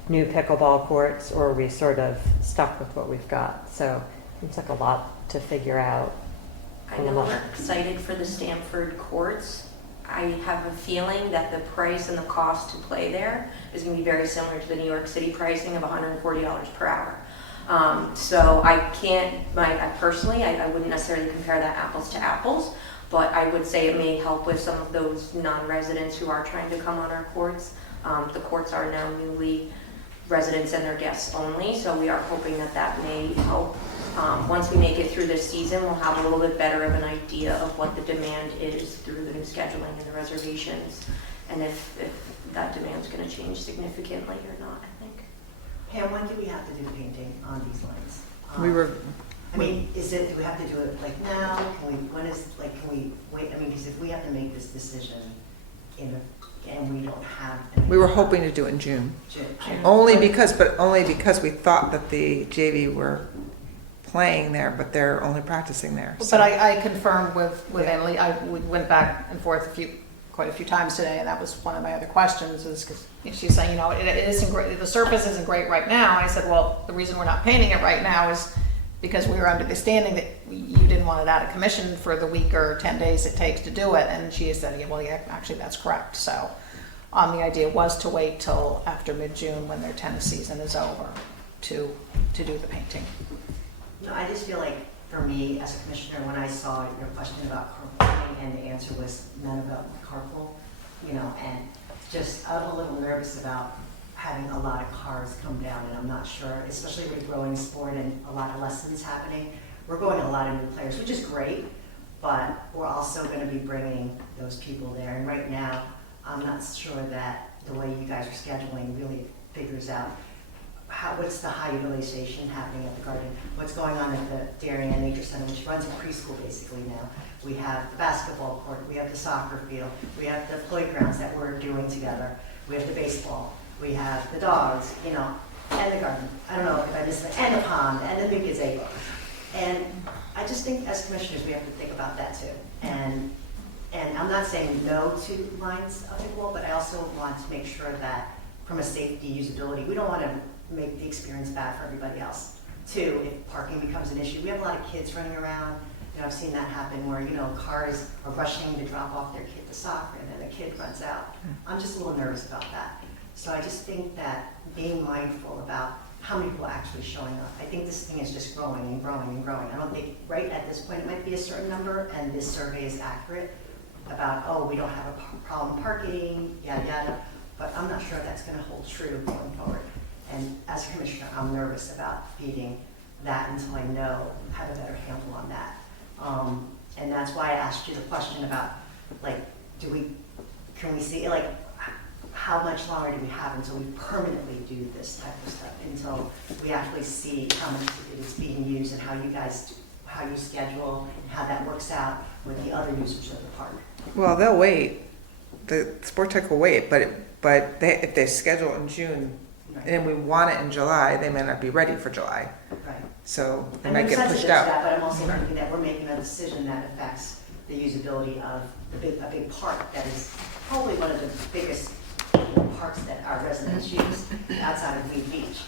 new pickleball courts, or are we sort of stuck with what we've got? So it's like a lot to figure out. I know we're excited for the Stamford courts. I have a feeling that the price and the cost to play there is going to be very similar to the New York City pricing of $140 per hour. So I can't, personally, I wouldn't necessarily compare that apples to apples, but I would say it may help with some of those non-residents who are trying to come on our courts. The courts are now newly residents and their guests only, so we are hoping that that may help. Once we make it through this season, we'll have a little bit better of an idea of what the demand is through the new scheduling and the reservations, and if that demand's going to change significantly or not, I think. Pam, when do we have to do painting on these lines? We were, I mean, do we have to do it like now? Can we wait? I mean, because if we have to make this decision and we don't have. we were hoping to do it in June. June. Only because we thought that the JV were playing there, but they're only practicing there. But I confirmed with Emily, we went back and forth quite a few times today, and that was one of my other questions, is because she's saying, it isn't great, the surface isn't great right now. And I said, well, the reason we're not painting it right now is because we were under the standing that you didn't want it out of commission for the week or 10 days it takes to do it. And she said, yeah, actually that's correct. So the idea was to wait till after mid-June when their tennis season is over to do the painting. No, I just feel like, for me, as a commissioner, when I saw your question about carpooling, and the answer was none about carpool, and just, I'm a little nervous about having a lot of cars come down, and I'm not sure, especially with a growing sport and a lot of lessons happening. We're going a lot of new players, which is great, but we're also going to be bringing those people there. And right now, I'm not sure that the way you guys are scheduling really figures out what's the high utilization happening at the garden, what's going on at the Darien Nature Center, which runs in preschool basically now. We have the basketball court, we have the soccer field, we have the playgrounds that we're doing together, we have the baseball, we have the dogs, and the garden. I don't know if I missed that, and the pond, and the big gazebo. And I just think as commissioners, we have to think about that too. And I'm not saying no to lines of pickleball, but I also want to make sure that from a safety usability, we don't want to make the experience bad for everybody else. Two, if parking becomes an issue, we have a lot of kids running around. I've seen that happen where, cars are rushing to drop off their kid to soccer and then the kid runs out. I'm just a little nervous about that. So I just think that being mindful about how many people are actually showing up. I think this thing is just growing and growing and growing. I don't think right at this point it might be a certain number, and this survey is accurate about, we don't have a problem parking, yada, yada. But I'm not sure that's going to hold true going forward. And as a commissioner, I'm nervous about feeding that until I have a better handle on that. And that's why I asked you the question about, can we see, how much longer do we have until we permanently do this type of stuff, until we actually see how much it's being used and how you schedule and how that works out with the other users of the park. Well, they'll wait. The Sport Tech will wait, but if they schedule in June, and we want it in July, they may not be ready for July. Right. So they I'm might get sensitive pushed to out. that, but I'm also thinking that we're making a decision that affects the usability of a big park that is probably one of the biggest parks that our residents use outside of Weed Beach.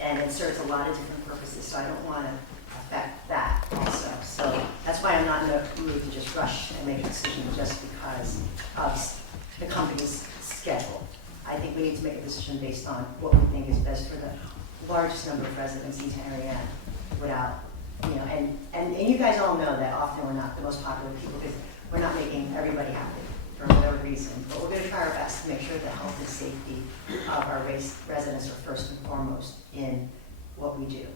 And it serves a lot of different purposes, so I don't want to affect that also. So that's why I'm not in a mood to just rush and make a decision just because of the company's schedule. I think we need to make a decision based on what we think is best for the largest number of residents in Darien without, and you guys all know that often we're not the most popular people because we're not making everybody happy for whatever reason. But we're going to try our best to make sure the health and safety of our residents are first and foremost in what we do.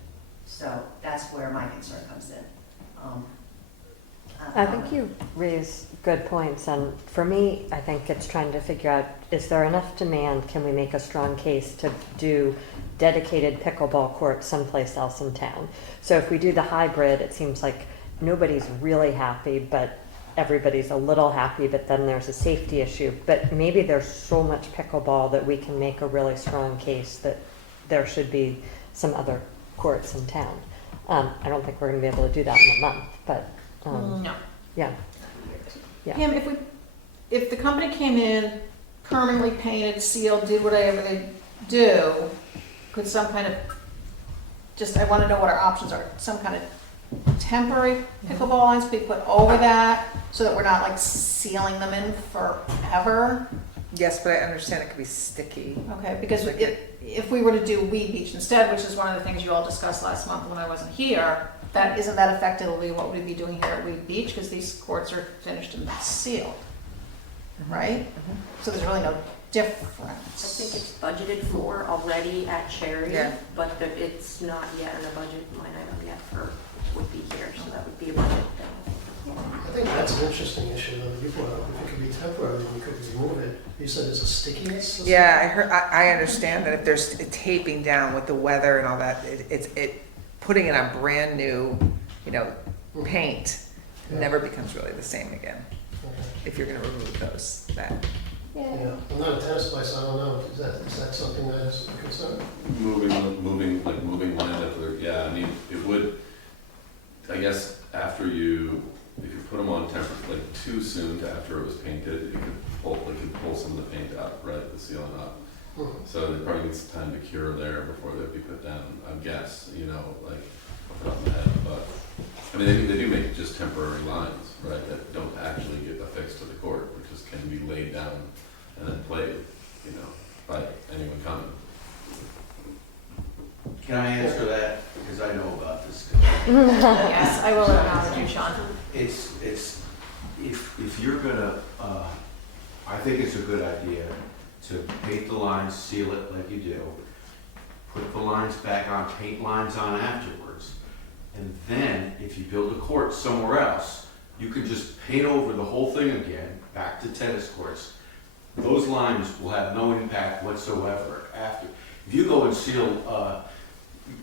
So that's where my concern comes in. I think you raise good points, and for me, I think it's trying to figure out, is there enough demand? Can we make a strong case to do dedicated pickleball courts someplace else in town? So if we do the hybrid, it seems like nobody's really happy, but everybody's a little happy, but then there's a safety issue. But maybe there's so much pickleball that we can make a really strong case that there should be some other courts in town. I don't think we're going to be able to do that in a month, but No. Yeah. Pam, if the company came in, permanently painted, sealed, did whatever they do, could some kind of, I want to know what our options are, some kind of temporary pickleball lines be put over that so that we're not sealing them in forever? Yes, but I understand it could be sticky. Okay, because if we were to do Weed Beach instead, which is one of the things you all discussed last month when I wasn't here, isn't that effectively what we'd be doing here at Weed Beach, because these courts are finished and sealed, right? So there's really no difference. I think it's budgeted for already at Cherry, but it's not yet in the budget line item yet for would be here, so that would be a budget thing. I think that's an interesting issue though. You brought up, if it could be temporary, we could remove it. You said there's a stickiness? Yeah, I understand that if there's taping down with the weather and all that, putting it on brand new, you know, paint never becomes really the same again. If you're gonna remove that. Yeah, I'm not a tennis player, so I don't know. Is that something that is a concern? Moving land up there, yeah, I mean, it would, I guess, if you put them on like too soon after it was painted, it could pull some of the paint out, right, the sealing up. So they probably need some time to cure there before they'd be put down, I guess, you know, like, off the top of my head, but, I mean, they do make just temporary lines, right, that don't actually get affixed to the court, but just can be laid down and then played, you know, by anyone coming. Can I answer that? Because I know about this. Yes, I will acknowledge you, Sean. It's, if you're gonna, I think it's a good idea to paint the lines, seal it like you do, put the lines back on, paint lines on afterwards, and then if you build a court somewhere else, you could just paint over the whole thing again, back to tennis courts. Those lines will have no impact whatsoever after. If you go and seal,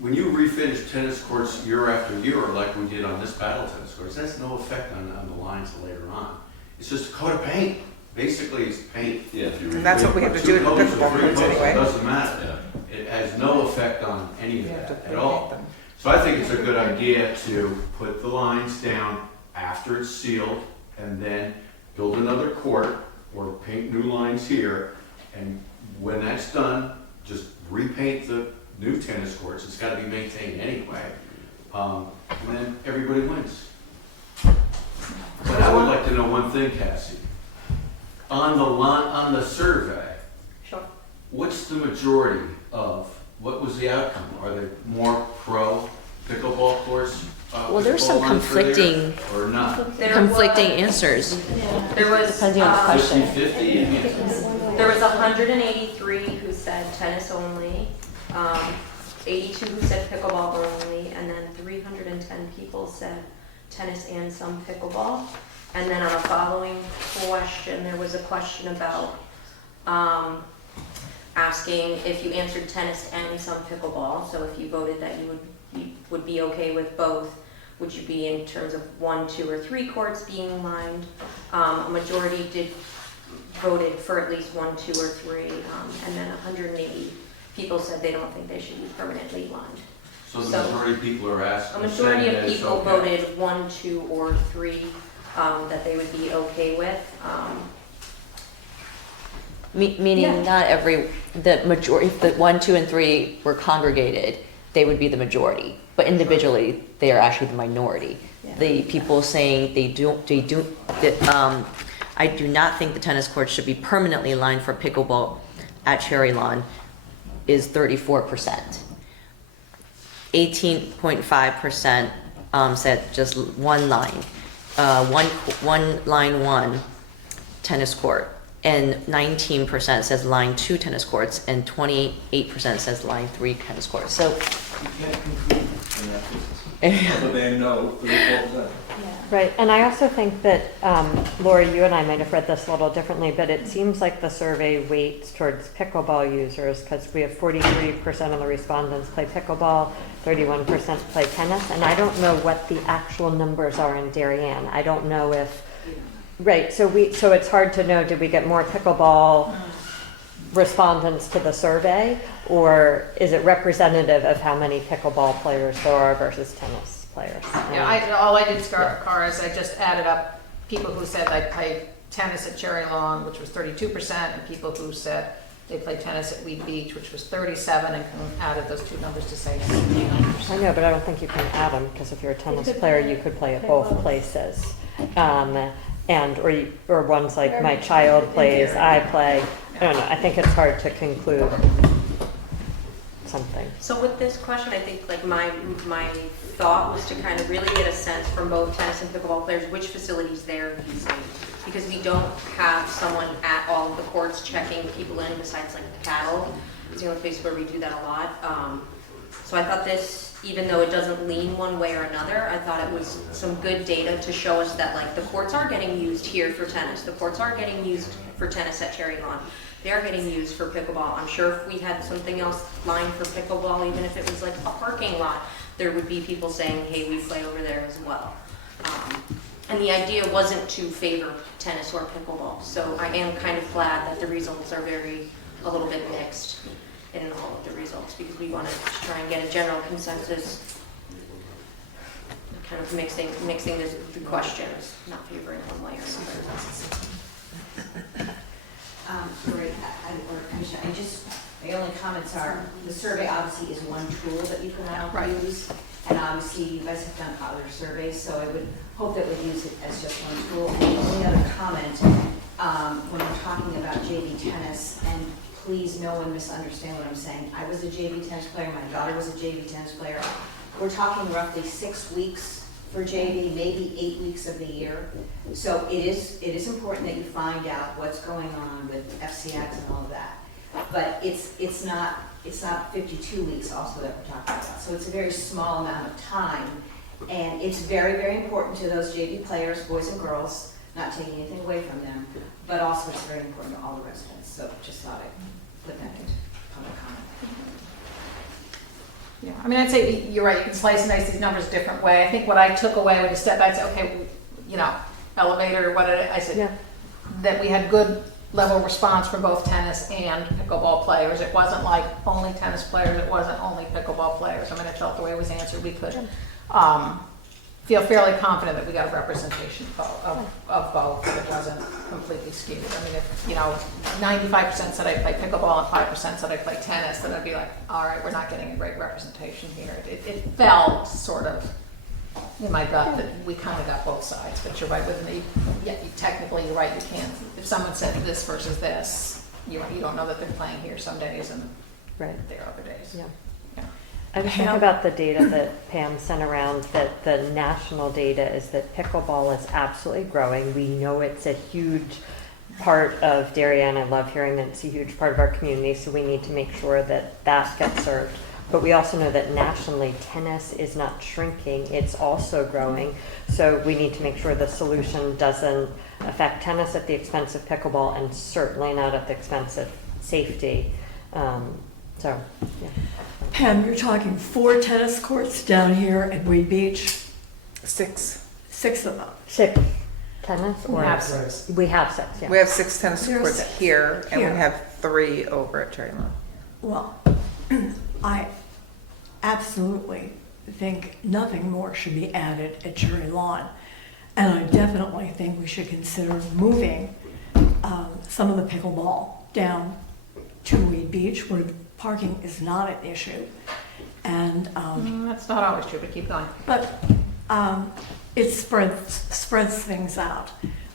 when you refinish tennis courts year after year, like we did on this battle tennis courts, that's no effect on the lines later on. It's just a coat of paint. Basically, it's paint. Yeah, if you And that's what we have to do in the pickleball courts anyway. It doesn't matter. Yeah. It has no effect on any of that at all. So I think it's a good idea to put the lines down after it's sealed and then build another court or paint new lines here. And when that's done, just repaint the new tennis courts. It's got to be maintained anyway. And then everybody wins. But I would like to know one thing, Cassie. On the survey, Sure. what's the majority of, what was the outcome? Are there more pro pickleball courts? Well, there's some pickleball lines for there, conflicting- Or not? Conflicting answers. There was, Depending on the question. 50-50? there was 183 who said tennis only, 82 who said pickleball only, and then 310 people said tennis and some pickleball. And then on a following question, there was a question about asking if you answered tennis and some pickleball. So if you voted that you would be okay with both, would you be in terms of 1, 2, or 3 courts being lined? A majority voted for at least 1, 2, or 3, and then 180 people said they don't think they should be permanently lined. So the majority of people are asking. A majority saying of that it's people okay. voted 1, 2, or 3 that they would be okay with. Meaning Yeah. not the majority, if the 1, 2, and 3 were congregated, they would be the majority. But individually, they are actually the minority. Yeah. The people saying I do not think the tennis courts should be permanently lined for pickleball at Cherry Lawn is 34%. 18.5% said just one line, line 1 tennis court, and 19% says line 2 tennis courts, and 28% says line 3 tennis courts. So, You can't conclude in that business. But they know the result. Right, and I also think that, Lori, you and I might have read this a little differently, but it seems like the survey weights towards pickleball users because we have 43% of the respondents play pickleball, 31% play tennis, and I don't know what the actual numbers are in Darien. I don't know if, right, so it's hard to know, did we get more pickleball respondents to the survey, or is it representative of how many pickleball players there are versus tennis players? Yeah, all I did, Scar, is I just added up people who said they played tennis at Cherry Lawn, which was 32%, and people who said they played tennis at Weed Beach, which was 37%, and added those two numbers to say 69%. I know, but I don't think you can add them, because if you're a tennis player, you could play at both places. Or ones like my child plays, I play. I don't know, I think it's hard to conclude something. So with this question, I think like my thought was to kind of really get a sense from both tennis and pickleball players which facilities they're using, because we don't have someone at all of the courts checking people in besides like the paddle. It's the only place where we do that a lot. So I thought this, even though it doesn't lean one way or another, I thought it was some good data to show us that like the courts are getting used here for tennis. The courts are getting used for tennis at Cherry Lawn. They are getting used for pickleball. I'm sure if we had something else lined for pickleball, even if it was like a parking lot, there would be people saying, hey, we play over there as well. And the idea wasn't to favor tennis or pickleball, so I am kind of glad that the results are a little bit mixed in all of the results, because we wanted to try and get a general consensus, kind of mixing the questions, not favoring one way or another. Great, my only comments are, the survey obviously is one tool that you can now use, and obviously you guys have done other surveys, so I would hope that we'd use it as just one tool. And the only other comment, when we're talking about JV tennis, and please no one misunderstand what I'm saying, I was a JV tennis player, my daughter was a JV tennis player. We're talking roughly 6 weeks for JV, maybe 8 weeks of the year. So it is important that you find out what's going on with FCX and all of that. But it's not 52 weeks also that we're talking about. So it's a very small amount of time. And it's very, very important to those JV players, boys and girls, not taking anything away from them, but also it's very important to all the residents. So just thought I'd put that into public comment. Yeah, I mean, I'd say you're right, you can slice and dice these numbers a different way. I think what I took away when you step back and say, okay, you know, elevator, what did I said, that we had good level of response from both tennis and pickleball players. It wasn't like only tennis players, it wasn't only pickleball players. I mean, I felt the way it was answered, we could feel fairly confident that we got a representation of both, that it wasn't completely skewed. I mean, if, you know, 95% said I play pickleball and 5% said I play tennis, then I'd be like, all right, we're not getting a great representation here. It felt sort of in my gut that we kind of got both sides, but you're right, with me, yeah, technically you're right, you can't, if someone said this versus this, you don't know that they're playing here some days and there other days. Yeah. I was thinking about the data that Pam sent around, that the national data is that pickleball is absolutely growing. We know it's a huge part of Darien. I love hearing that it's a huge part of our community, so we need to make sure that that gets served. But we also know that nationally, tennis is not shrinking, it's also growing. So we need to make sure the solution doesn't affect tennis at the expense of pickleball, and certainly not at the expense of safety. So, yeah. Pam, you're talking 4 tennis courts down here at Wade Beach? 6. 6 of them? 6 tennis? We Or have 6. We have 6, yeah. We have 6 tennis There are courts 6 here, and we here. have 3 over at Cherry Lawn. Well, I absolutely think nothing more should be added at Cherry Lawn. And I definitely think we should consider moving some of the pickleball down to Wade Beach, where parking is not an issue. And that's not always true, but keep going. But it spreads things out.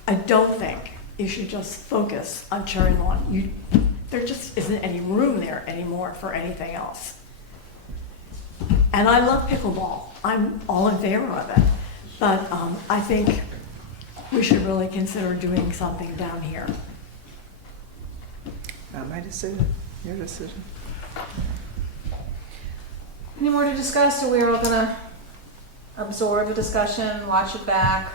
I don't think you should just focus on Cherry Lawn. There just isn't any room there anymore for anything else. And I love pickleball. I'm all in favor of it. But I think we should really consider doing something down here. Not my decision, your decision. Any more to discuss, or we're all gonna absorb the discussion, watch it back?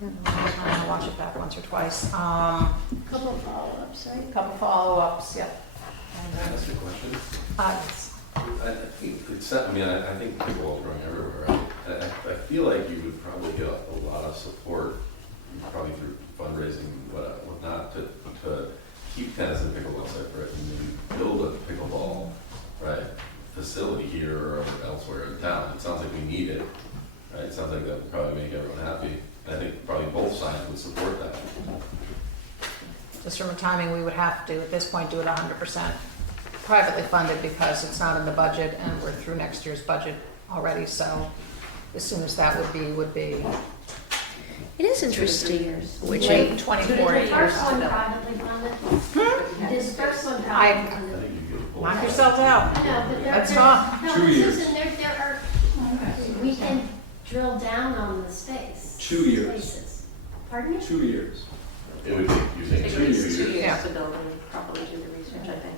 Watch it back once or twice. Couple of follow-ups, right? Couple follow-ups, yeah. Can I ask you a question? Yes. I think pickleball's growing everywhere. I feel like you would probably get a lot of support, probably through fundraising, whatnot, to keep tennis and pickleball separate, and maybe build a pickleball facility here or elsewhere in town. It sounds like we need it. Right? It sounds like that would probably make everyone happy. I think probably both sides would support that. Just from a timing, we would have to, at this point, do it 100% privately funded, because it's not in the budget and we're through next year's budget already, so as soon as that would be. It is interesting, which Late in 24 years. First one privately funded? Is first one privately funded? Knock yourselves out. I know, but Let's talk. No, 2 years. Susan, there are, we can drill down on the space. 2 years. Spaces. Pardon me? 2 years. It would take, you think, It 2 takes years? 2 years Yeah. to build and properly do the research, I think.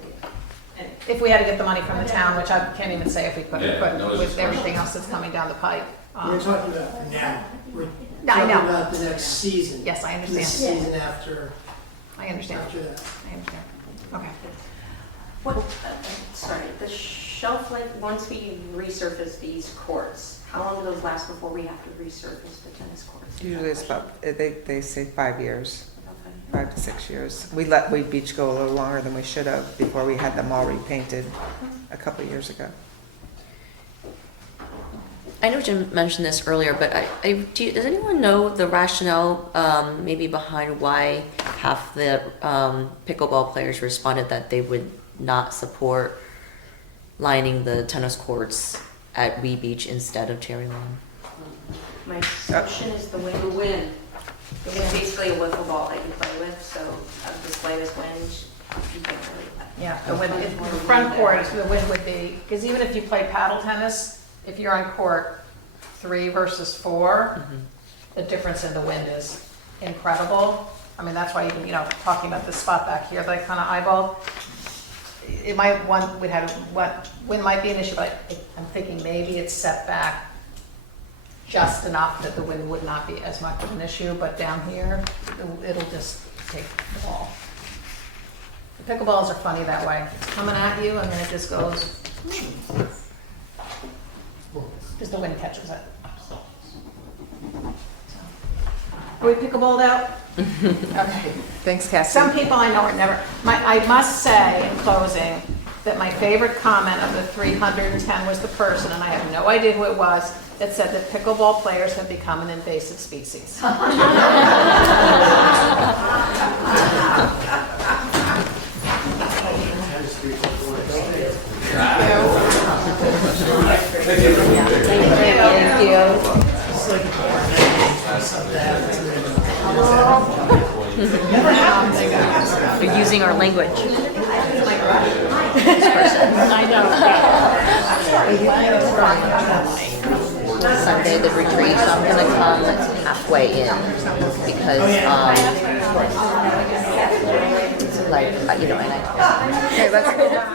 If we had to get the money from the town, which I can't even say if we could, Yeah, but no, it's with just- everything else that's coming down the pike. We're talking about now. We're I know. talking about the next season. Yes, I The understand. season after, I understand. after that. I understand. Okay. Sorry, the shelf life, once we resurface these courts, how long do those last before we have to resurface the tennis courts? Usually it's about, they say 5 years, Okay. 5 to 6 years. We let Wade Beach go a little longer than we should have before we had them all repainted a couple of years ago. I know Jim mentioned this earlier, but does anyone know the rationale maybe behind why half the pickleball players responded that they would not support lining the tennis courts at Wee Beach instead of Cherry Lawn? My assumption is the wind. The wind. It's basically a wiffle ball that you play with, so a display this wind, you can't really play. Yeah, the wind, the front court, the wind would be, because even if you play paddle tennis, if you're on court 3 versus 4, the difference in the wind is incredible. I mean, that's why even, talking about this spot back here that I kind of eyeballed, it might, wind might be an issue, but I'm thinking maybe it's set back just enough that the wind would not be as much of an issue, but down here, it'll just take the ball. The pickleballs are funny that way. It's coming at you and then it just goes, because the wind catches it. Are we pickleballed out? Okay. Thanks, Cassie. Some people I know are never, I must say in closing that my favorite comment of the 310 was the person, and I have no idea who it was, that said that pickleball players have become an invasive species. Thank you. You're using our language. Sunday the retreat, so I'm gonna come halfway in because and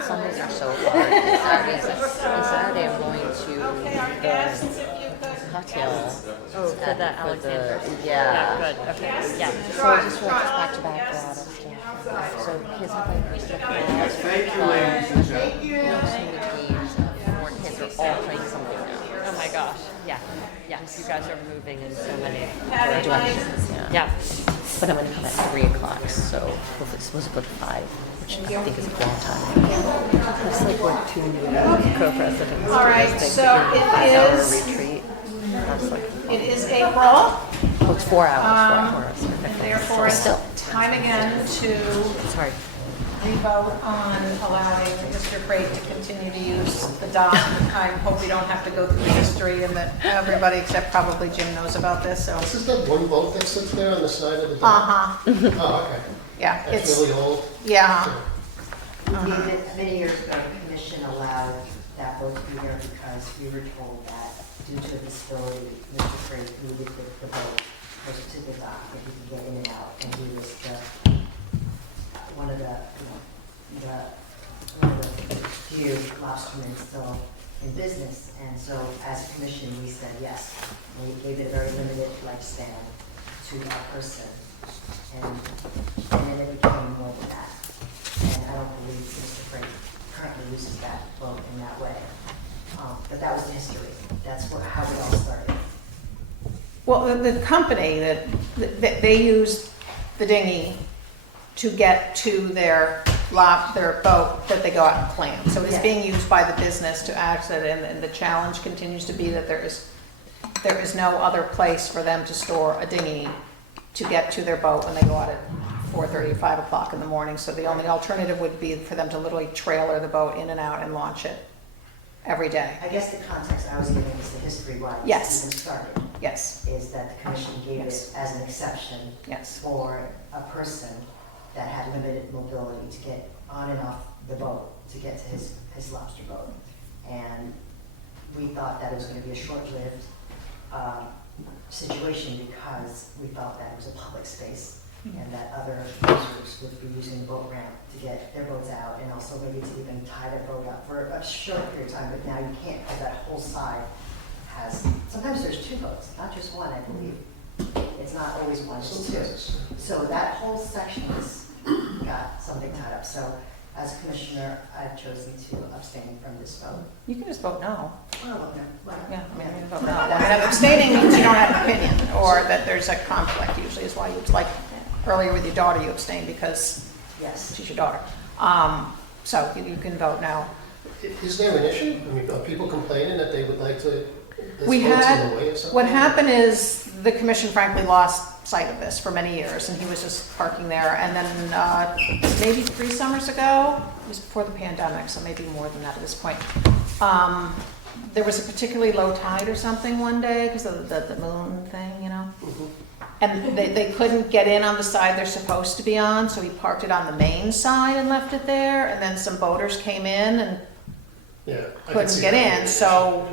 Sundays are so hard. Saturday I'm going to the cocktail. Oh, to the Alexander. Yeah. Good, okay, yeah. So I just watched back-to-back a lot of stuff. So kids have like Thank you, ladies and gentlemen. games. 4 kids are all playing something now. Oh my gosh, yeah, yes, you guys are moving in so many directions. Yeah. But I'm gonna come at 3 o'clock, so hopefully it's supposed to go to 5, which I think is a long time. It's like what 2 new co-presidents. All right, so it is, retreat. That's like, it is April. Oh, it's 4 hours. 4 hours. And therefore, it's time again to Sorry. re-vote on allowing Mr. Freight to continue to use the dock. I hope we don't have to go through the history and that everybody except probably Jim knows about this, so. This is that one boat that sits there on the side of the dock? Oh, okay. Yeah, That's it's, really old? yeah. Many years ago, the commission allowed that boat to be there because we were told that due to a disability, Mr. Freight needed the boat close to the dock that he could get in and out, and he was one of the few lobstermen still in business. And so as a commission, we said yes. And we gave it a very limited lifespan to that person. And then it became more than that. And I don't believe Mr. Freight currently uses that boat in that way. But that was the history. That's how it all started. Well, the company that they use the dinghy to get to their boat that they go out and clean. So it's being used by the business to access it, and the challenge continues to be that there is no other place for them to store a dinghy to get to their boat when they go out at 4:30 or 5 o'clock in the morning. So the only alternative would be for them to literally trailer the boat in and out and launch it every day. I guess the context I was giving is the history why this even started. Yes. Is that the commission gave it as an exception for a person that had limited mobility to get on and off the boat to get to his lobster boat. And we thought that it was going to be a short-lived situation because we thought that it was a public space and that other users would be using the boat ramp to get their boats out and also maybe to even tie their boat up for a short period of time. But now you can't because that whole side has, sometimes there's 2 boats, not just one, I believe. It's not always one, it's 2. So that whole section has got something tied up. So as commissioner, I've chosen to abstain from this vote. You can just vote no. Oh, okay. Well, Yeah, I mean, you vote no. I mean, abstaining means you don't have an opinion, or that there's a conflict, usually is why you, like, earlier with your daughter, you abstained because yes. she's your daughter. So you can vote no. Is there an issue? I mean, are people complaining that they would like to, this We vote's in had, the way or something? what happened is, the commission frankly lost sight of this for many years, and he was just parking there, and then maybe 3 summers ago, it was before the pandemic, so maybe more than that at this point, there was a particularly low tide or something one day, because of the moon thing, you know? And they couldn't get in on the side they're supposed to be on, so he parked it on the main side and left it there, and then some boaters came in and Yeah, I can couldn't see get that. in, so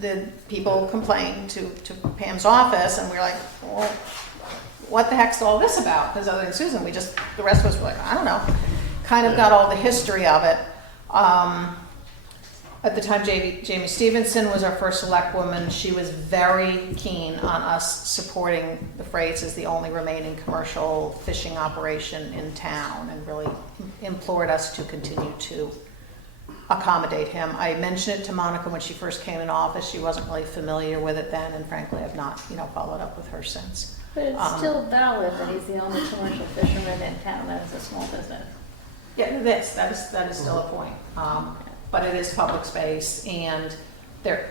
the people complained to Pam's office, and we were like, well, what the heck's all this about? Because other than Susan, the rest of us were like, I don't know. Kind of got all the history of it. At the time, Jamie Stevenson was our first select woman. She was very keen on us supporting the Freights as the only remaining commercial fishing operation in town, and really implored us to continue to accommodate him. I mentioned it to Monica when she first came in office. She wasn't really familiar with it then, and frankly, I've not, followed up with her since. But it's still valid that he's the only commercial fisherman in town that is a small business. Yeah, that is still a point. But it is public space, and there's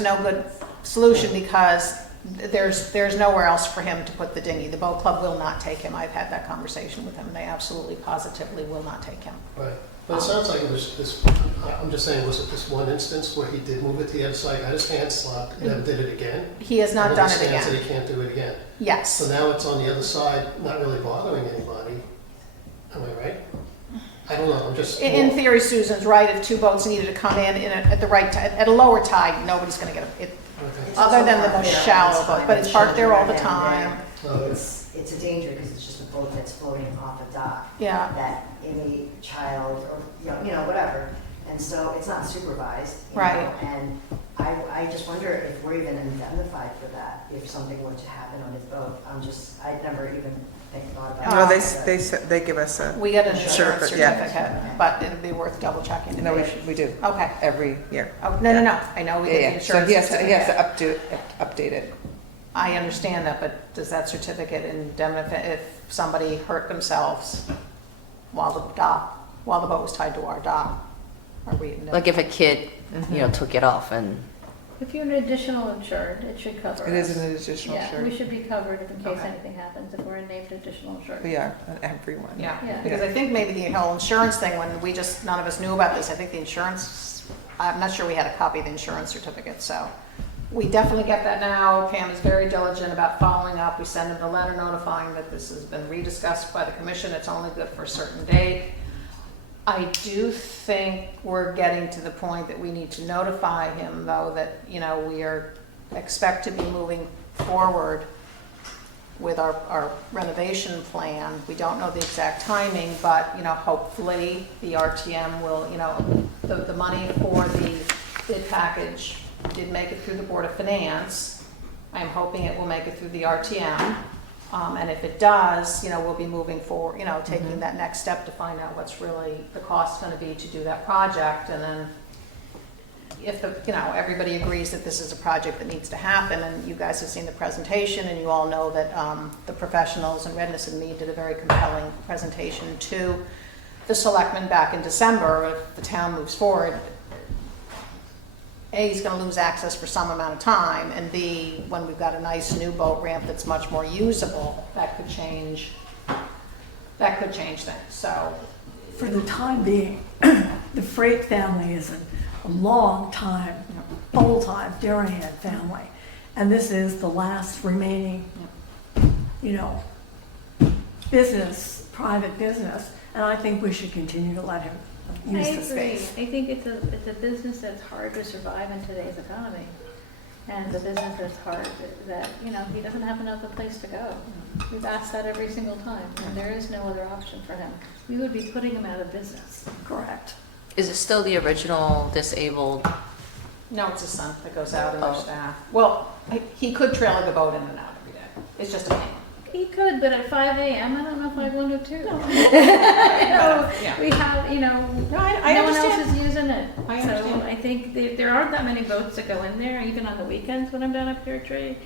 no good solution because there's nowhere else for him to put the dinghy. The boat club will not take him. I've had that conversation with him, and they absolutely positively will not take him. Right, but it sounds like it was this, I'm just saying, was it this one instance where he did move it to the other side, got his hand slapped, and then did it again? He has not done it And then again. he said he can't do it again. Yes. So now it's on the other side, not really bothering anybody. Am I right? I don't know, I'm just. In theory, Susan's right. If 2 boats needed to come in at the right tide, at a lower tide, nobody's going to get it. It's Other also than the parked most there all shallow the boat, time, but with it's parked there all the children time. down there. It's a danger because it's just a boat that's floating off a dock. Yeah. That any child or, whatever. And so it's not supervised. you Right. know, And I just wonder if we're even indemnified for that, if something were to happen on his boat. I'd never even thought about No, that. they give us a. We get an insurance yeah. certificate, but it'd be worth double checking. No, we do. Okay. Every year. Oh, no. I know we get the So insurance he has certificate. to update it. I understand that, but does that certificate indemnify if somebody hurt themselves while the boat was tied to our dock? Are we Like if a kid, took it off and, If you're an additional insured, it should cover us. It is an additional Yeah, insured. we should be covered in case Okay. anything happens, if we're a named additional insured. We are, on everyone. Yeah, Yeah. because I think maybe the whole insurance thing, when none of us knew about this, I think the insurance, I'm not sure we had a copy of the insurance certificate, so we definitely get that now. Pam is very diligent about following up. We send them a letter notifying that this has been rediscussed by the commission. It's only good for a certain date. I do think we're getting to the point that we need to notify him, though, that, we expect to be moving forward with our renovation plan. We don't know the exact timing, but, hopefully the RTM will, the money for the bid package did make it through the Board of Finance. I'm hoping it will make it through the RTM. And if it does, we'll be moving forward, taking that next step to find out what's really the cost going to be to do that project. And then if everybody agrees that this is a project that needs to happen, and you guys have seen the presentation, and you all know that the professionals in Redness and Mead did a very compelling presentation to the selectmen back in December. If the town moves forward, A, he's going to lose access for some amount of time, and B, when we've got a nice new boat ramp that's much more usable, that could change things. So, For the time being, the Freight family is a long time, old-time Darien family. And this is the last remaining, private business. And I think we should continue to let him use the space. I think it's a business that's hard to survive in today's economy. And the business that's hard that, he doesn't have another place to go. We've asked that every single time, and there is no other option for him. We would be putting him out of business. Correct. is it still the original disabled? no, it's his son that goes out and their staff. Well, he could trailer the boat in and out every day. It's just a pain. He could, but at 5 a.m., I don't know if I'd want to too. Yeah. We have, you know, I no one else understand. is using it. I understand. So I think there aren't that many boats that go in there, even on the weekends when I'm down at Pear Tree.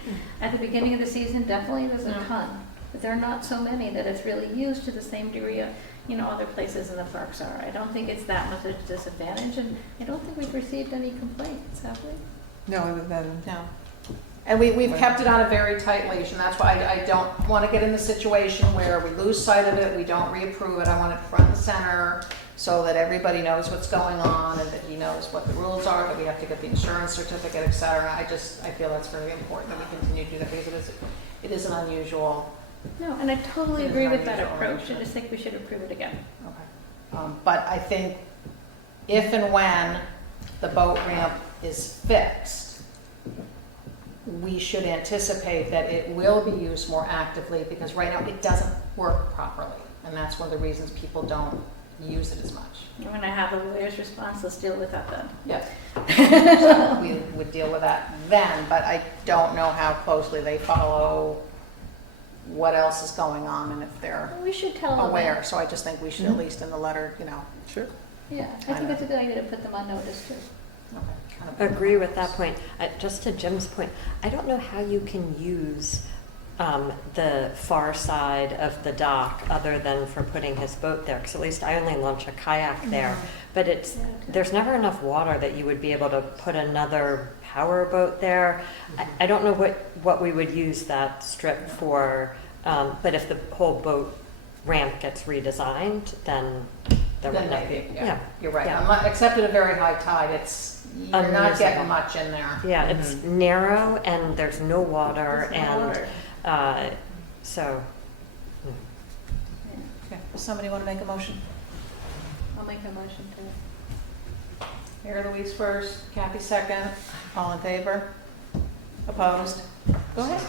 At the beginning of the season, definitely there's a ton. But there are not so many that it's really used to the same degree of, you know, other places in the parks are. I don't think it's that much of a disadvantage, and I don't think we've received any complaints, have we? No, other than. No. And we've kept it on a very tight leash, and that's why I don't want to get in the situation where we lose sight of it, we don't reapprove it. I want it front and center so that everybody knows what's going on and that he knows what the rules are, that we have to get the insurance certificate, et cetera. I feel that's very important that we continue to do that because it is an unusual. No, and I totally agree with that approach. I just think we should approve it again. Okay. But I think if and when the boat ramp is fixed, we should anticipate that it will be used more actively because right now it doesn't work properly. And that's one of the reasons people don't use it as much. And when I have a lawyer's response, let's deal with that then. Yeah. So we would deal with that then, but I don't know how closely they follow what else is going on and if they're We should tell them. aware. So I just think we should at least in the letter, you know. Sure. Yeah, I think it's a good idea to put them on notice too. Okay. Kind of Agree with that point. Just to Jim's point, I don't know how you can use the far side of the dock other than for putting his boat there, because at least I only launch a kayak there. But there's never enough water that you would be able to put another power boat there. I don't know what we would use that strip for, but if the whole boat ramp gets redesigned, then there Then would not maybe, be. yeah, you're right. Yeah. Except at a very high tide, you're not Unusable. getting much in there. Yeah, it's narrow and there's no water There's no water. so. Okay. Does somebody want to make a motion? I'll make a motion to. Mary Louise first, Kathy second. All in favor? Opposed? Go ahead.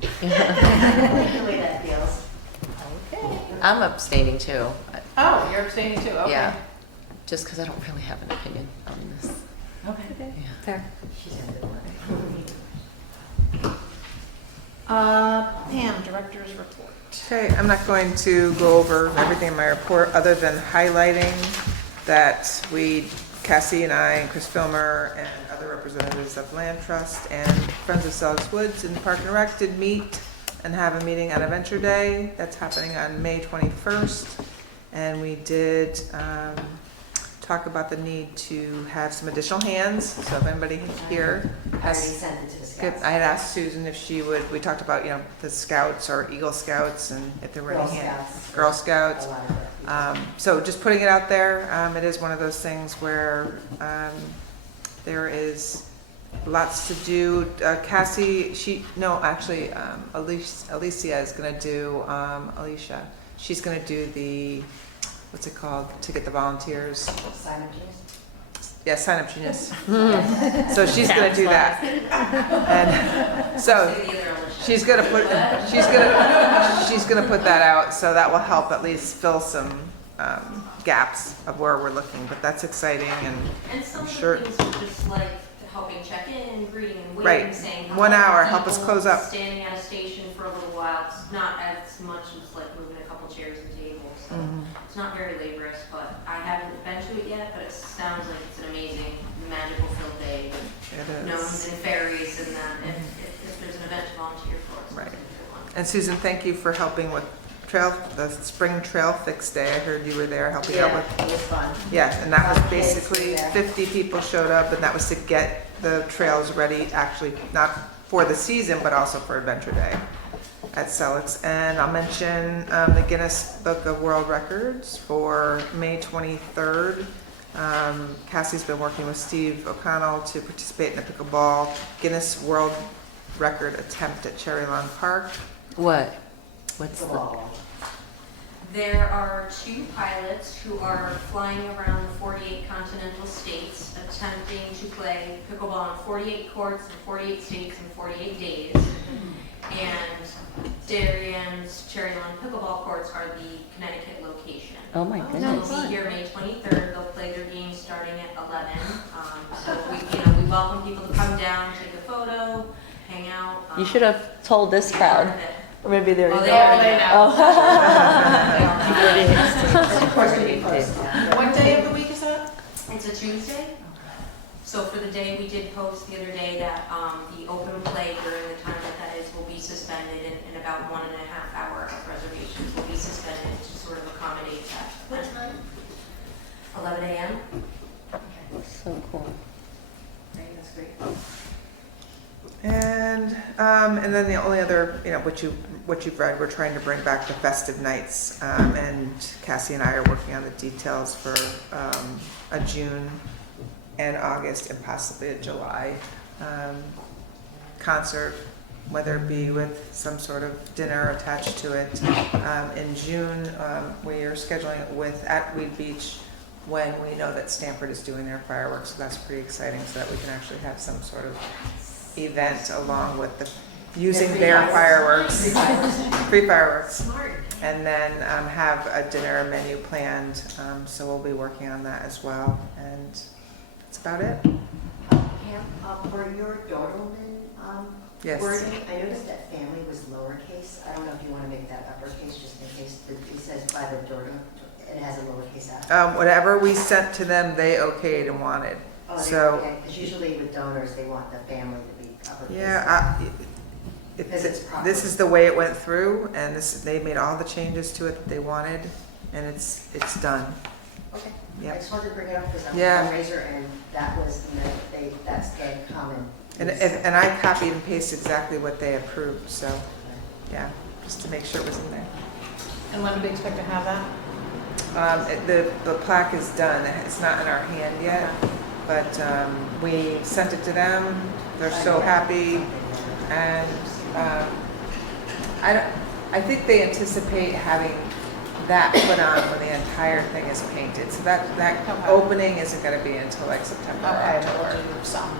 The way that feels. Okay. I'm abstaining too. Oh, you're abstaining too, okay. Yeah, just because I don't really have an opinion on this. Okay. Yeah. Fair. She's a good one. Pam, Director's Report. Okay, I'm not going to go over everything in my report other than highlighting that Cassie and I and Chris Filmer and other representatives of Land Trust and Friends of Sells Woods and Park and Rec did meet and have a meeting on Adventure Day. That's happening on May 21st. And we did talk about the need to have some additional hands. So if anybody here I already has, sent it to the good, scouts. I had asked Susan if she would, we talked about, the Scouts or Eagle Scouts and if there were Girl any hands. Scouts. Girl Scouts. A lot of it. So just putting it out there, it is one of those things where there is lots to do. Cassie, Alicia is going to do, Alicia, she's going to do the, what's it called, to get the volunteers? Sign up, Genius? Yeah, sign up genius. So she's going to do that. And so she's going to put that out, so that will help at least fill some gaps of where we're looking, but that's exciting and And some I'm of sure. the things are just like helping check in, greeting and waving, Right. saying 1 hour, hello, help us people, close up. Standing at a station for a little while. It's not as much as like moving a couple chairs and tables. So it's not very laborious, but I haven't been to it yet. But it sounds like it's an amazing, magical filled day with It gnomes is. and fairies, and that if there's an event to volunteer for, it's Right. something to do. And Susan, thank you for helping with the spring trail fix day. I heard you were there helping out with. It was fun. Yeah, and that was Kids basically were there. 50 people showed up, and that was to get the trails ready, actually, not for the season, but also for Adventure Day at Selleck's. And I'll mention the Guinness Book of World Records for May 23rd. Cassie's been working with Steve O'Connell to participate in the pickleball Guinness World Record attempt at Cherry Lawn Park. What? What's The the? wall. There are 2 pilots who are flying around the 48 continental states attempting to play pickleball on 48 courts in 48 states in 48 days. And Darien's Cherry Lawn pickleball courts are the Connecticut location. Oh my So goodness. they'll be here May 23rd. They'll play their games starting at 11. So we welcome people to come down, take a photo, hang out. You should have told this be part crowd. of it. Or maybe they're. Oh, they already know. Of course, we need first. What day of the week is that? It's a Tuesday. So for the day, we did post the other day that the open play during the time that is will be suspended and about 1.5 hours of reservations will be suspended to sort of accommodate that. What time? 11 a.m. So cool. Great, that's great. And then the only other, what you've read, we're trying to bring back the festive nights, and Cassie and I are working on the details for a June and August and possibly a July concert, whether it be with some sort of dinner attached to it. In June, we are scheduling it at Weed Beach when we know that Stanford is doing their fireworks, so that's pretty exciting, so that we can actually have some sort of event along with using their fireworks, free fireworks. Smart. And then have a dinner menu planned, so we'll be working on that as well, and that's about it. Pam, for your Dodelman Yes. wording, I noticed that family was lowercase. I don't know if you want to make that uppercase, just in case it says by the Dodelman, it has a lowercase f. Whatever we sent to them, they okayed and wanted. Oh, So, because usually with donors, they want the family to be uppercase. yeah, Because it's proper. this is the way it went through, and they made all the changes to it that they wanted, and it's done. Okay. Yep. I just wanted to bring it up because I'm a Yeah. fundraiser, and that's the common. And I copied and pasted exactly what they approved, so, yeah, just to make sure it was in there. And when do we expect to have that? The plaque is done, it's not in our hand yet, but we sent it to them, they're so happy, and I think they anticipate having that put on when the entire thing is painted, so that Okay. opening isn't gonna be until like September or Okay, but October. we'll do some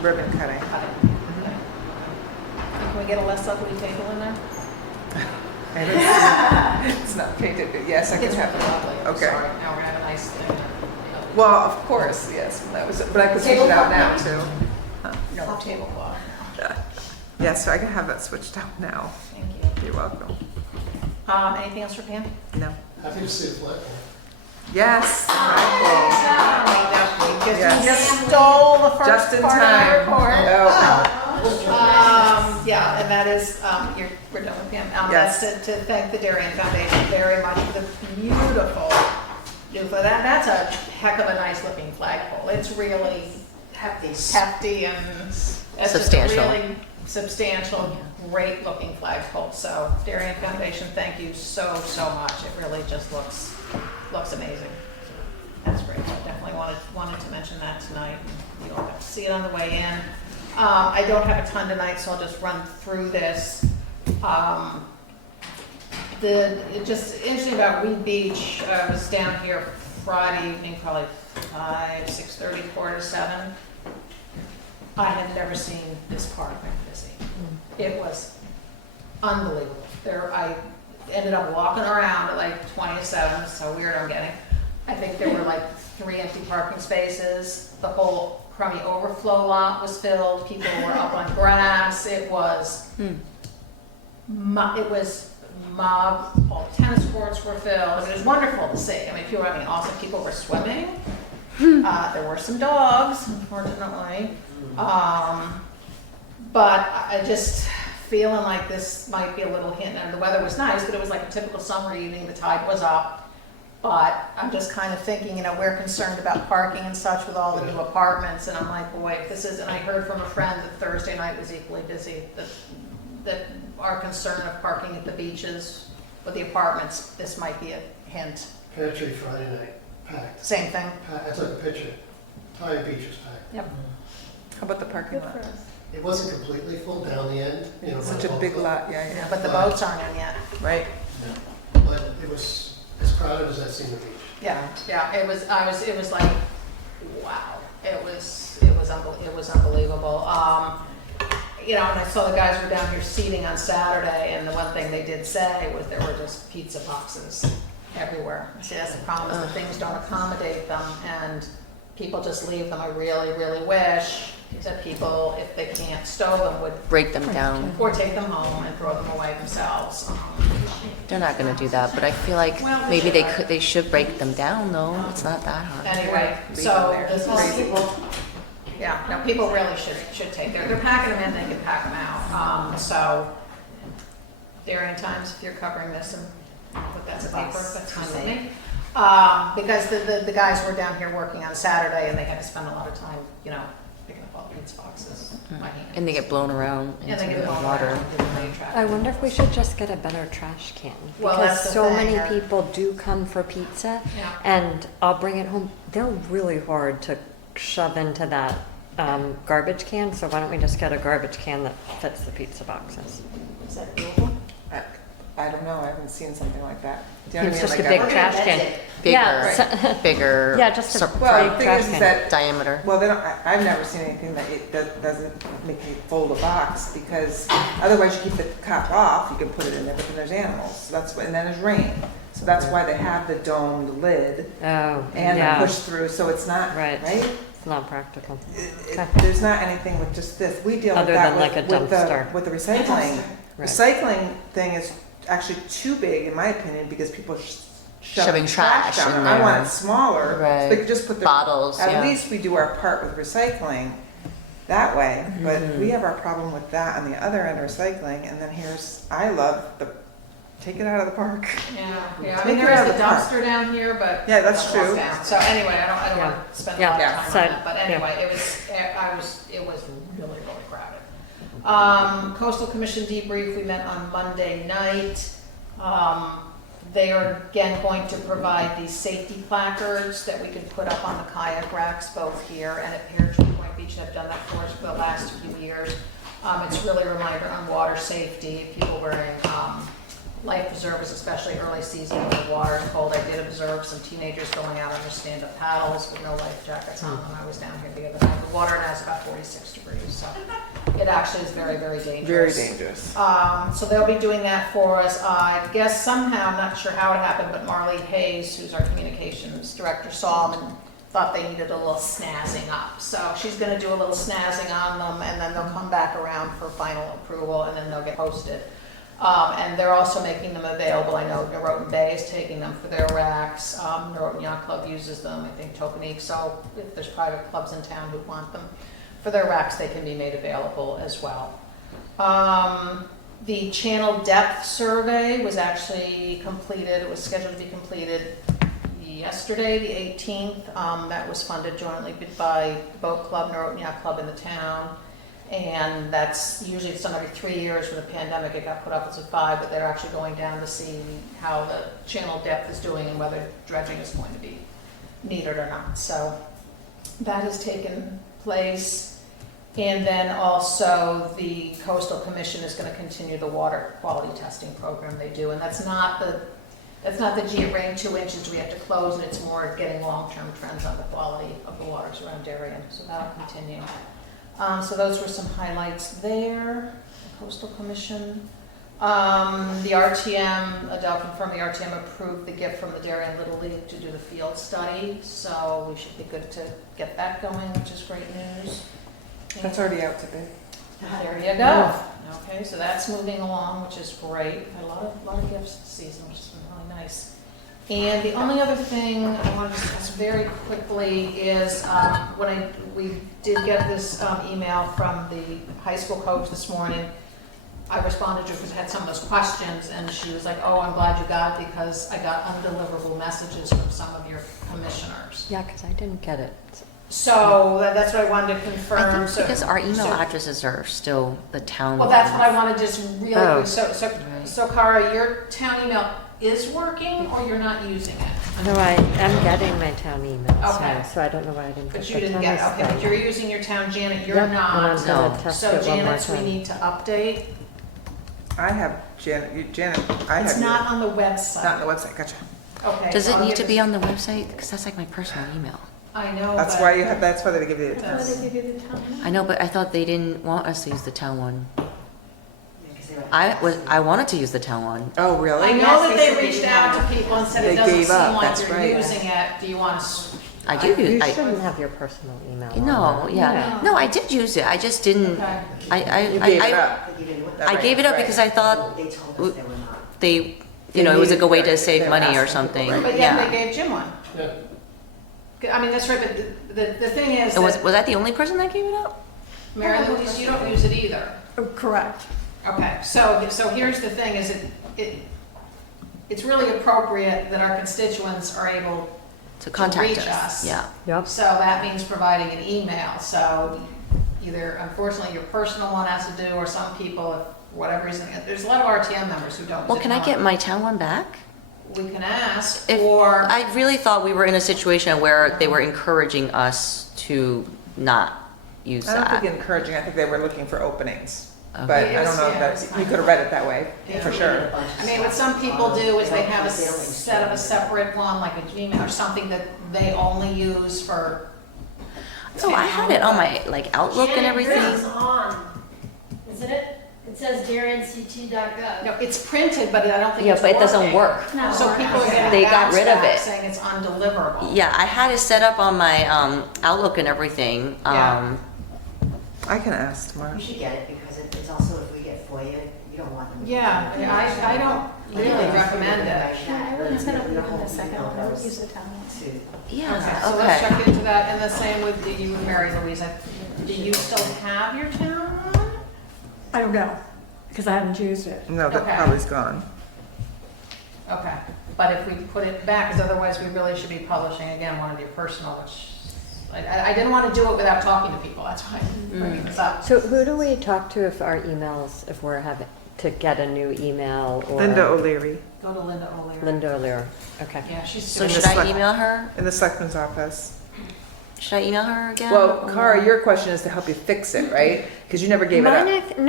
Ribbon cutting. Can we get a less ugly table in there? And it's not painted, but yes, I can It's have really it. lovely. I'm Okay. sorry. Now we're gonna have a nice thing. Well, of course, yes, but I could switch it out now too. No tablecloth. Yeah, so I can have that switched out now. Thank you. You're welcome. Anything else for Pam? No. Happy to see the flagpole. Yes. You Yes. just stole the Just first in part of time. the report. No. Yeah, and that is, we're done with Pam. Yes. That's to thank the Darien Foundation very much for the beautiful, that's a heck of a nice looking flagpole. It's really hefty and it's just a Substantial. really substantial, great looking flagpole. So Darien Foundation, thank you so much. It really just looks amazing. That's great. I definitely wanted to mention that tonight. You all got to see it on the way in. I don't have a ton tonight, so I'll just run through this. Just interesting about Weed Beach, I was down here Friday evening, probably 6:30, 6:45. I had never seen this park very busy. It was unbelievable. I ended up walking around at like 27, so weird I'm getting. I think there were like 3 empty parking spaces. The whole Crummy Overflow lot was filled. People were up on grass. It was mob. All the tennis courts were filled. It was wonderful to see. Also people were swimming. There were some dogs, unfortunately. But I just feeling like this might be a little hint, and the weather was nice, but it was like a typical summer evening, the tide was up. But I'm just kind of thinking, we're concerned about parking and such with all the new apartments, and I'm like, boy, if this is, and I heard from a friend that Thursday night was equally busy, that our concern of parking at the beaches with the apartments, this might be a hint. Pear Tree Friday night, packed. Same thing. I took a picture. Entire beach was packed. Yep. How about the parking lot? It wasn't completely full down the end, Such a big lot, yeah. But the boats aren't in yet. Right. But it was as crowded as I've seen the beach. Yeah, it was like, wow, it was unbelievable. And I saw the guys were down here seating on Saturday, and the one thing they did say was there were just pizza boxes everywhere. I said, that's the problem, is that things don't accommodate them, and people just leave them. I really, really wish that people, if they can't stow them, would Break them down. or take them home and throw them away themselves. They're not gonna do that, but I feel like Well, they maybe should. they should break them down though. It's not that hard. Anyway, Leave so them there. this is Crazy. people, yeah, no, people really should take, they're packing them in, they can pack them out. So Darien Times, if you're covering this and put that to paper, that's fine with me. Because the guys were down here working on Saturday and they had to spend a lot of time, you know, picking up all the pizza boxes by hand. And they get blown around And they into get the blown water. around into the main track. I wonder if we should just get a better trash can. Well, Because that's the so thing, many people do come for pizza, Yeah. and I'll bring it home. They're really hard to shove into that garbage can, so why don't we just get a garbage can that fits the pizza boxes? Is that doable? I don't know, I haven't seen something like that. Do you know It's what I just mean? a Like big trash can. Bigger, Yeah, so- bigger. Yeah, just a Well, big the thing trash is can. that, Diameter. well, they don't, I've never seen anything that doesn't make you fold a box, because otherwise you keep the top off, you can put it in there, but then there's animals, so that's, and then there's rain. So that's why they have the domed lid Oh, and yeah. the push through, so it's not, Right. right? It's not practical. There's not anything with just this. We deal with Other that than like a with the, dumpster. with the recycling. Right. Recycling thing is actually too big, in my opinion, because people Shoving trash down in there. I want there. it smaller, so Right. they could just put their Bottles, At yeah. least we do our part with recycling that way, but Mm-hmm. we have our problem with that on the other end of recycling. And then I love the take it out of the park. Yeah, yeah, I Take mean, it there is out the of the park. dumpster down here, but. Yeah, that's it's all true. down. So anyway, I don't Yeah. want to spend a Yeah. lot of Yeah. time So- on that, but anyway, it was really, really crowded. Coastal Commission debrief, we met on Monday night. They are again going to provide these safety placards that we can put up on the kayak racks both here and at Peartree Point Beach. They've done that for us for the last few years. It's really a reminder on water safety, people wearing life preservers, especially early season when the water is cold. I did observe some teenagers going out on their stand-up paddles with no life jackets on when I was down here the other night. The water now is about 46 degrees, so it actually is very, very Very dangerous. dangerous. So they'll be doing that for us. I guess somehow, I'm not sure how it happened, but Marley Hayes, who's our communications director, saw them and thought they needed a little snazzing up. So she's gonna do a little snazzing on them, and then they'll come back around for final approval, and then they'll get posted. And they're also making them available. I know Norotan Bay is taking them for their racks. Norotan Yacht Club uses them, I think Tokenique. So if there's private clubs in town who want them for their racks, they can be made available as well. The channel depth survey was actually completed. It was scheduled to be completed yesterday, the 18th. That was funded jointly by the Boat Club, Norotan Yacht Club, and the town. And that's usually it's done every 3 years. With the pandemic, it got put up as a 5, but they're actually going down to see how the channel depth is doing and whether dredging is going to be needed or not. So that has taken place. And then also the Coastal Commission is going to continue the water quality testing program they do. And that's not the gee, it rained 2 inches, we have to close, and it's more getting long-term trends on the quality of the waters around Darien. So that'll continue. So those were some highlights there, the Coastal Commission. The RTM, Adele confirmed the RTM approved the gift from the Darien Little League to do the field study. So we should be good to get that going, which is great news. That's already out to bid. There you go. Okay, so that's moving along, which is great. Had a lot of gifts this season, which has been really nice. And the only other thing I want to discuss very quickly is we did get this email from the high school coach this morning. I responded to her because I had some of those questions, and she was like, "Oh, I'm glad you got it because I got undeliverable messages from some of your commissioners." Yeah, because I didn't get it. So that's what I wanted to confirm. I think So- because our email so- addresses are still the town. Well, that's ones. what I wanted to just really, Oh. so Cara, your town email is working or you're not using it? No, I am getting my town emails Okay. now, so I don't know why I didn't get But the you didn't get, tennis okay, but thing. you're using your town Janet, you're Yep, and I'm not. gonna test So it one more Janet's we time. need to update. I have Janet, I have. It's you. not on the website. Not on the website, gotcha. Okay. Does it I'll need give to it- be on the website? Because that's like my personal email. I know, That's but- why you have, that's why they give you the That's- test. Why they give you the town email? I know, but I thought they didn't want us to use the town one. I wanted to use the town one. Oh, really? I know that they reached out to people and said They it doesn't gave seem up, like that's you're right. using it. Do you want to? I do You use, shouldn't have your personal email on no, that. yeah. No, I did use it. I just didn't, Okay. You gave it I, up. I gave it up because I thought They told us they were not. they, you know, it was a good way to Right, save they were money or asking something, people, But yet they yeah. gave Jim one. Yeah. I mean, that's right, but the thing is And was that, I the only person that gave it up? Mary Louise, you don't use it either. Correct. Okay, so here's the thing, is it's really appropriate that our constituents are able To contact reach us, us. yeah. Yep. So that means providing an email, so either unfortunately your personal one has to do, or some people, if for whatever reason, there's a lot of RTM members who don't use it. Well, can I get my town one back? We can ask, If, or, I really thought we were in a situation where they were encouraging us to not use I don't that. think encouraging, I think they were looking for openings. Okay. But I don't know if that's, you could have read it that way, for sure. I mean, what some people do is they have a set of a separate one, like a Gmail or something that they only use for. Oh, I had it on my, like, Outlook and Janet, yours is everything. on, isn't it? It says DarienCT.gov. No, it's printed, but I don't think Yeah, it's but it doesn't working. work. No. So people are getting They got bounce rid of back it. saying it's undeliverable. Yeah, I had it set up on my Outlook and everything. Yeah. I can ask tomorrow. You should get it because it's also, if we get FOIA, you don't want them. Yeah, I don't really recommend it. I wouldn't set up even a second, I would use the town one. Yeah, Okay, so let's okay. check into that, and the same with you and Mary Louise. Do you still have your town one? I don't know, because I haven't used it. No, that Okay. probably's gone. Okay, but if we put it back, because otherwise we really should be publishing again one of your personal, which, I didn't want to do it without talking to people, that's why I'm bringing this up. So who do we talk to if our emails, if we're having to get a new email or? Linda O'Leary, Go to Linda O'Leary. Linda O'Leary, okay. Yeah, she's. So In the should I select- email her? in the selectman's office. Should I email her again? Well, or- Cara, your question is to help you fix it, right? Because you never gave it Mine,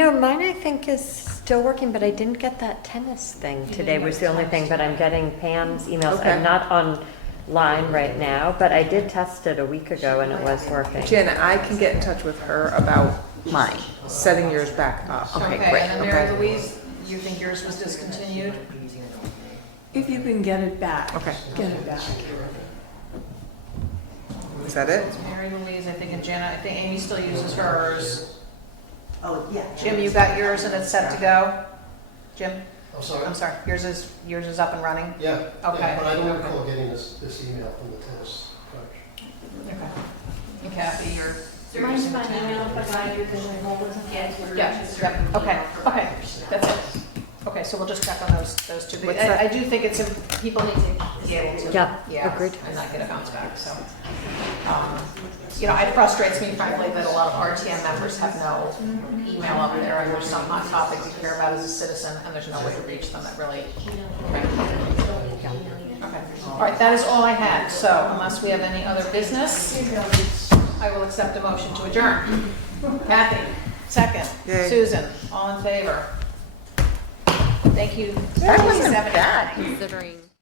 up. mine I think is still working, but I didn't get that tennis thing today didn't was get the only tennis thing, but I'm getting Pam's emails. Okay. I'm not online right now, but I did test it a week ago and it was working. Jen, I can get in touch with her about Mine. setting yours back up. Okay, great. And then Mary Louise, you think yours was discontinued? If you can get it back. Okay. Get it back. Is that it? Mary Louise, I think, and Jenna, I think Amy still uses hers. Oh, yeah. Jim, you got yours and it's set to go? Jim? I'm sorry? I'm sorry, yours is up and running? Yeah. Okay. Yeah, but I don't recall getting this email from the tennis coach. Okay. And Kathy, you're Mine's using the my town. email, but I do because my mobile doesn't get to. Yeah, okay, that's it. Okay, so we'll just check on those two. What's that? I do think it's, people need to be able to. Yeah, agreed. And not get a bounce back, so. You know, it frustrates me frankly that a lot of RTM members have no email up there, and there's some hot topic you care about as a citizen, and there's no way to reach them that really. Okay, all right, that is all I had, so unless we have any other business, I will accept a motion to adjourn. Kathy, second. Yay. Susan, all in favor? Thank you. That wasn't 7:09. bad considering.